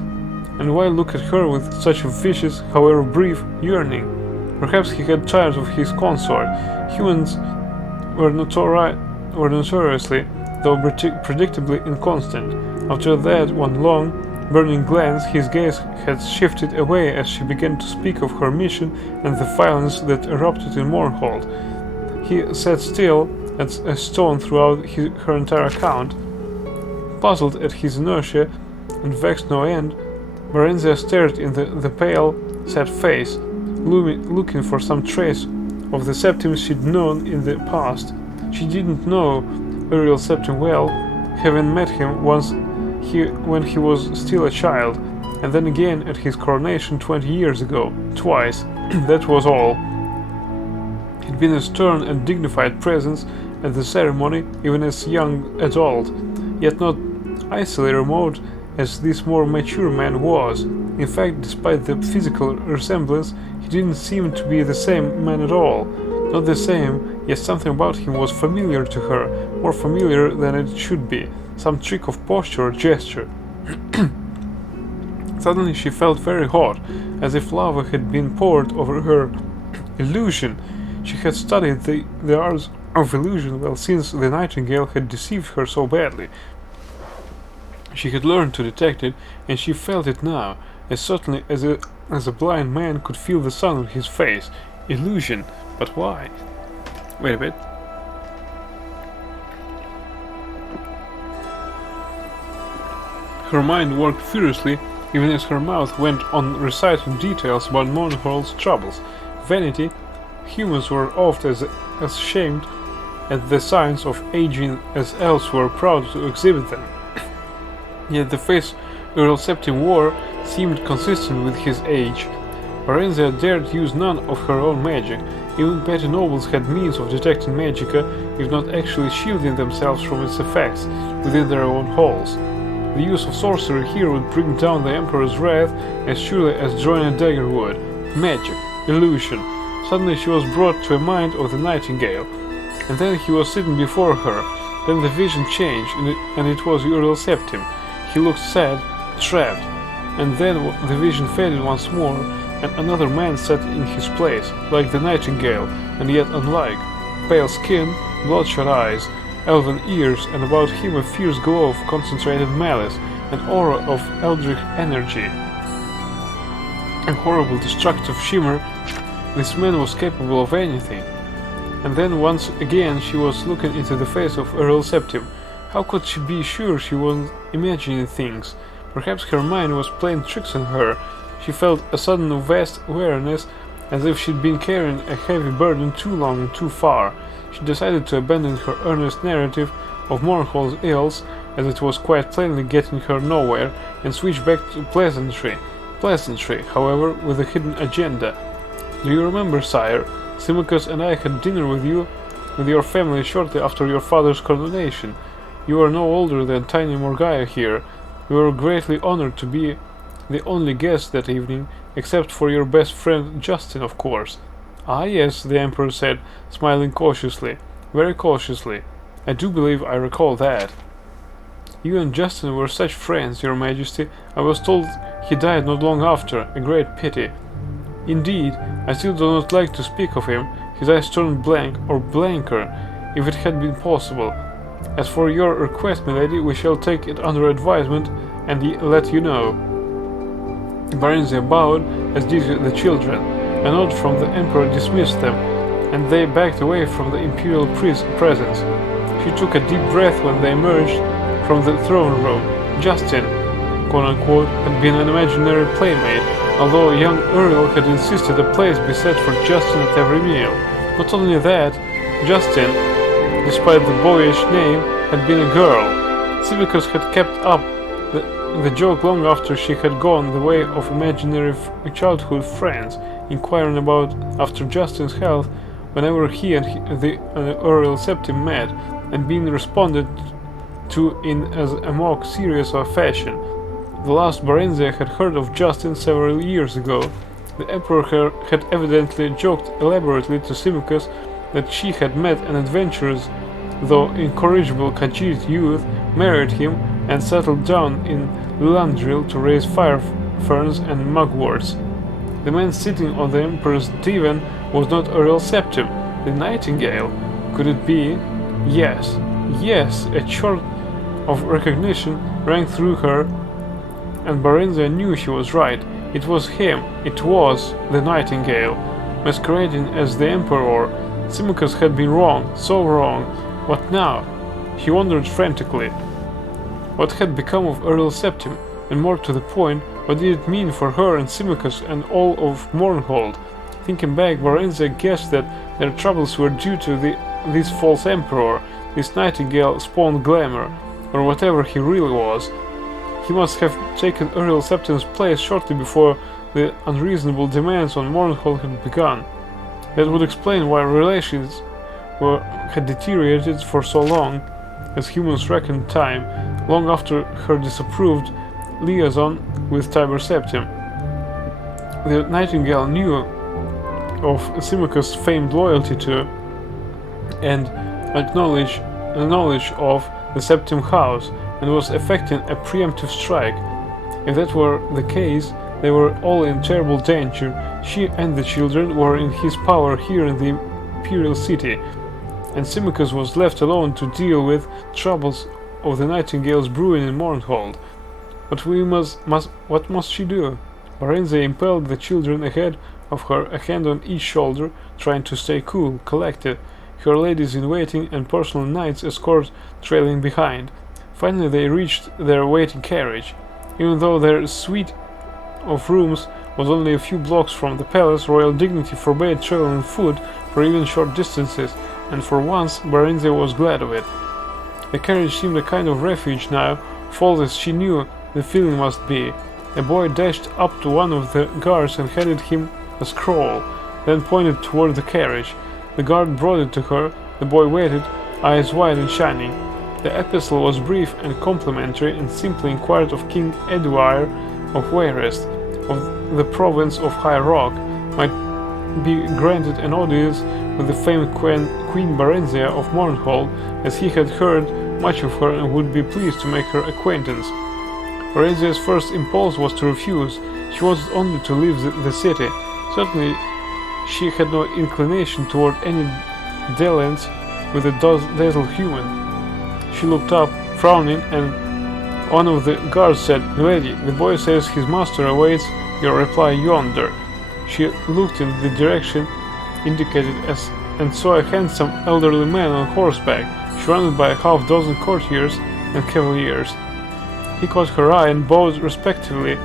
And why look at her with such a vicious, however brief, yearning? Perhaps he had tired of his consort. Humans were notoriously, though predictably, inconstant. After that one long, burning glance, his gaze had shifted away as she began to speak of her mission and the violence that erupted in Mournhold. He sat still as a stone throughout her entire account. Puzzled at his inertia and vexed no end, Varenzia stared in the pale, sad face, looking for some trace of the Septim she'd known in the past. She didn't know Uriel Septim well, having met him once when he was still a child, and then again at his coronation 20 years ago, twice. That was all. He'd been a stern and dignified presence at the ceremony, even as a young adult, yet not icily remote as this more mature man was. In fact, despite the physical resemblance, he didn't seem to be the same man at all. Not the same, yet something about him was familiar to her, more familiar than it should be, some trick of posture or gesture. Suddenly she felt very hot, as if lava had been poured over her. Illusion! She had studied the arts of illusion well since the Nightingale had deceived her so badly. She had learned to detect it, and she felt it now, as certainly as a blind man could feel the sun on his face. Illusion, but why? Wait a bit. Her mind worked furiously, even as her mouth went on reciting details about Mournhold's troubles. Vanity, humans were oft as ashamed at the signs of aging as elves were proud to exhibit them. Yet the face Earl Septim wore seemed consistent with his age. Varenzia dared use none of her own magic. Even petty nobles had means of detecting magicka, if not actually shielding themselves from its effects within their own halls. The use of sorcery here would bring down the Emperor's wrath as surely as drawing a dagger would. Magic, illusion. Suddenly she was brought to a mind of the Nightingale, and then he was sitting before her. Then the vision changed, and it was Earl Septim. He looked sad, trapped, and then the vision faded once more, and another man sat in his place, like the Nightingale, and yet unlike. Pale skin, bloodshot eyes, elven ears, and about him a fierce glow of concentrated malice, an aura of eldritch energy. A horrible destructive shimmer. This man was capable of anything. And then once again she was looking into the face of Earl Septim. How could she be sure she wasn't imagining things? Perhaps her mind was playing tricks on her. She felt a sudden vast weariness, as if she'd been carrying a heavy burden too long and too far. She decided to abandon her earnest narrative of Mournhold's ills, as it was quite plainly getting her nowhere, and switch back to pleasantry. Pleasantry, however, with a hidden agenda. Do you remember, sire? Symmachus and I had dinner with your family shortly after your father's coronation. You are no older than tiny Morgaya here. We were greatly honored to be the only guest that evening, except for your best friend Justin, of course. Ah yes, the Emperor said, smiling cautiously, very cautiously. I do believe I recall that. You and Justin were such friends, your majesty. I was told he died not long after, a great pity. Indeed, I still do not like to speak of him. His eyes turned blank, or blanker, if it had been possible. As for your request, milady, we shall take it under advisement and let you know. Varenzia bowed, as did the children. A nod from the Emperor dismissed them, and they backed away from the imperial presence. She took a deep breath when they emerged from the throne room. Justin, quote-unquote, had been an imaginary playmate, although young Earl had insisted a place be set for Justin at every meal. Not only that, Justin, despite the boyish name, had been a girl. Symmachus had kept up the joke long after she had gone the way of imaginary childhood friends, inquiring after Justin's health whenever he and the Earl Septim met, and being responded to in as a mock serious fashion. The last Varenzia had heard of Justin several years ago. The Emperor had evidently joked elaborately to Symmachus that she had met an adventurous, though incorrigible Khajiit youth, married him, and settled down in Lilandril to raise fire ferns and mugworts. The man sitting on the Emperor's divan was not Earl Septim, the Nightingale. Could it be? Yes, yes, a chord of recognition rang through her, and Varenzia knew she was right. It was him, it was the Nightingale, masquerading as the Emperor. Symmachus had been wrong, so wrong. What now? She wondered frantically. What had become of Earl Septim, and more to the point, what did it mean for her and Symmachus and all of Mournhold? Thinking back, Varenzia guessed that their troubles were due to this false Emperor, this Nightingale-spawned glamour, or whatever he really was. He must have taken Earl Septim's place shortly before the unreasonable demands on Mournhold had begun. That would explain why relations had deteriorated for so long, as humans reckoned time, long after her disapproved liaison with Tiber Septim. The Nightingale knew of Symmachus' famed loyalty to and knowledge of the Septim house, and was effecting a preemptive strike. If that were the case, they were all in terrible danger. She and the children were in his power here in the imperial city, and Symmachus was left alone to deal with troubles of the Nightingale's brewing in Mournhold. But what must she do? Varenzia impelled the children ahead of her, a hand on each shoulder, trying to stay cool, collected, her ladies-in-waiting and personal knights escort trailing behind. Finally they reached their waiting carriage. Even though their suite of rooms was only a few blocks from the palace, royal dignity forbade traveling foot for even short distances, and for once Barenziah was glad of it. The carriage seemed a kind of refuge now, false as she knew the feeling must be. A boy dashed up to one of the guards and handed him a scroll, then pointed toward the carriage. The guard brought it to her. The boy waited, eyes wide and shining. The epistle was brief and complimentary, and simply inquired of King Edwire of Wayrest, of the province of High Rock, might be granted an audience with the famed Queen Barenziah of Mournhold, as he had heard much of her and would be pleased to make her acquaintance. Barenziah's first impulse was to refuse. She wanted only to leave the city. Certainly she had no inclination toward any dalliance with a dazzled human. She looked up, frowning, and one of the guards said, "Milady, the boy says his master awaits your reply yonder." She looked in the direction indicated and saw a handsome elderly man on horseback, surrounded by a half-dozen courtiers and cavaliers. He caught her eye and bowed respectfully,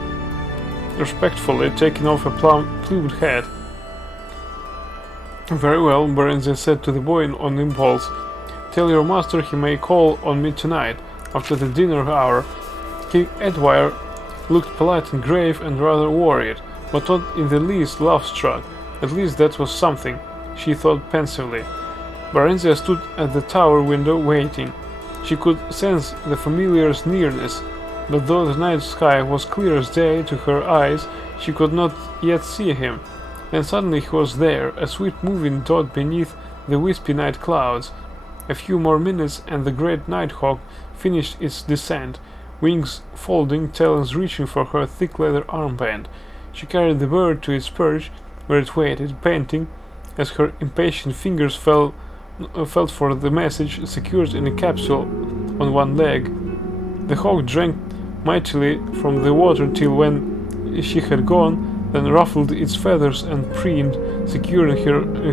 taking off a plumed hat. "Very well," Barenziah said to the boy on impulse. "Tell your master he may call on me tonight, after the dinner hour." King Edwire looked polite and grave and rather worried, but not in the least love-struck. At least that was something, she thought pensively. Barenziah stood at the tower window waiting. She could sense the familiar's nearness, but though the night sky was clear as day to her eyes, she could not yet see him. Then suddenly he was there, a swift moving dot beneath the wispy night clouds. A few more minutes and the great nighthawk finished its descent, wings folding, talons reaching for her thick leather armband. She carried the bird to its perch, where it waited, panting, as her impatient fingers felt for the message secured in a capsule on one leg. The hawk drank mightily from the water till when she had gone, then ruffled its feathers and preened, secure in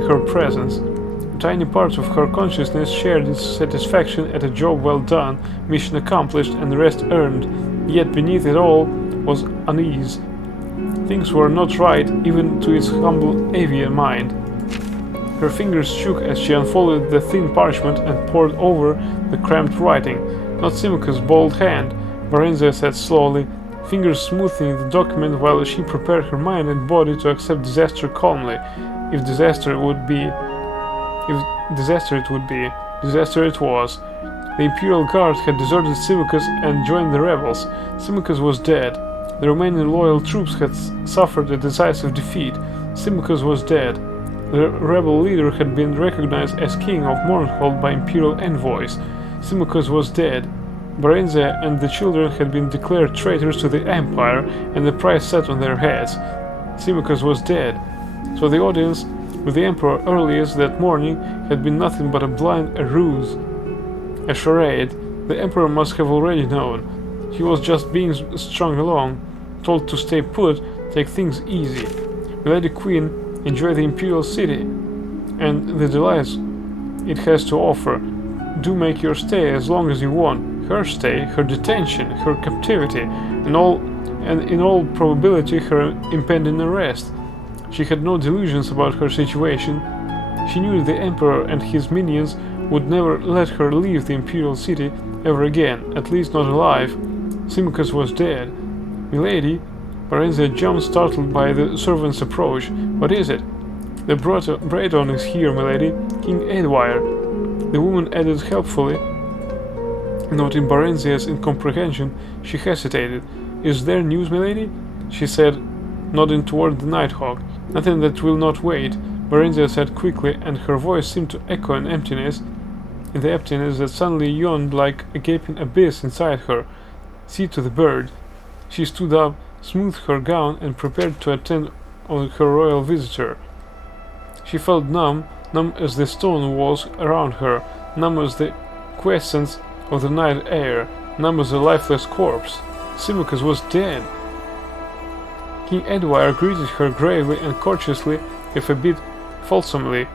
her presence. A tiny part of her consciousness shared its satisfaction at a job well done, mission accomplished, and rest earned, yet beneath it all was unease. Things were not right, even to its humble avian mind. Her fingers shook as she unfolded the thin parchment and pored over the cramped writing. "Not Simcoe's bold hand," Barenziah said slowly, fingers smoothing the document while she prepared her mind and body to accept disaster calmly. If disaster it would be. Disaster it was. The Imperial Guard had deserted Simcoe's and joined the rebels. Simcoe's was dead. The remaining loyal troops had suffered a decisive defeat. Simcoe's was dead. The rebel leader had been recognized as king of Mournhold by imperial envoys. Simcoe's was dead. Barenziah and the children had been declared traitors to the empire, and the price set on their heads. Simcoe's was dead. So the audience with the emperor earliest that morning had been nothing but a ruse, a charade. The emperor must have already known. He was just being strung along, told to stay put, take things easy. Milady Queen, enjoy the imperial city and the delights it has to offer. Do make your stay as long as you want. Her stay, her detention, her captivity, and in all probability her impending arrest. She had no delusions about her situation. She knew the emperor and his minions would never let her leave the imperial city ever again, at least not alive. Simcoe's was dead. "Milady," Barenziah jumped, startled by the servant's approach. "What is it?" "The Breton is here, milady. King Edwire." The woman added helpfully. Noting Barenziah's incomprehension, she hesitated. "Is there news, milady?" she said, nodding toward the Nighthawk. "Nothing that will not wait," Barenziah said quickly, and her voice seemed to echo in the emptiness that suddenly yawned like a gaping abyss inside her. "See to the bird." She stood up, smoothed her gown, and prepared to attend on her royal visitor. She felt numb as the stone walls around her, numb as the quiescence of the night air, numb as a lifeless corpse. Simcoe's was dead. King Edwire greeted her gravely and courteously, if a bit fulsomely.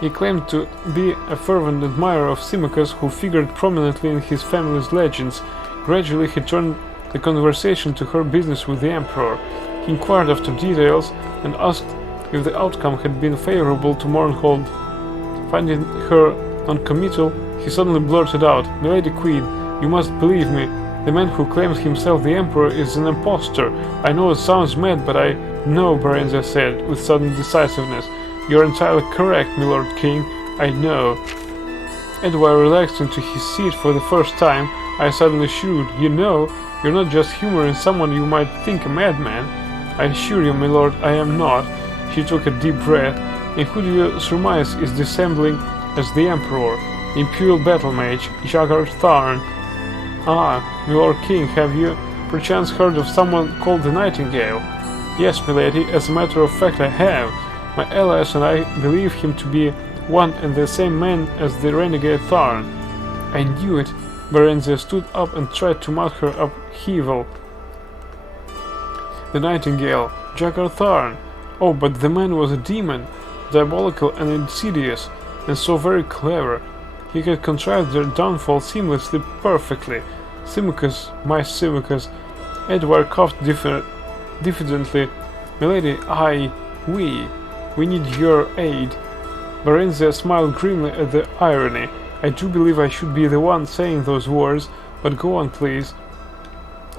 He claimed to be a fervent admirer of Symmachus, who figured prominently in his family's legends. Gradually he turned the conversation to her business with the Emperor. He inquired after details and asked if the outcome had been favorable to Mournhold. Finding her non-committal, he suddenly blurted out, "Milady Queen, you must believe me. The man who claims himself the Emperor is an impostor. I know it sounds mad, but I know," Berenzia said with sudden decisiveness. "You're entirely correct, Milord King. I know." Edward relaxed into his seat for the first time. I suddenly shuddered. "You know, you're not just humoring someone you might think a madman." "I assure you, my lord, I am not." She took a deep breath. "And who do you surmise is dissembling as the Emperor?" "The Imperial Battle Mage, Jagar Tharn." "Ah, Milord King, have you perchance heard of someone called the Nightingale?" "Yes, milady, as a matter of fact I have. My allies and I believe him to be one and the same man as the renegade Tharn." "I knew it." Berenzia stood up and tried to mount her upheaval. "The Nightingale, Jagar Tharn. Oh, but the man was a demon, diabolical and insidious, and so very clever. He had contrived their downfall seamlessly, perfectly. Symmachus, my Symmachus." Edward coughed diffidently. "Milady, we need your aid." Berenzia smiled grimly at the irony. "I do believe I should be the one saying those words, but go on, please."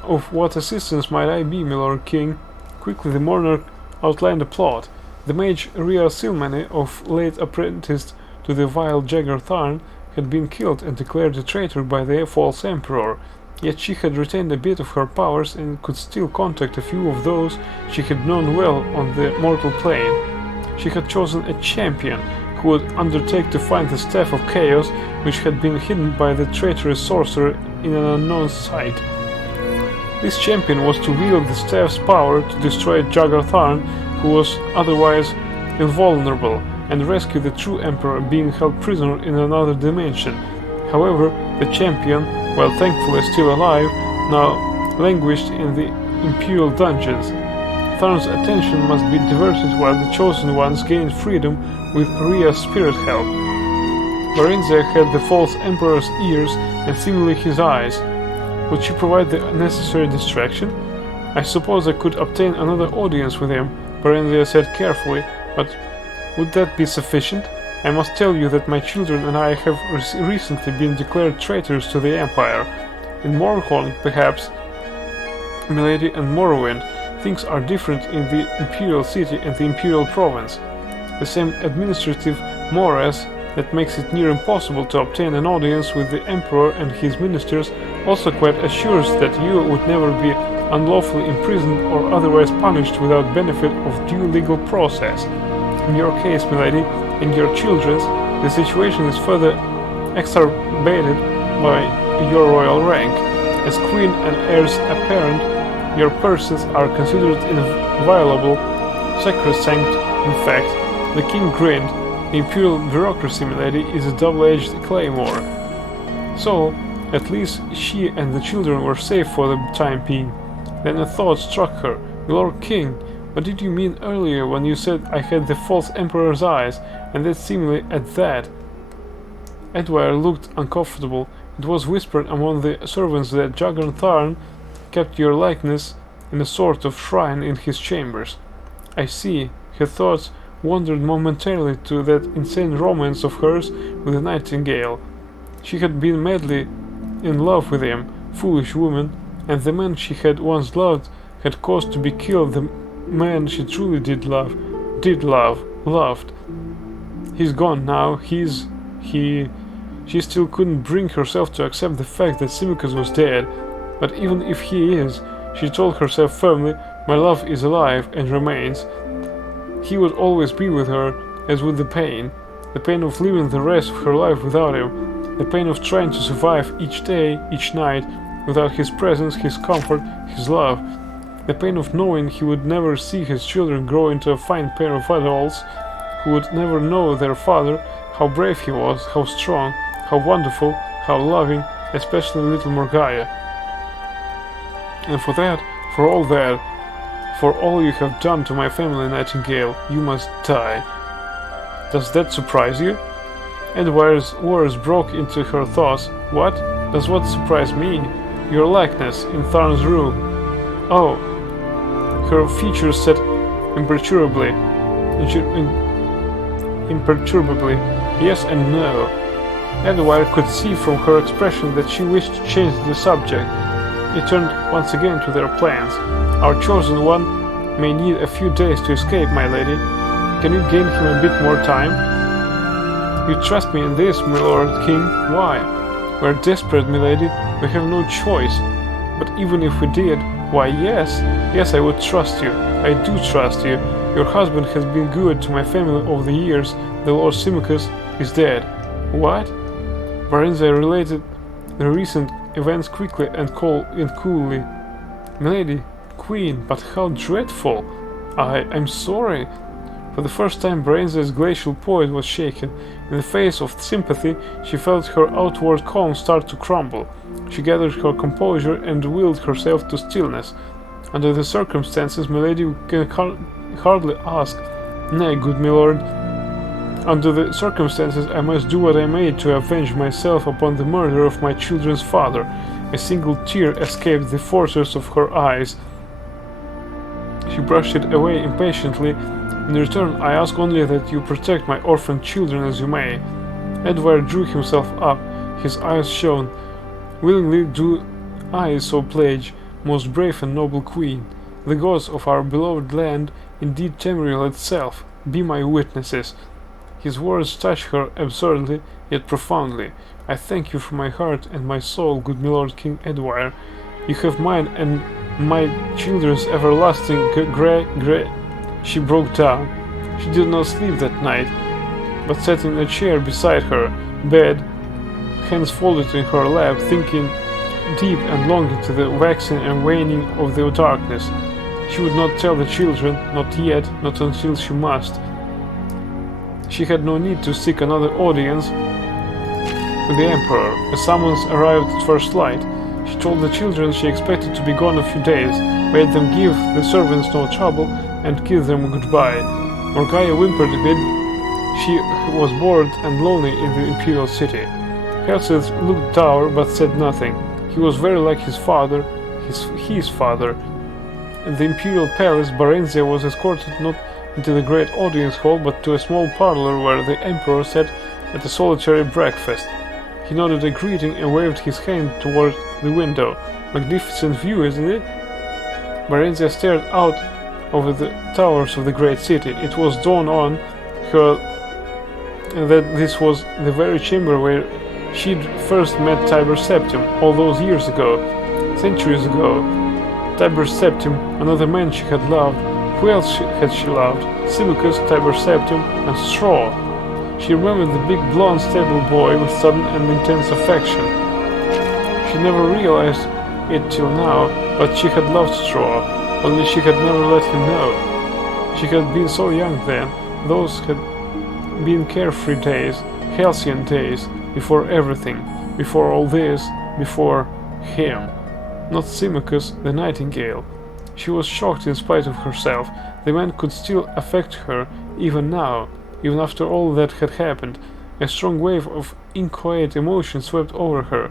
"Of what assistance might I be, Milord King?" Quickly the monarch outlined a plot. The mage Ria Silmane, of late apprenticed to the vile Jagar Tharn, had been killed and declared a traitor by the false emperor. Yet she had retained a bit of her powers and could still contact a few of those she had known well on the mortal plane. She had chosen a champion who would undertake to find the Staff of Chaos, which had been hidden by the traitorous sorcerer in an unknown site. This champion was to wield the staff's power to destroy Jagar Tharn, who was otherwise invulnerable, and rescue the true emperor being held prisoner in another dimension. However, the champion, while thankfully still alive, now languished in the imperial dungeons. Tharn's attention must be diverted while the chosen ones gained freedom with Ria's spirit help. Berenzia had the false emperor's ears and seemingly his eyes. Would she provide the necessary distraction? "I suppose I could obtain another audience with him," Berenzia said carefully, "but would that be sufficient? I must tell you that my children and I have recently been declared traitors to the Empire. In Mournhold, perhaps, milady, and Morrowind, things are different in the Imperial City and the Imperial Province. The same administrative morass that makes it near impossible to obtain an audience with the Emperor and his ministers also quite assures that you would never be unlawfully imprisoned or otherwise punished without benefit of due legal process. In your case, milady, and your children's, the situation is further exacerbated by your royal rank. As queen and heirs apparent, your persons are considered inviolable, sacrosanct. In fact, the king grinned. The imperial bureaucracy, milady, is a double-edged claymore. So, at least she and the children were safe for the time being. Then a thought struck her. "Lord King, what did you mean earlier when you said I had the false emperor's eyes, and that seemingly at that?" Edward looked uncomfortable. It was whispered among the servants that Jagar Tharn kept your likeness in a sort of shrine in his chambers. "I see." Her thoughts wandered momentarily to that insane romance of hers with the Nightingale. She had been madly in love with him, foolish woman, and the man she had once loved had caused to be killed the man she truly did love, loved. He's gone now, She still couldn't bring herself to accept the fact that Symmachus was dead, but even if he is, she told herself firmly, my love is alive and remains. He would always be with her, as with the pain of living the rest of her life without him, the pain of trying to survive each day, each night, without his presence, his comfort, his love, the pain of knowing he would never see his children grow into a fine pair of adults, who would never know their father, how brave he was, how strong, how wonderful, how loving, especially little Morgaya. And for that, for all that, for all you have done to my family, Nightingale, you must die. Does that surprise you? Edwire's words broke into her thoughts. What? Does what surprise me? Your likeness in Tharn's room. Oh. Her features set imperturbably. Imperturbably. Yes and no. Edwire could see from her expression that she wished to change the subject. He turned once again to their plans. Our chosen one may need a few days to escape, my lady. Can you gain him a bit more time? You trust me in this, my lord king. Why? We're desperate, milady. We have no choice. But even if we did, why yes. Yes, I would trust you. I do trust you. Your husband has been good to my family over the years. The Lord Symmachus is dead. What? Varenzia related the recent events quickly and coolly. Milady, queen, but how dreadful! I'm sorry. For the first time, Varenzia's glacial poise was shaken. In the face of sympathy, she felt her outward calm start to crumble. She gathered her composure and willed herself to stillness. Under the circumstances, milady can hardly ask. Nay, good milord. Under the circumstances, I must do what I may to avenge myself upon the murder of my children's father. A single tear escaped the forces of her eyes. She brushed it away impatiently. In return, I ask only that you protect my orphaned children as you may. Edward drew himself up. His eyes shone. Willingly do I so pledge, most brave and noble queen. The gods of our beloved land, indeed Tamriel itself, be my witnesses. His words touched her absurdly, yet profoundly. I thank you from my heart and my soul, good milord King Edwire. You have mine and my children's everlasting She broke down. She did not sleep that night, but sat in a chair beside her bed, hands folded in her lap, thinking deep and long into the waxing and waning of the darkness. She would not tell the children, not yet, not until she must. She had no need to seek another audience with the Emperor. A summons arrived at first light. She told the children she expected to be gone a few days, bade them give the servants no trouble, and kissed them goodbye. Morgaya whimpered a bit. She was bored and lonely in the imperial city. Helseth looked dour but said nothing. He was very like his father, his father. In the imperial palace, Varenzia was escorted not into the great audience hall, but to a small parlor where the emperor sat at a solitary breakfast. He nodded a greeting and waved his hand toward the window. Magnificent view, isn't it? Varenzia stared out over the towers of the great city. It was dawn on her that this was the very chamber where she'd first met Tiber Septim all those years ago, centuries ago. Tiber Septim, another man she had loved. Who else had she loved? Symmachus, Tiber Septim, and Straw. She remembered the big blonde stable boy with sudden and intense affection. She never realized it till now, but she had loved Straw, only she had never let him know. She had been so young then. Those had been carefree days, halcyon days, before everything, before all this, before him. Not Symmachus, the nightingale. She was shocked in spite of herself. The man could still affect her, even now, even after all that had happened. A strong wave of inchoate emotion swept over her.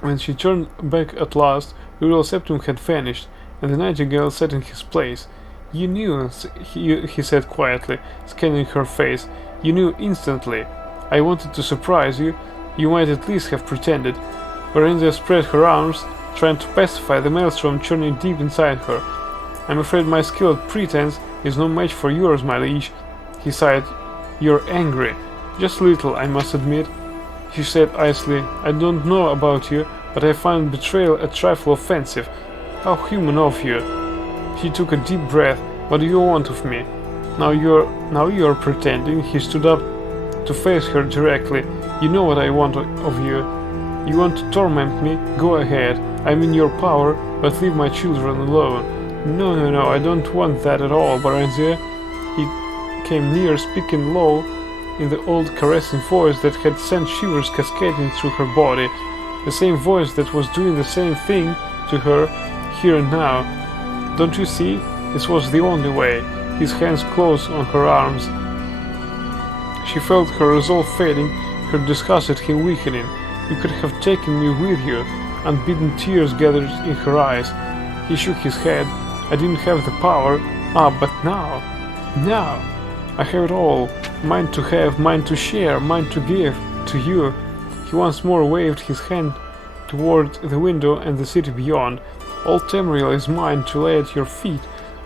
When she turned back at last, Uriel Septim had vanished, and the nightingale sat in his place. You knew, he said quietly, scanning her face. You knew instantly. I wanted to surprise you. You might at least have pretended. Varenzia spread her arms, trying to pacify the maelstrom churning deep inside her. I'm afraid my skill at pretense is no match for yours, my liege. He sighed. You're angry. Just a little, I must admit. She said icily. I don't know about you, but I find betrayal a trifle offensive. How human of you. She took a deep breath. What do you want of me? Now you're pretending. He stood up to face her directly. You know what I want of you. You want to torment me? Go ahead. I'm in your power, but leave my children alone. No, I don't want that at all, Varenzia. He came near, speaking low, in the old caressing voice that had sent shivers cascading through her body. The same voice that was doing the same thing to her, here and now. Don't you see? This was the only way. His hands closed on her arms. She felt her resolve fading, her disgust at him weakening. You could have taken me with you. Unbidden tears gathered in her eyes. He shook his head. I didn't have the power. But now. Now. I have it all. Mine to have, mine to share, mine to give to you. He once more waved his hand toward the window and the city beyond. All Tamriel is mine to lay at your feet,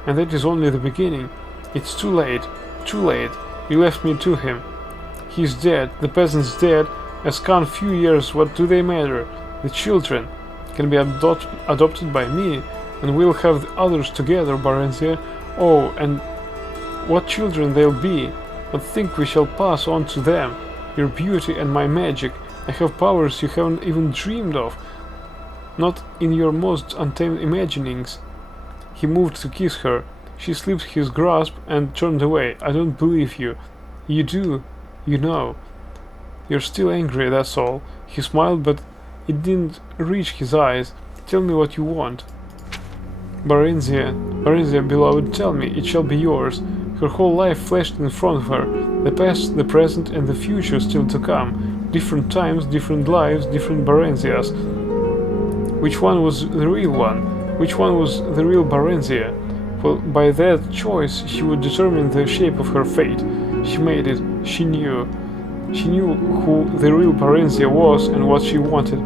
and that is only the beginning. It's too late. Too late. You left me to him. He's dead. The peasant's dead. As gone few years, what do they matter? The children can be adopted by me, and we'll have the others together, Barenzier. Oh, and what children they'll be! But think we shall pass on to them. Your beauty and my magic. I have powers you haven't even dreamed of. Not in your most untamed imaginings. He moved to kiss her. She slipped his grasp and turned away. I don't believe you. You do. You know. You're still angry, that's all. He smiled, but it didn't reach his eyes. Tell me what you want. Barenzier, beloved, tell me, it shall be yours. Her whole life flashed in front of her. The past, the present, and the future still to come. Different times, different lives, different Barenzias. Which one was the real one? Which one was the real Barenzier? Well, by that choice, she would determine the shape of her fate. She made it. She knew. She knew who the real Barenzier was and what she wanted.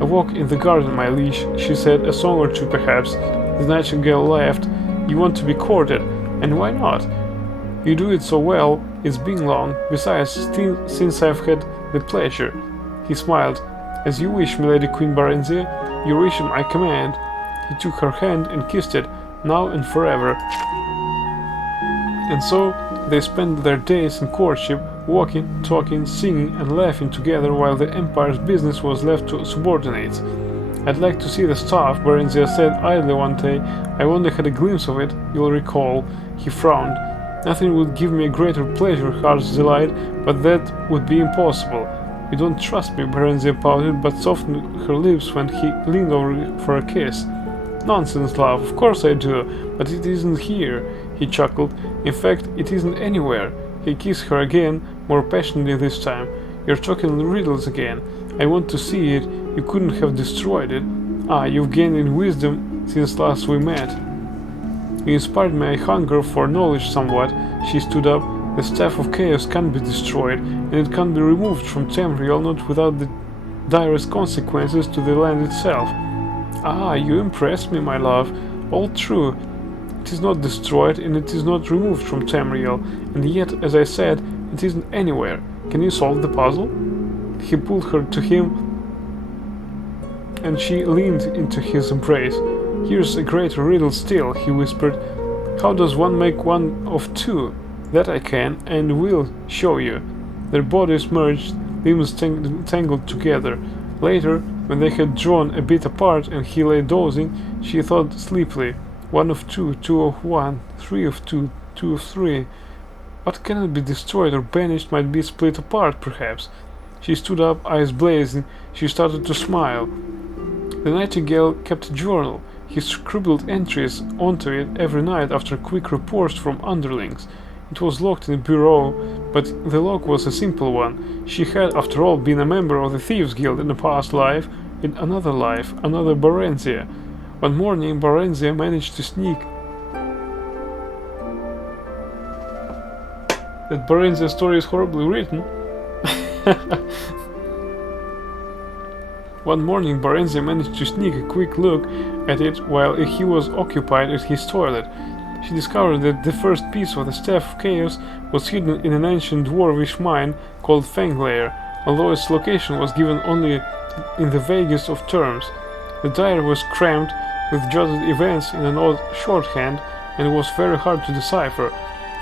A walk in the garden, my liege, she said, a song or two perhaps. The nightingale laughed. You want to be courted, and why not? You do it so well, it's been long, besides, still since I've had the pleasure. He smiled. As you wish, milady Queen Barenzier, your wish at my command. He took her hand and kissed it, now and forever. And so they spent their days in courtship, walking, talking, singing and laughing together while the Empire's business was left to subordinates. I'd like to see the staff, Barenzier said idly one day. I only had a glimpse of it, you'll recall. He frowned. Nothing would give me a greater pleasure, heart's delight, but that would be impossible. You don't trust me, Barenzier pouted, but softened her lips when he leaned over for a kiss. Nonsense, love, of course I do, but it isn't here, he chuckled. In fact, it isn't anywhere. He kissed her again, more passionately this time. You're talking riddles again. I want to see it. You couldn't have destroyed it. You've gained in wisdom since last we met. You inspired my hunger for knowledge somewhat. She stood up. The staff of chaos can't be destroyed, and it can't be removed from Tamriel, not without the direst consequences to the land itself. You impress me, my love. All true. It is not destroyed, and it is not removed from Tamriel, and yet, as I said, it isn't anywhere. Can you solve the puzzle? He pulled her to him, and she leaned into his embrace. Here's a greater riddle still, he whispered. How does one make one of two? That I can, and will show you. Their bodies merged, limbs tangled together. Later, when they had drawn a bit apart and he lay dozing, she thought sleepily. One of two, two of one, three of two, two of three. What cannot be destroyed or banished might be split apart, perhaps. She stood up, eyes blazing. She started to smile. The nightingale kept a journal. He scribbled entries onto it every night after quick reports from underlings. It was locked in a bureau, but the lock was a simple one. She had, after all, been a member of the Thieves' Guild in a past life, another Barenzier. One morning, Barenzier managed to sneak. That Barenzier story is horribly written. One morning, Barenzier managed to sneak a quick look at it while he was occupied at his toilet. She discovered that the first piece of the Staff of Chaos was hidden in an ancient dwarvish mine called Fanglair, although its location was given only in the vaguest of terms. The diary was crammed with jotted events in an odd shorthand, and it was very hard to decipher.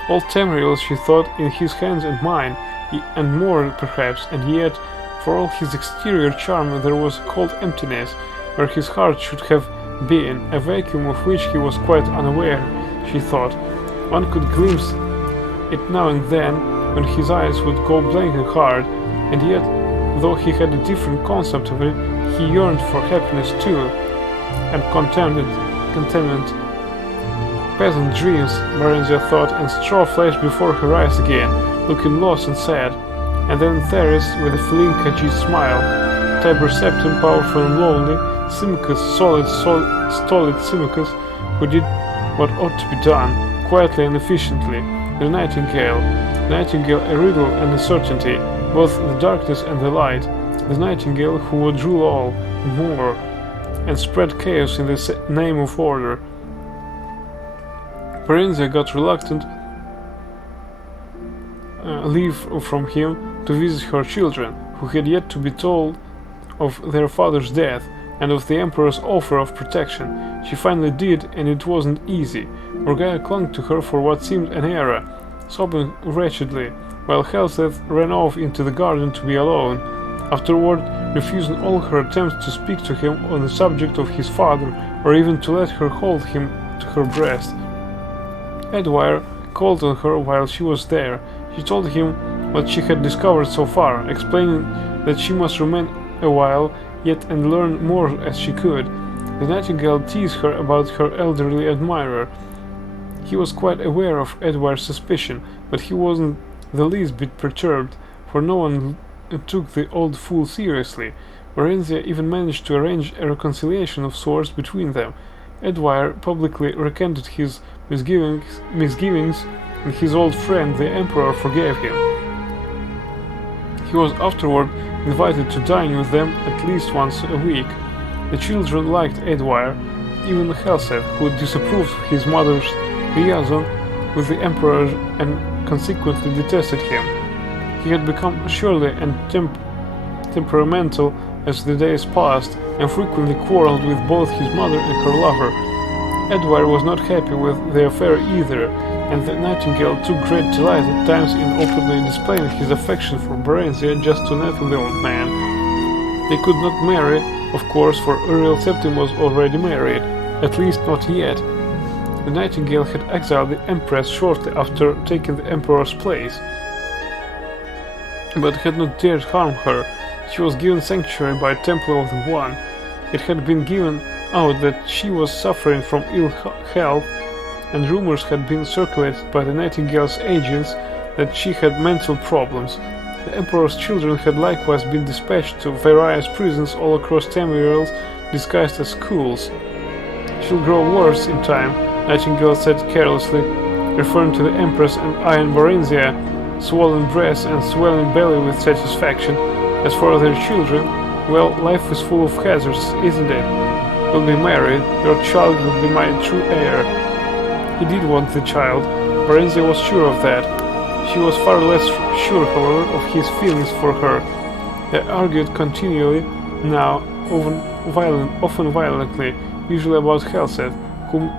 All Tamriel, she thought, in his hands and mine, and more perhaps, and yet, for all his exterior charm, there was a cold emptiness where his heart should have been, a vacuum of which he was quite unaware, she thought. One could glimpse it now and then, when his eyes would go blank and hard, and yet, though he had a different concept of it, he yearned for happiness too, and contentment. Pleasant dreams, Barenzier thought, and straw flashed before her eyes again. looking lost and sad, and then Theris with a Felinka-G smile, Tiber Septim powerful and lonely, Symmachus stolid Symmachus who did what ought to be done, quietly and efficiently, the Nightingale a riddle and a certainty, both the darkness and the light, the Nightingale who would rule all, more, and spread chaos in the name of order. Varenzia got reluctant leave from him to visit her children, who had yet to be told of their father's death and of the Emperor's offer of protection. She finally did, and it wasn't easy. Morgana clung to her for what seemed an era, sobbing wretchedly, while Helseth ran off into the garden to be alone, afterward refusing all her attempts to speak to him on the subject of his father, or even to let her hold him to her breast. Edwire called on her while she was there. She told him what she had discovered so far, explaining that she must remain a while yet and learn more as she could. The Nightingale teased her about her elderly admirer. He was quite aware of Edwire's suspicion, but he wasn't the least bit perturbed, for no one took the old fool seriously. Varenzia even managed to arrange a reconciliation of sorts between them. Edwire publicly recanted his misgivings, and his old friend the Emperor forgave him. He was afterward invited to dine with them at least once a week. The children liked Edwire, even Helseth, who disapproved of his mother's liaison with the Emperor and consequently detested him. He had become surly and temperamental as the days passed, and frequently quarreled with both his mother and her lover. Edwire was not happy with the affair either, and the Nightingale took great delight at times in openly displaying his affection for Varenzia just to nettle the old man. They could not marry, of course, for Uriel Septim was already married, at least not yet. The Nightingale had exiled the Empress shortly after taking the Emperor's place, but had not dared harm her. She was given sanctuary by Temple of the One. It had been given out that she was suffering from ill health, and rumors had been circulated by the Nightingale's agents that she had mental problems. The Emperor's children had likewise been dispatched to various prisons all across Tamriel disguised as schools. "She'll grow worse in time," Nightingale said carelessly, referring to the Empress and Iron Varenzia, swollen breasts and swelling belly with satisfaction. As for their children, well, life is full of hazards, isn't it? We'll be married, your child will be my true heir. He did want the child, Varenzia was sure of that. She was far less sure, however, of his feelings for her. They argued continually, now often violently, usually about Helseth, whom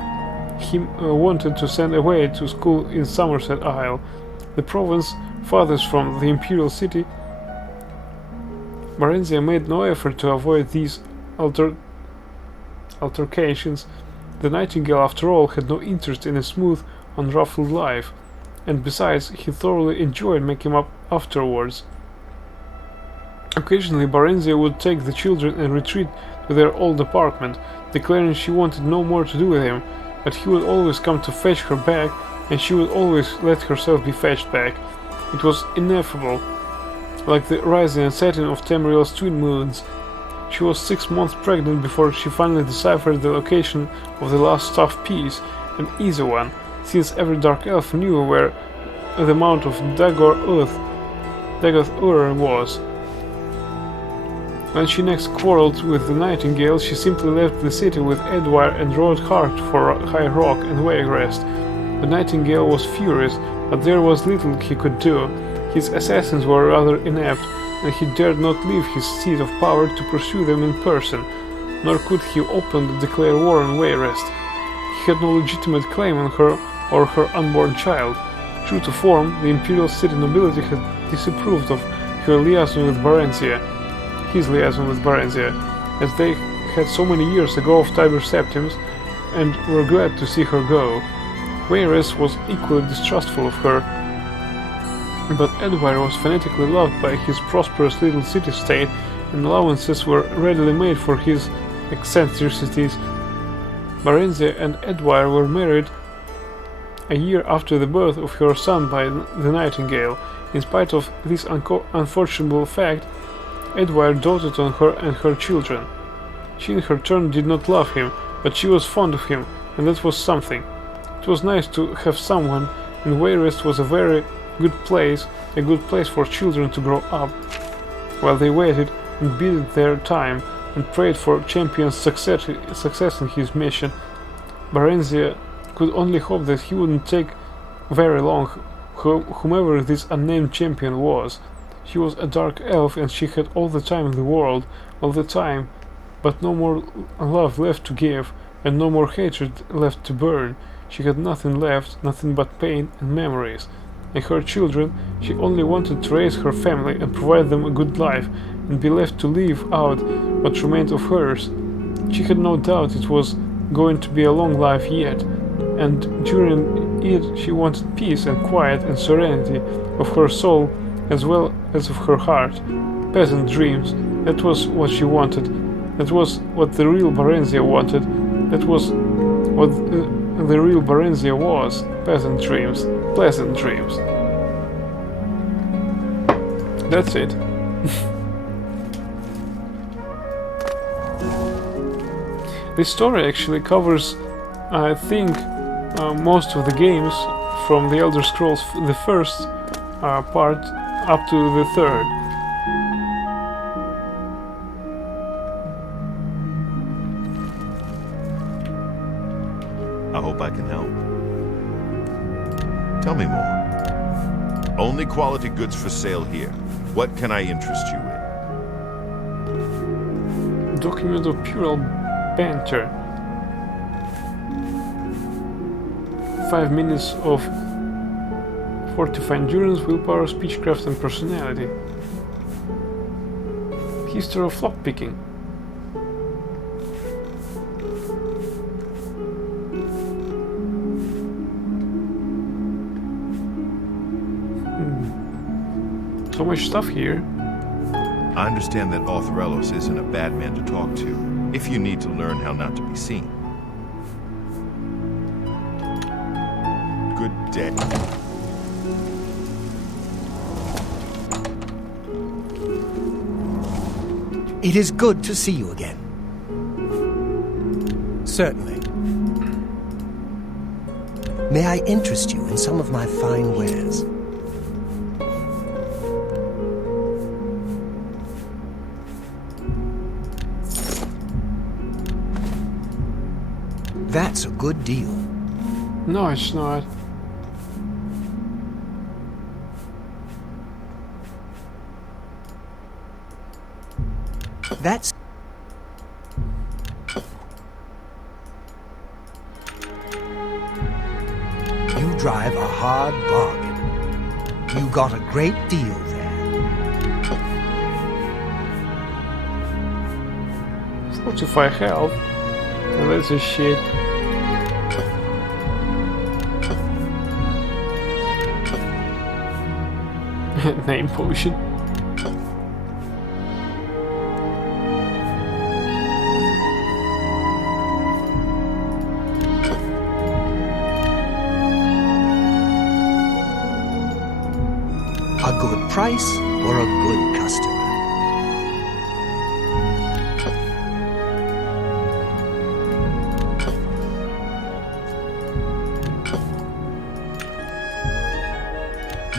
he wanted to send away to school in Somerset Isle. The province farthest from the imperial city, Varenzia made no effort to avoid these altercations. The Nightingale, after all, had no interest in a smooth, unruffled life, and besides, he thoroughly enjoyed making up afterwards. Occasionally, Varenzia would take the children and retreat to their old apartment, declaring she wanted no more to do with him, but he would always come to fetch her back, and she would always let herself be fetched back. It was ineffable, like the rising and setting of Tamriel's twin moons. She was 6 months pregnant before she finally deciphered the location of the last stuffed piece, an easy one, since every dark elf knew where the mount of Dagoth Ur was. When she next quarreled with the Nightingale, she simply left the city with Edwire and rode hard for High Rock and Wayrest. The Nightingale was furious, but there was little he could do. His assassins were rather inept, and he dared not leave his seat of power to pursue them in person, nor could he openly declare war on Wayrest. He had no legitimate claim on her or her unborn child. True to form, the imperial city nobility had disapproved of her liaison with Varenzia, as they had so many years ago of Tiber Septims, and were glad to see her go. Wayrest was equally distrustful of her, but Edwire was fanatically loved by his prosperous little city-state, and allowances were readily made for his eccentricities. Varenzia and Edwire were married a year after the birth of her son by the Nightingale, In spite of this unfortunate fact, Edward doted on her and her children. She in her turn did not love him, but she was fond of him, and that was something. It was nice to have someone, and Wayrest was a very good place for children to grow up. While they waited and bided their time and prayed for Champion's success in his mission, Barenziah could only hope that he wouldn't take very long, whomever this unnamed champion was. She was a dark elf and she had all the time in the world, all the time, but no more love left to give, and no more hatred left to burn. She had nothing left, nothing but pain and memories. And her children, she only wanted to raise her family and provide them a good life, and be left to live out what remained of hers. She had no doubt it was going to be a long life yet, and during it she wanted peace and quiet and serenity of her soul as well as of her heart. Peasant dreams, that was what she wanted. That was what the real Barenziah wanted. That was what the real Barenziah was. Peasant dreams, pleasant dreams. That's it. This story actually covers, I think, most of the games from the Elder Scrolls, the first part up to the third. I hope I can help. Tell me more. Only quality goods for sale here. What can I interest you in? Document of puerile banter. 5 minutes of fortified endurance, willpower, speechcraft, and personality. History of lockpicking. So much stuff here. I understand that Orthorelos isn't a bad man to talk to, if you need to learn how not to be seen. Good day. It is good to see you again. Certainly. May I interest you in some of my fine wares? That's a good deal. No, it's not. That's... You drive a hard bargain. You got a great deal there. 45 health. And that's a shit. Name potion. A good price or a good customer.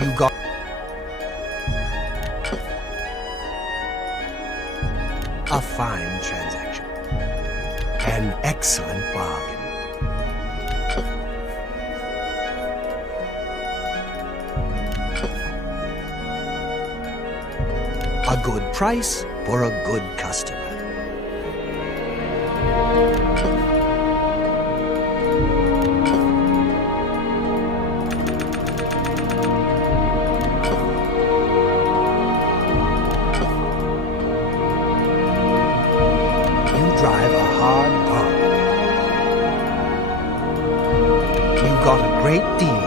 You got a fine transaction. An excellent bargain. A good price for a good customer. You drive a hard bargain. You got a great deal.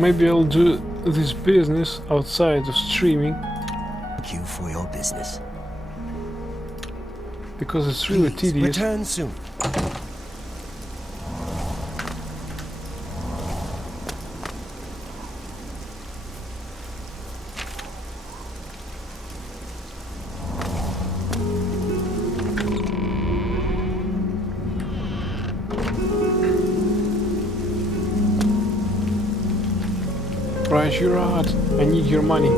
Maybe I'll do this business outside of streaming. thank you for your business. Because it's really Please tedious. return soon. Right, you're out. I need your money.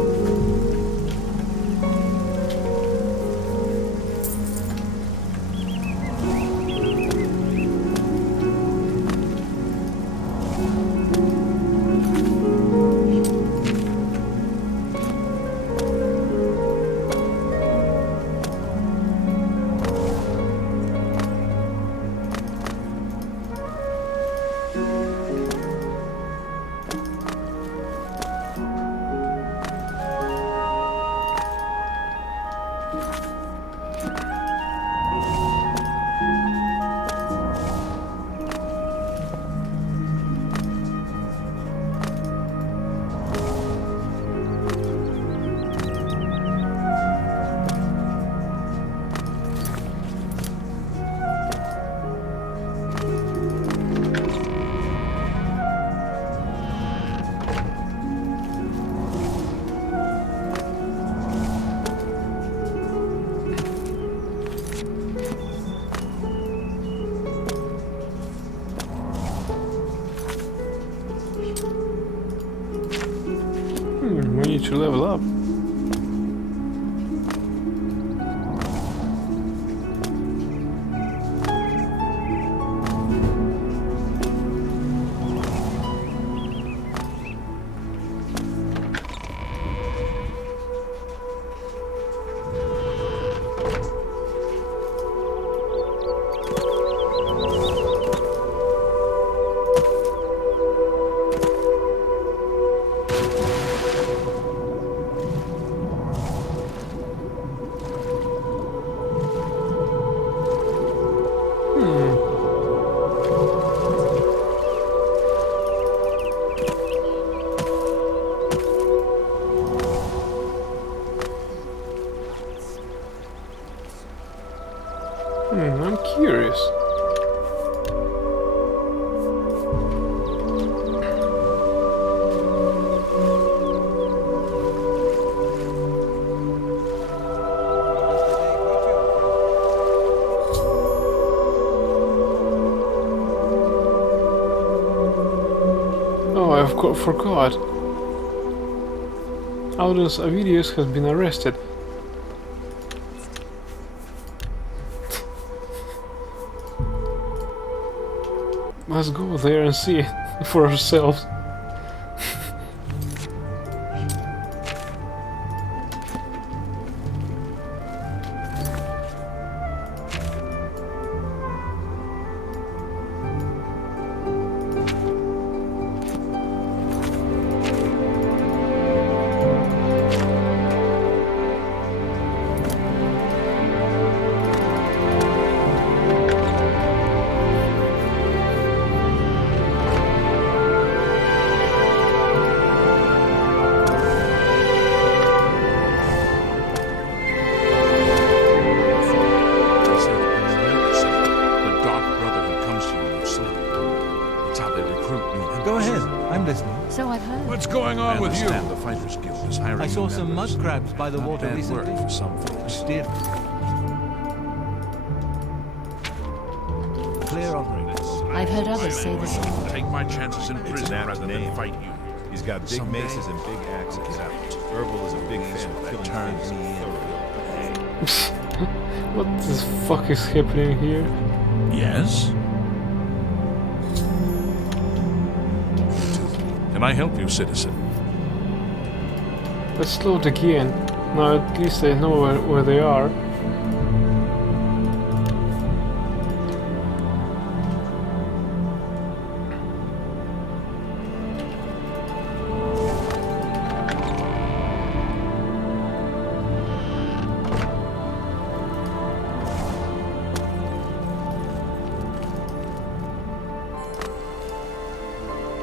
We need to level up. I'm curious. Oh, I forgot. Aldous Avidius has been arrested. Let's go there and see it for ourselves. Go ahead, I'm listening. So I've heard. What's going I on with you? understand the Fighters Guild is hiring I saw new some members. mud crabs by the Not water bad recently. work for some folks. Dear. Clear on. I've heard others say the same. Take my chances in It's an prison apt rather name. than fight you. He's got big Someday, maces and big axes. I'll get out. Herbal is a big fan of That killing turns things me thoroughly. What the fuck is happening here? Yes? Can I help you, citizen? Let's load again. Now at least I know where they are.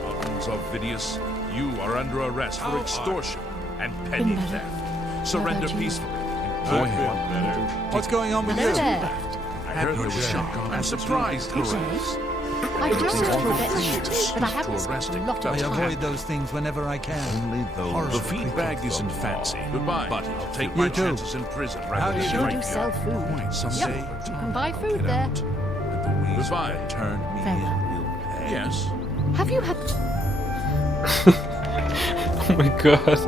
Aldous Ovidius, you are under arrest for extortion and petty theft. surrender about you? peacefully. I've been better. What's going on with Hello you? there. I heard there was shock and surprised Is it? harass. I have to prevent you, but I haven't spent a lot I of time. avoid those things whenever I can. Only those Horrible The feedback creatures. isn't fancy. Goodbye. But I'll take You my too. chances in prison How rather do than you Sure right do here. sell food. Someday, Yep, you can buy I'll food get there. out. But the reason Goodbye. that turned me Farewell. in will pay. Yes. Have you had... Oh my god.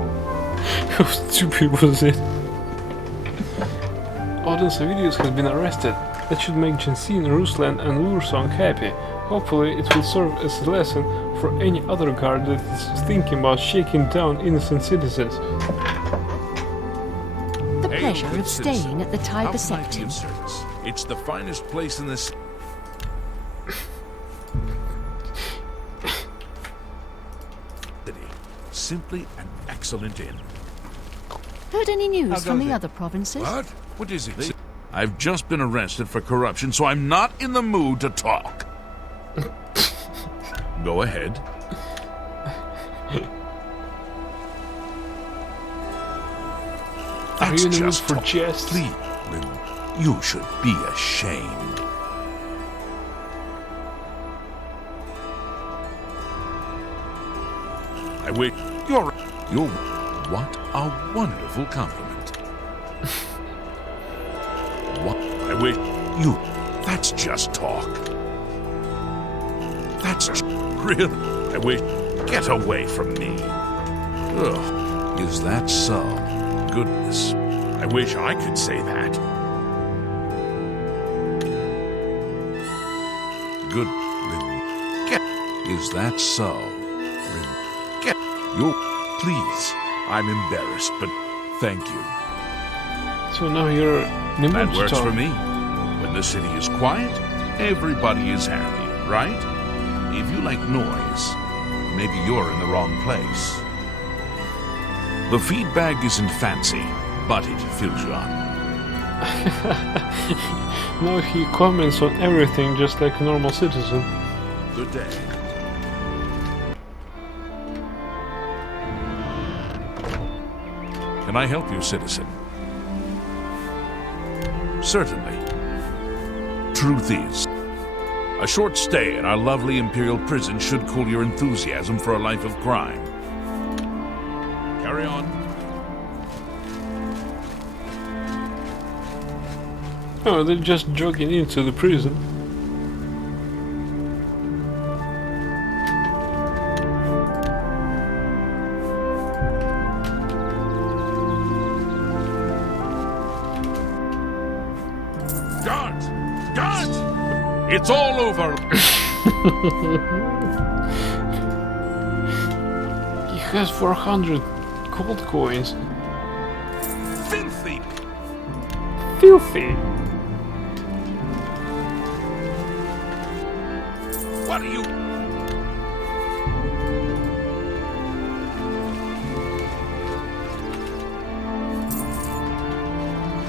How stupid was it? Odin Savidius has been arrested. That should make Jensine, Ruslan and Lursong happy. Hopefully it will serve as a lesson for any other guard that is thinking about shaking down innocent citizens. the Hail, pleasure good of citizen. staying at the How Tiber can I be Septim? of service? It's the finest place in this. city. Simply an excellent inn. Heard any How news goes from the it? other provinces? What? What is it? I've just been arrested for corruption, so I'm not in the mood to talk. Go ahead. Are you in the mood just for talk. jest? Please, you should be ashamed. I wish you're. What a wonderful compliment. What? I wish you. That's just talk. That's really. I wish. Get away from me. Ugh. Is that so? Goodness. I wish I could say that. Good. Get. Is that so? Get. You. Please. I'm embarrassed, but thank you. So now you're in the That mood to works talk. for me. When the city is quiet, everybody is happy, right? If you like noise, maybe you're in the wrong place. The feedback isn't fancy, but it fills you up. Now he comments on everything just like a normal citizen. Good day. Can I help you, citizen? Certainly. Truth is, a short stay in our lovely Imperial prison should cool your enthusiasm for a life of crime. Carry on. Oh, they're just jogging into the prison. Guards! Guards! It's all over! He has 400 gold coins. Filthy! Filthy! What are you...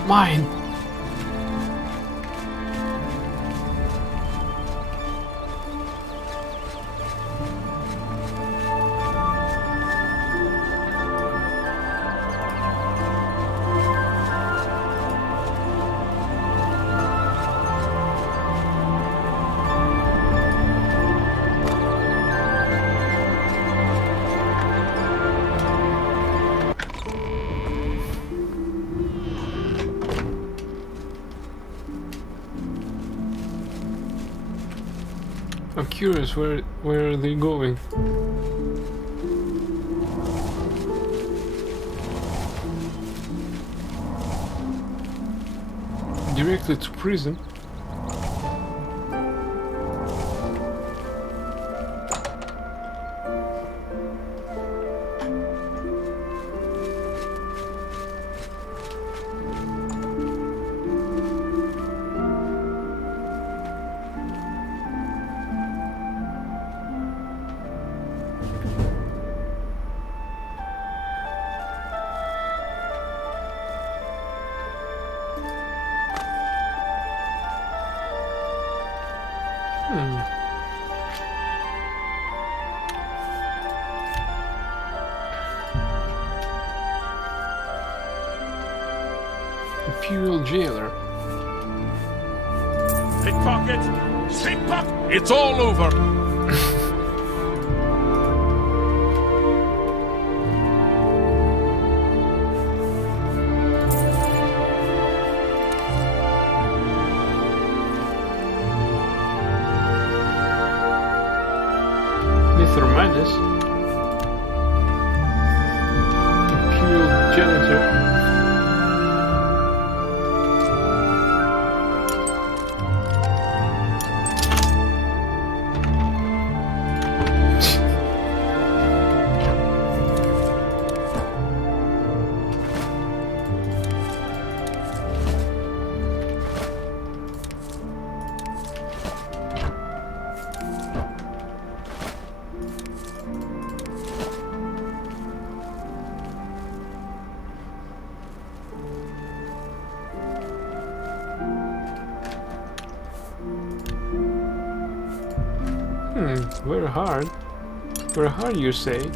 Mine! I'm curious, where are they going? Directly to prison? Imperial jailer. Pickpocket! Pickpocket! It's all over! Mr. Madness. Imperial janitor. Very hard. Very hard, you say?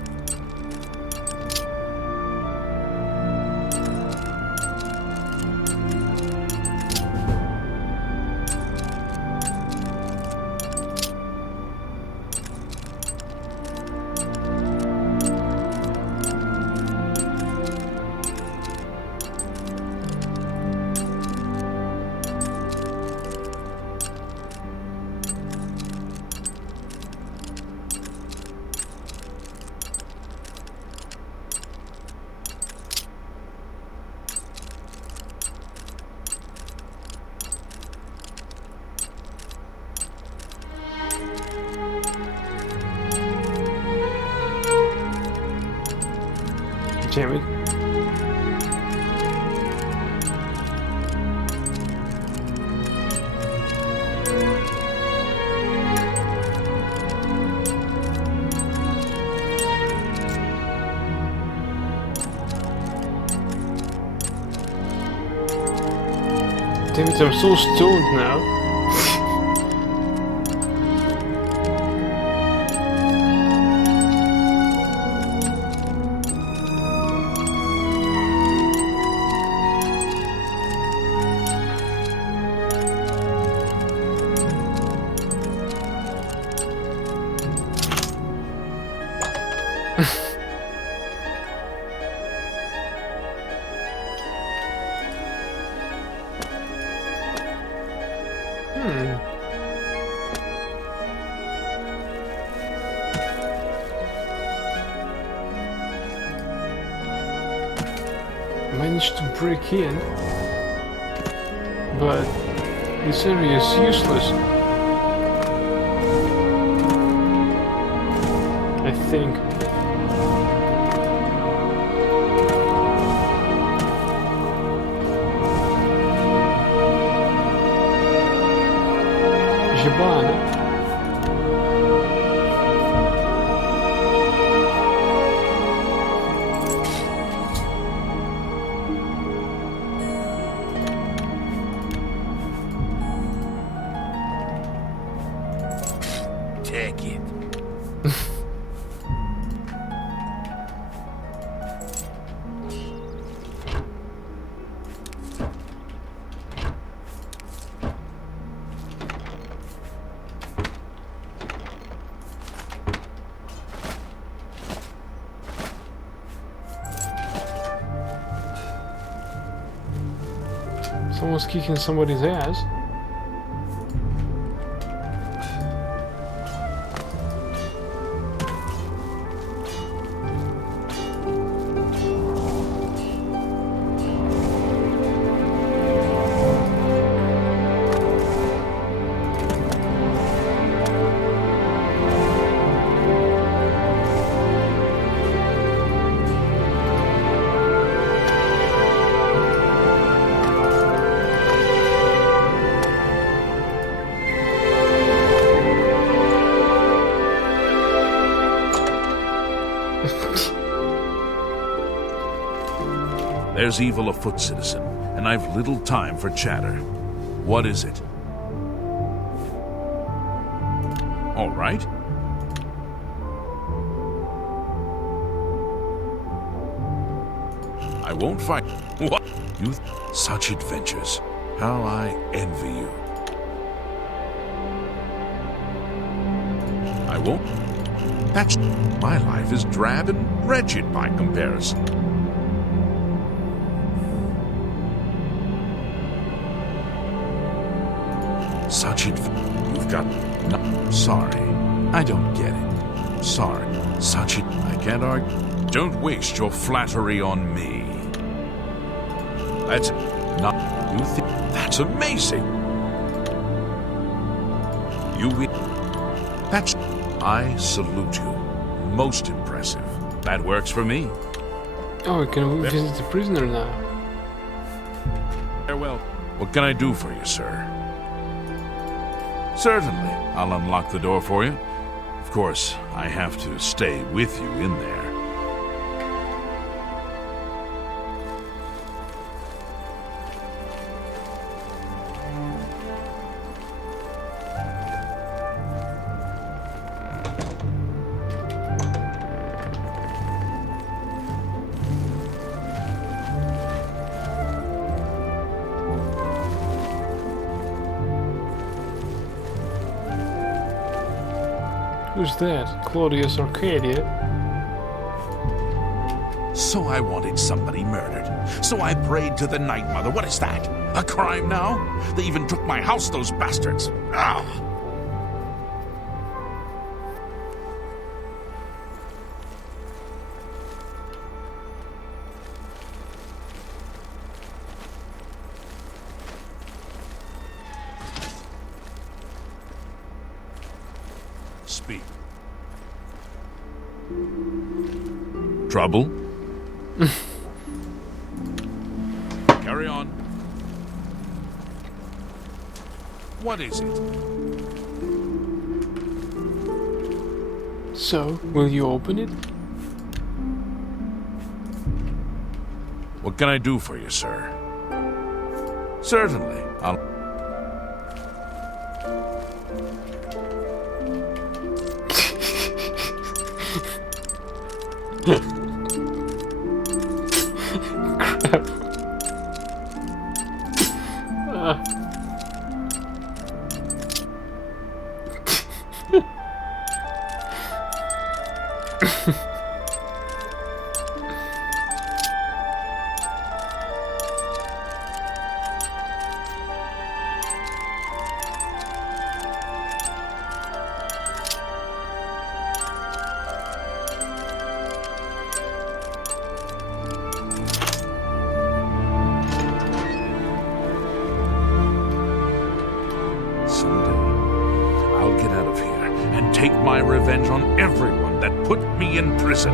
Damn it. Damn it, I'm so stoned now. Managed to break in, but this area is useless. I think. Jabana. Take it. Someone's kicking somebody's ass. There's evil afoot, citizen, and I've little time for chatter. What is it? All right. I won't fight. What? Youth, such adventures. How I envy you. I won't. That's my life is drab and wretched by comparison. Such you've got no. Sorry, I don't get it. Sorry, such I can't argue. Don't waste your flattery on me. That's not you think that's amazing. You win. That's I salute you. Most impressive. That works for me. Oh, we can visit the prisoner now. Farewell. What can I do for you, sir? Certainly. I'll unlock the door for you. Of course, I have to stay with you in there. Who's that? Claudius Arcadia? So I wanted somebody murdered. So I prayed to the Night Mother. What is that? A crime now? They even took my house, those bastards. Ah! Speak. Trouble? Carry on. What is it? So, will you open it? What can I do for you, sir? Certainly. I'll... Crap. I'll get out of here and take my revenge on everyone that put me in prison.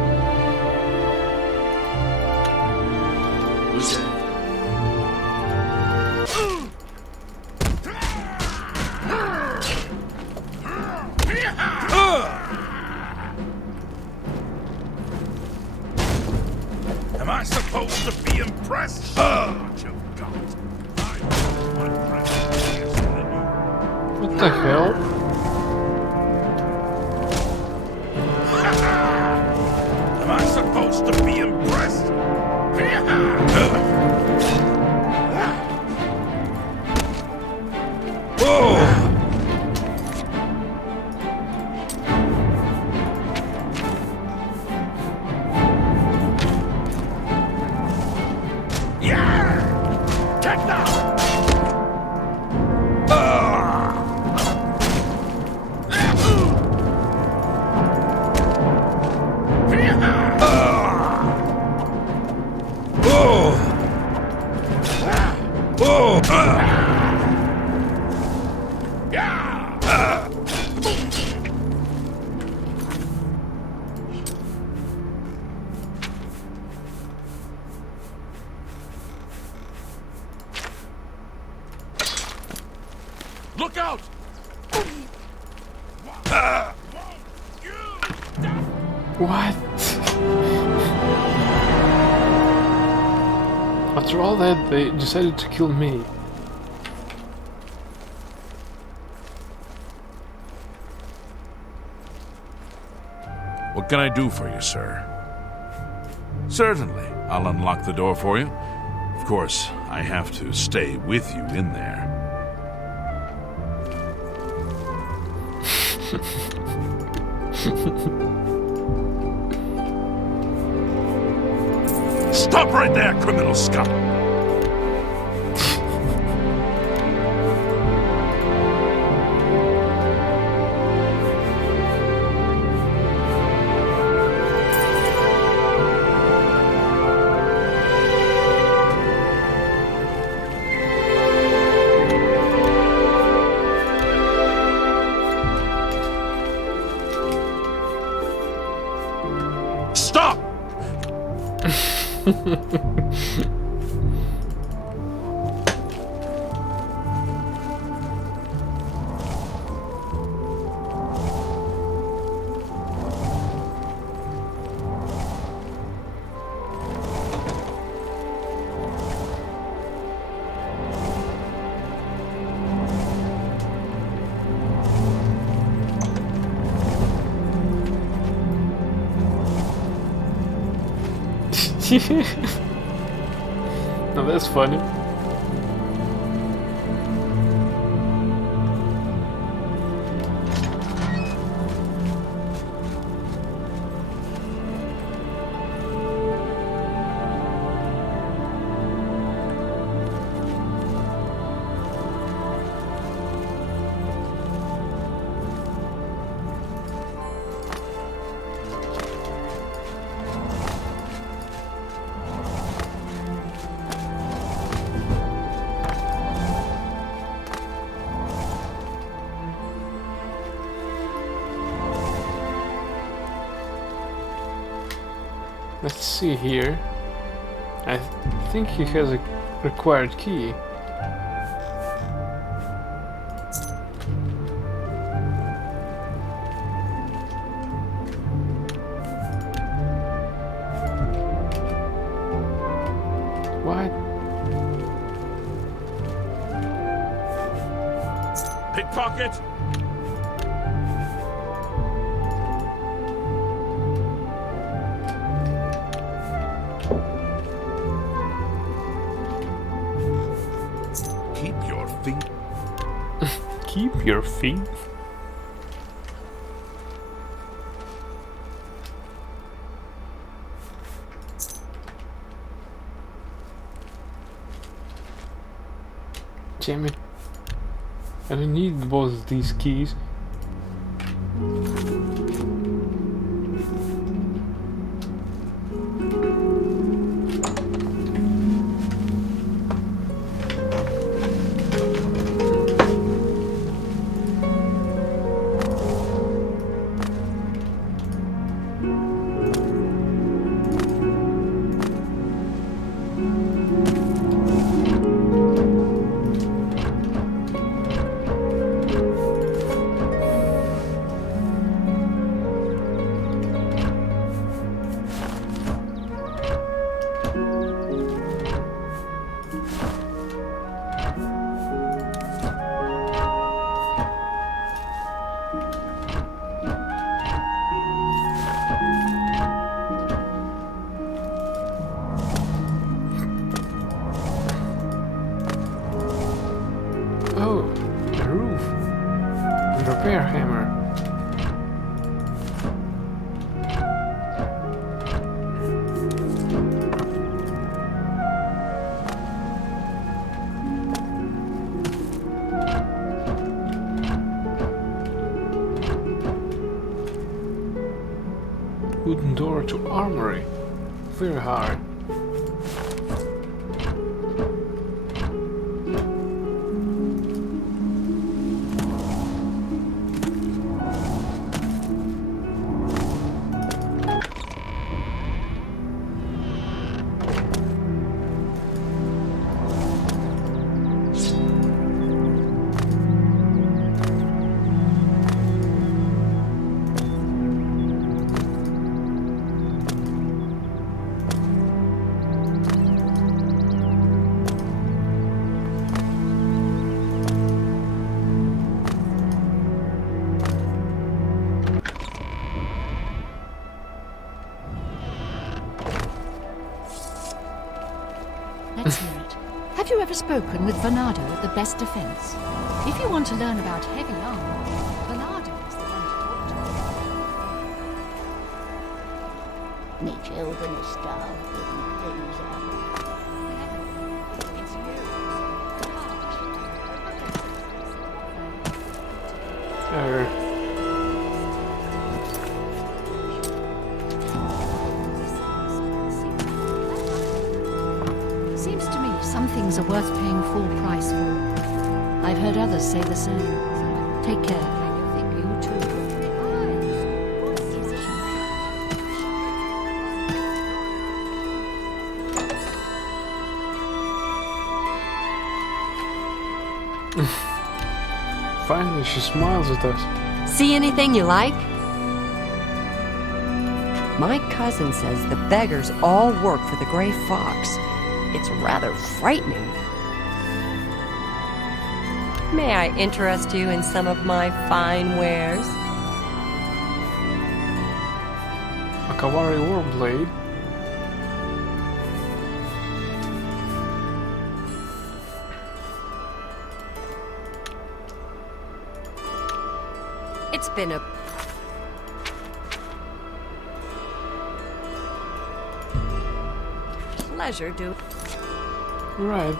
Am I supposed to be impressed? What the hell? Am I supposed to be impressed? Look out! What? After all that, they decided to kill me. What can I do for you, sir? Certainly. I'll unlock the door for you. Of course, I have to stay with you in there. Stop right there, criminal scum! Stop! Now that's funny. Let's see here. I think he has a required key. What? Pickpocket! Keep your feet. Keep your feet. Damn it. I don't need both these keys. Oh, the roof. The repair hammer. Wooden door to armory. Very hard. Have you ever spoken with Bernardo at the Best Defense? If you want to learn about heavy armor, Bernardo is the one to talk to. Me children are starved and things It's Seems to me some things are worth paying full price for. I've heard others say the same. Take care. You too. Finally, she smiles at us. See anything you like? My cousin says the beggars all work for the Grey Fox. It's rather frightening. May I interest you in some of my fine wares? A Kawari Warblade. It's been a pleasure to... Right.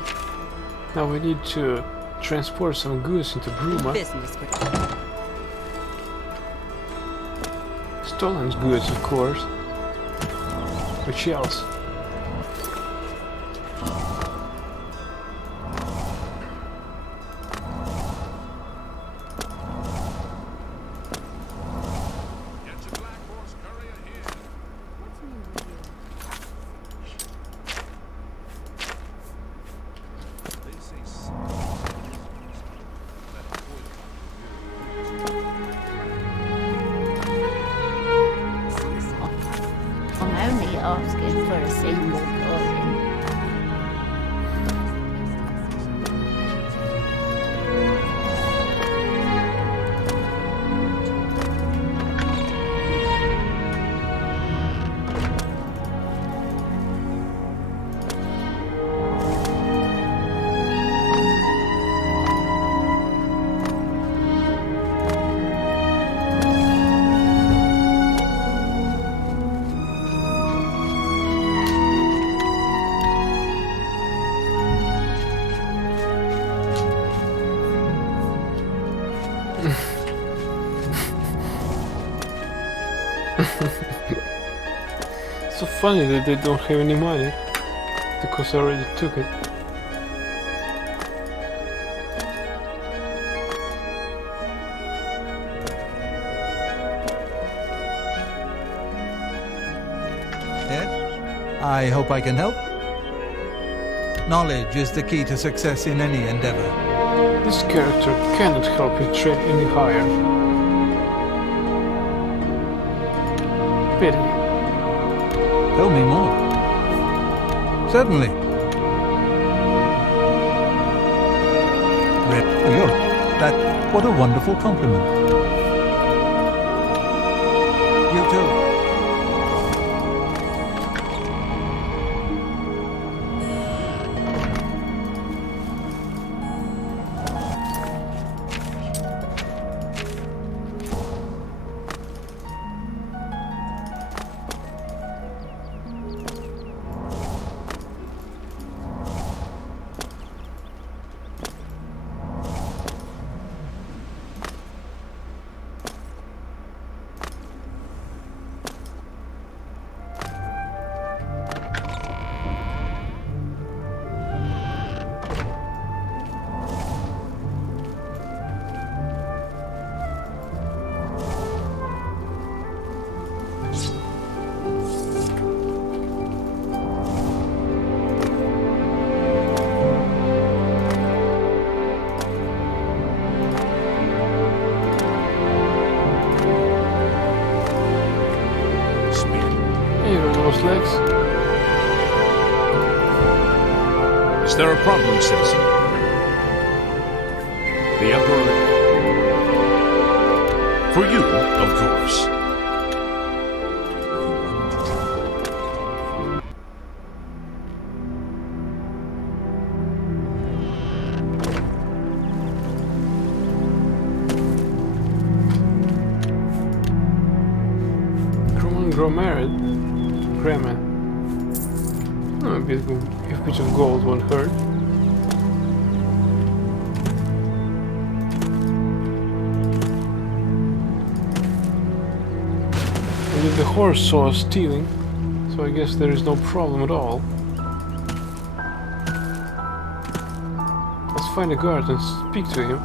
Now we need to transport some goods into Bruma. business with... Stolen goods, of course. Which else? I'm only asking for a single coin. So funny that they don't have any money because I already took it. Yes? I hope I can help. Knowledge is the key to success in any endeavor. This character cannot help you tread any higher. Pity. Tell me more. Certainly. What a wonderful compliment. You too. Legs. Is there a problem, citizen? The Emperor... For you, of course. Grammar. Oh, a bit of gold won't hurt. And if the horse saw us stealing, so I guess there is no problem at all. Let's find a guard and speak to him.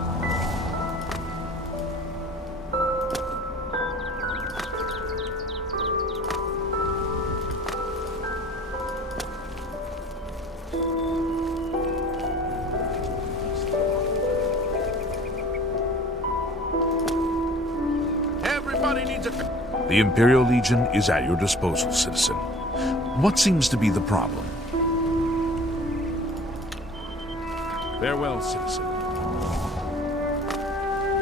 The Imperial Legion is at your disposal, citizen. What seems to be the problem? Farewell, citizen.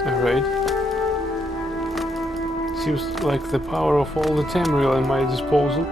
Alright. Seems like the power of all the Tamriel at my disposal.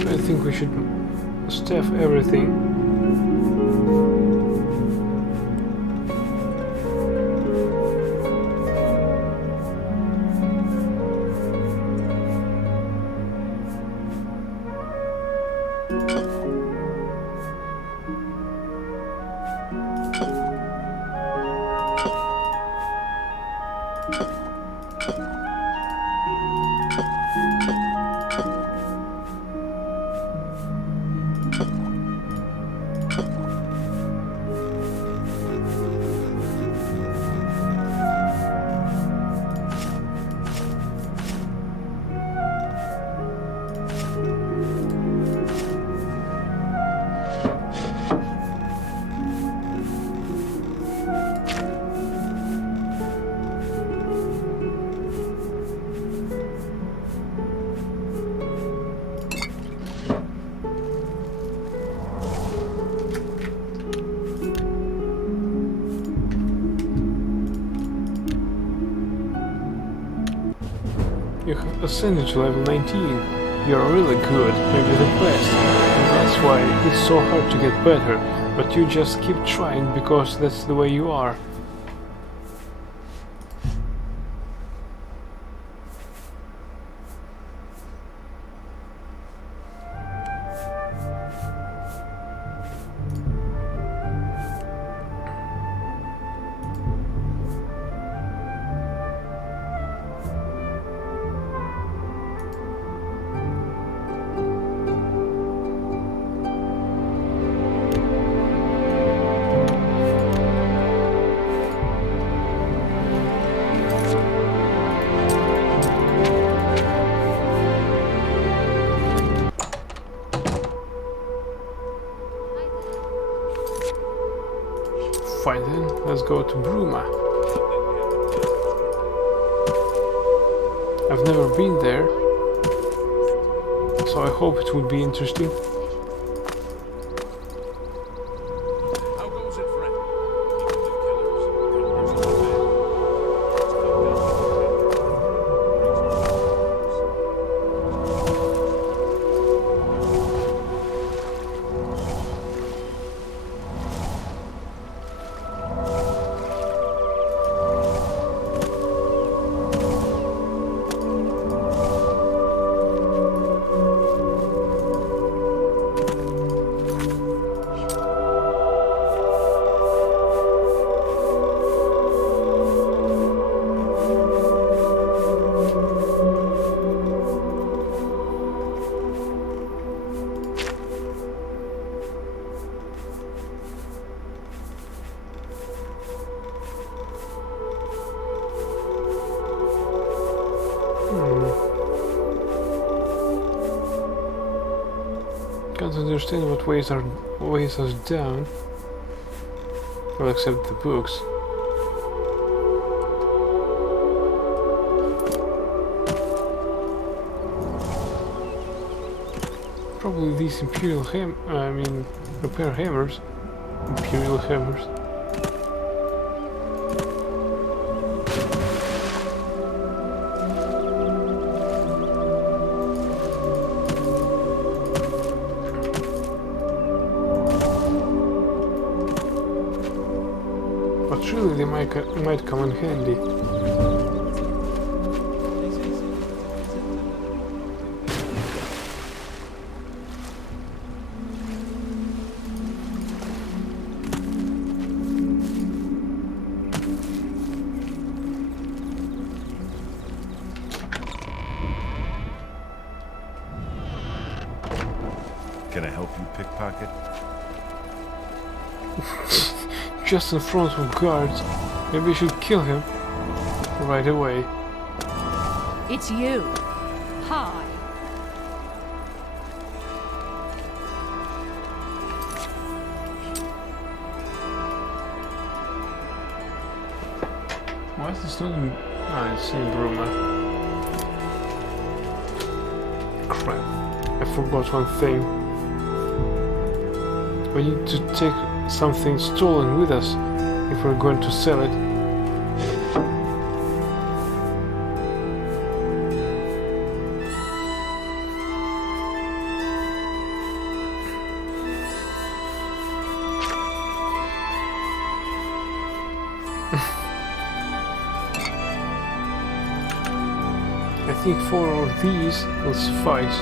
I think we should staff everything. You have ascended to level 19. You're really good, maybe the best. And that's why it's so hard to get better. But you just keep trying because that's the way you are. Fine then, let's go to Bruma. I've never been there, so I hope it will be interesting. How goes it, friend? Don't understand what weighs us down. Well, except the books. Probably these repair hammers. Imperial hammers. But surely they might come in handy. Can I help you pickpocket? Just in front of guards. Maybe we should kill him right away. It's you. Hi. Why is this not in... Ah, it's in Bruma. Crap. I forgot one thing. We need to take something stolen with us if we're going to sell it. I think 4 of these will suffice.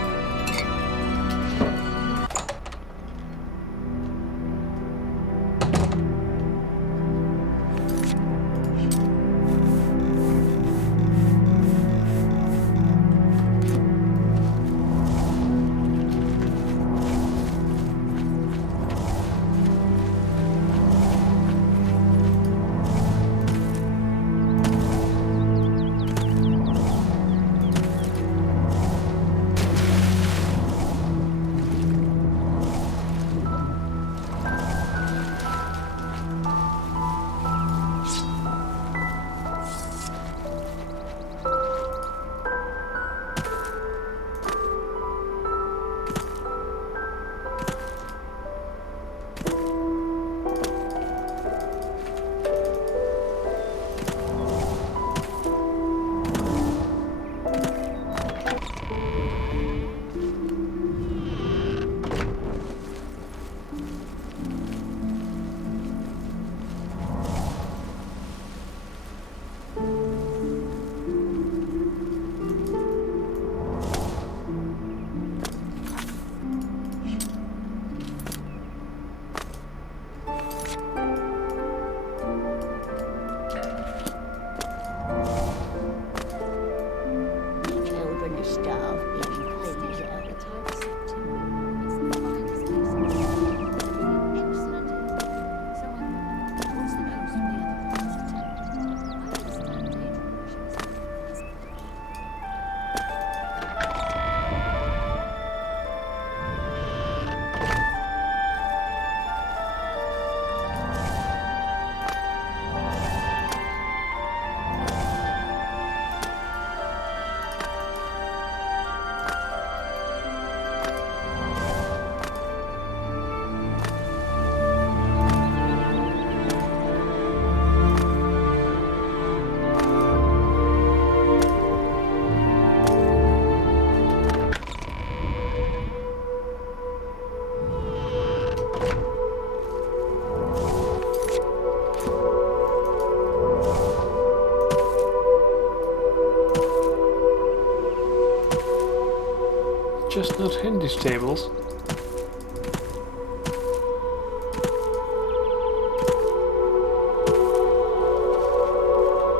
Just not handy stables.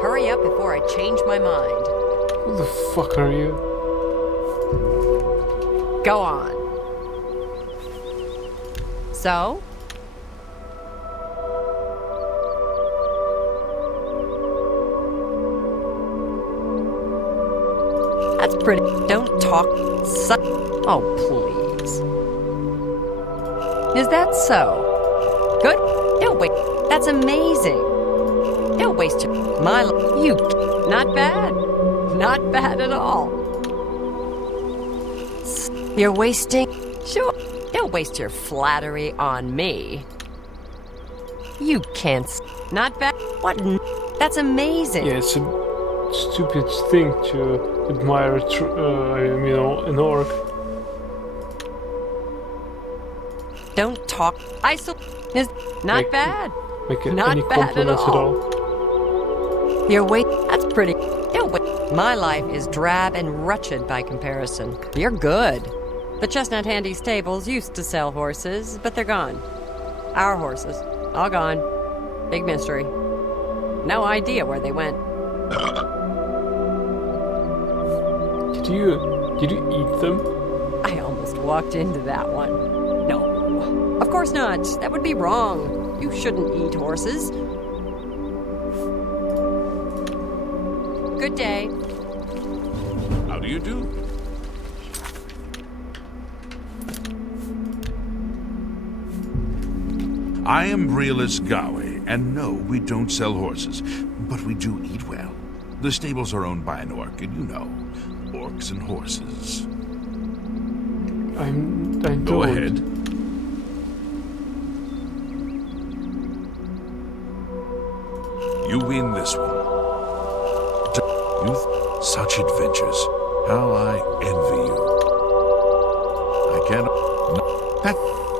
Hurry up before I change my mind. Who the fuck are you? Go on. So? That's pretty. Don't talk. Oh, please. Is that so? Good. Don't wait. That's amazing. Don't waste my you. Not bad. Not bad at all. You're wasting. Sure. Don't waste your flattery on me. You can't. Not bad. What? That's amazing. Yeah, it's a stupid thing to admire an orc. Don't talk. Is not bad. Make not any bad compliments at at all. Your wait. That's pretty. Don't wait. My life is drab and wretched by comparison. You're good. The Chestnut Handy stables used to sell horses, but they're gone. Our horses, all gone. Big mystery. No idea where they went. Did you eat them? I almost walked into that one. No, of course not. That would be wrong. You shouldn't eat horses. Good day. How do you do? I am Brelis Gawe, and no, we don't sell horses, but we do eat well. The stables are owned by an orc, and you know, orcs and horses. I Go don't. ahead. You win this one. Youth, such adventures. How I envy you. I cannot. That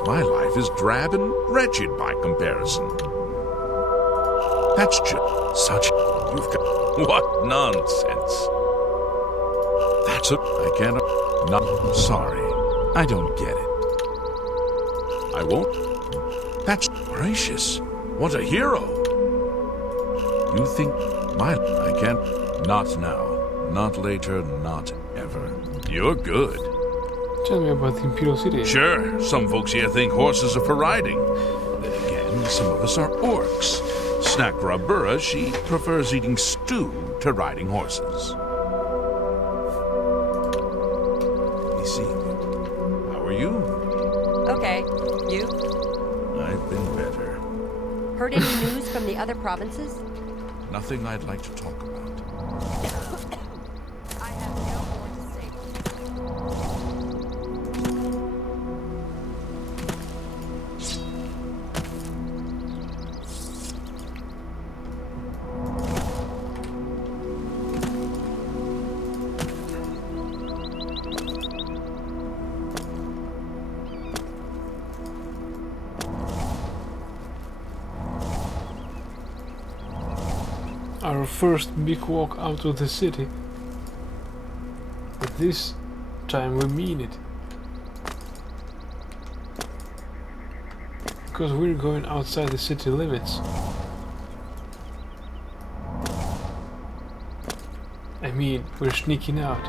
my life is drab and wretched by comparison. That's just such. You've got what nonsense. That's a. I cannot. Not sorry. I don't get it. I won't. That's gracious. What a hero. You think my. I can't. Not now. Not later. Not ever. You're good. Tell me about the Imperial City. Sure, some folks here think horses are for riding. Then again, some of us are orcs. Snakra Burra, she prefers eating stew to riding horses. Let me see. How are you? Okay, you? I've been better. Heard any news from the other provinces? Nothing I'd like to talk about. I have no more to say. Our first big walk out of the city. But this time we mean it. Because we're going outside the city limits. I mean, we're sneaking out.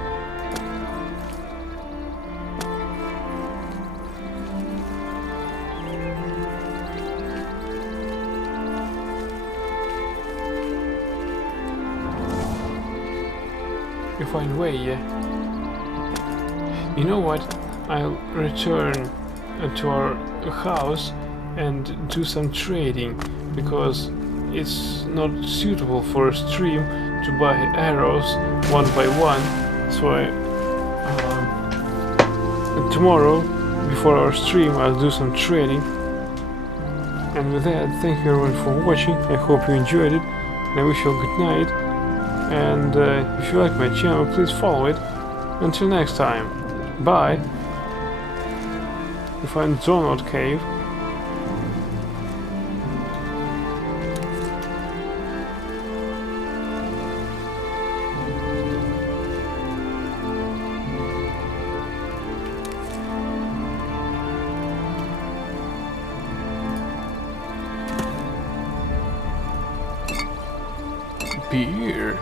You find a way, yeah? You know what? I'll return to our house and do some trading, because it's not suitable for a stream to buy arrows one by one. So tomorrow, before our stream, I'll do some trading. And with that, thank you everyone for watching. I hope you enjoyed it, and I wish you a good night. And if you like my channel, please follow it. Until next time, bye. We find Zonot Cave. Beer.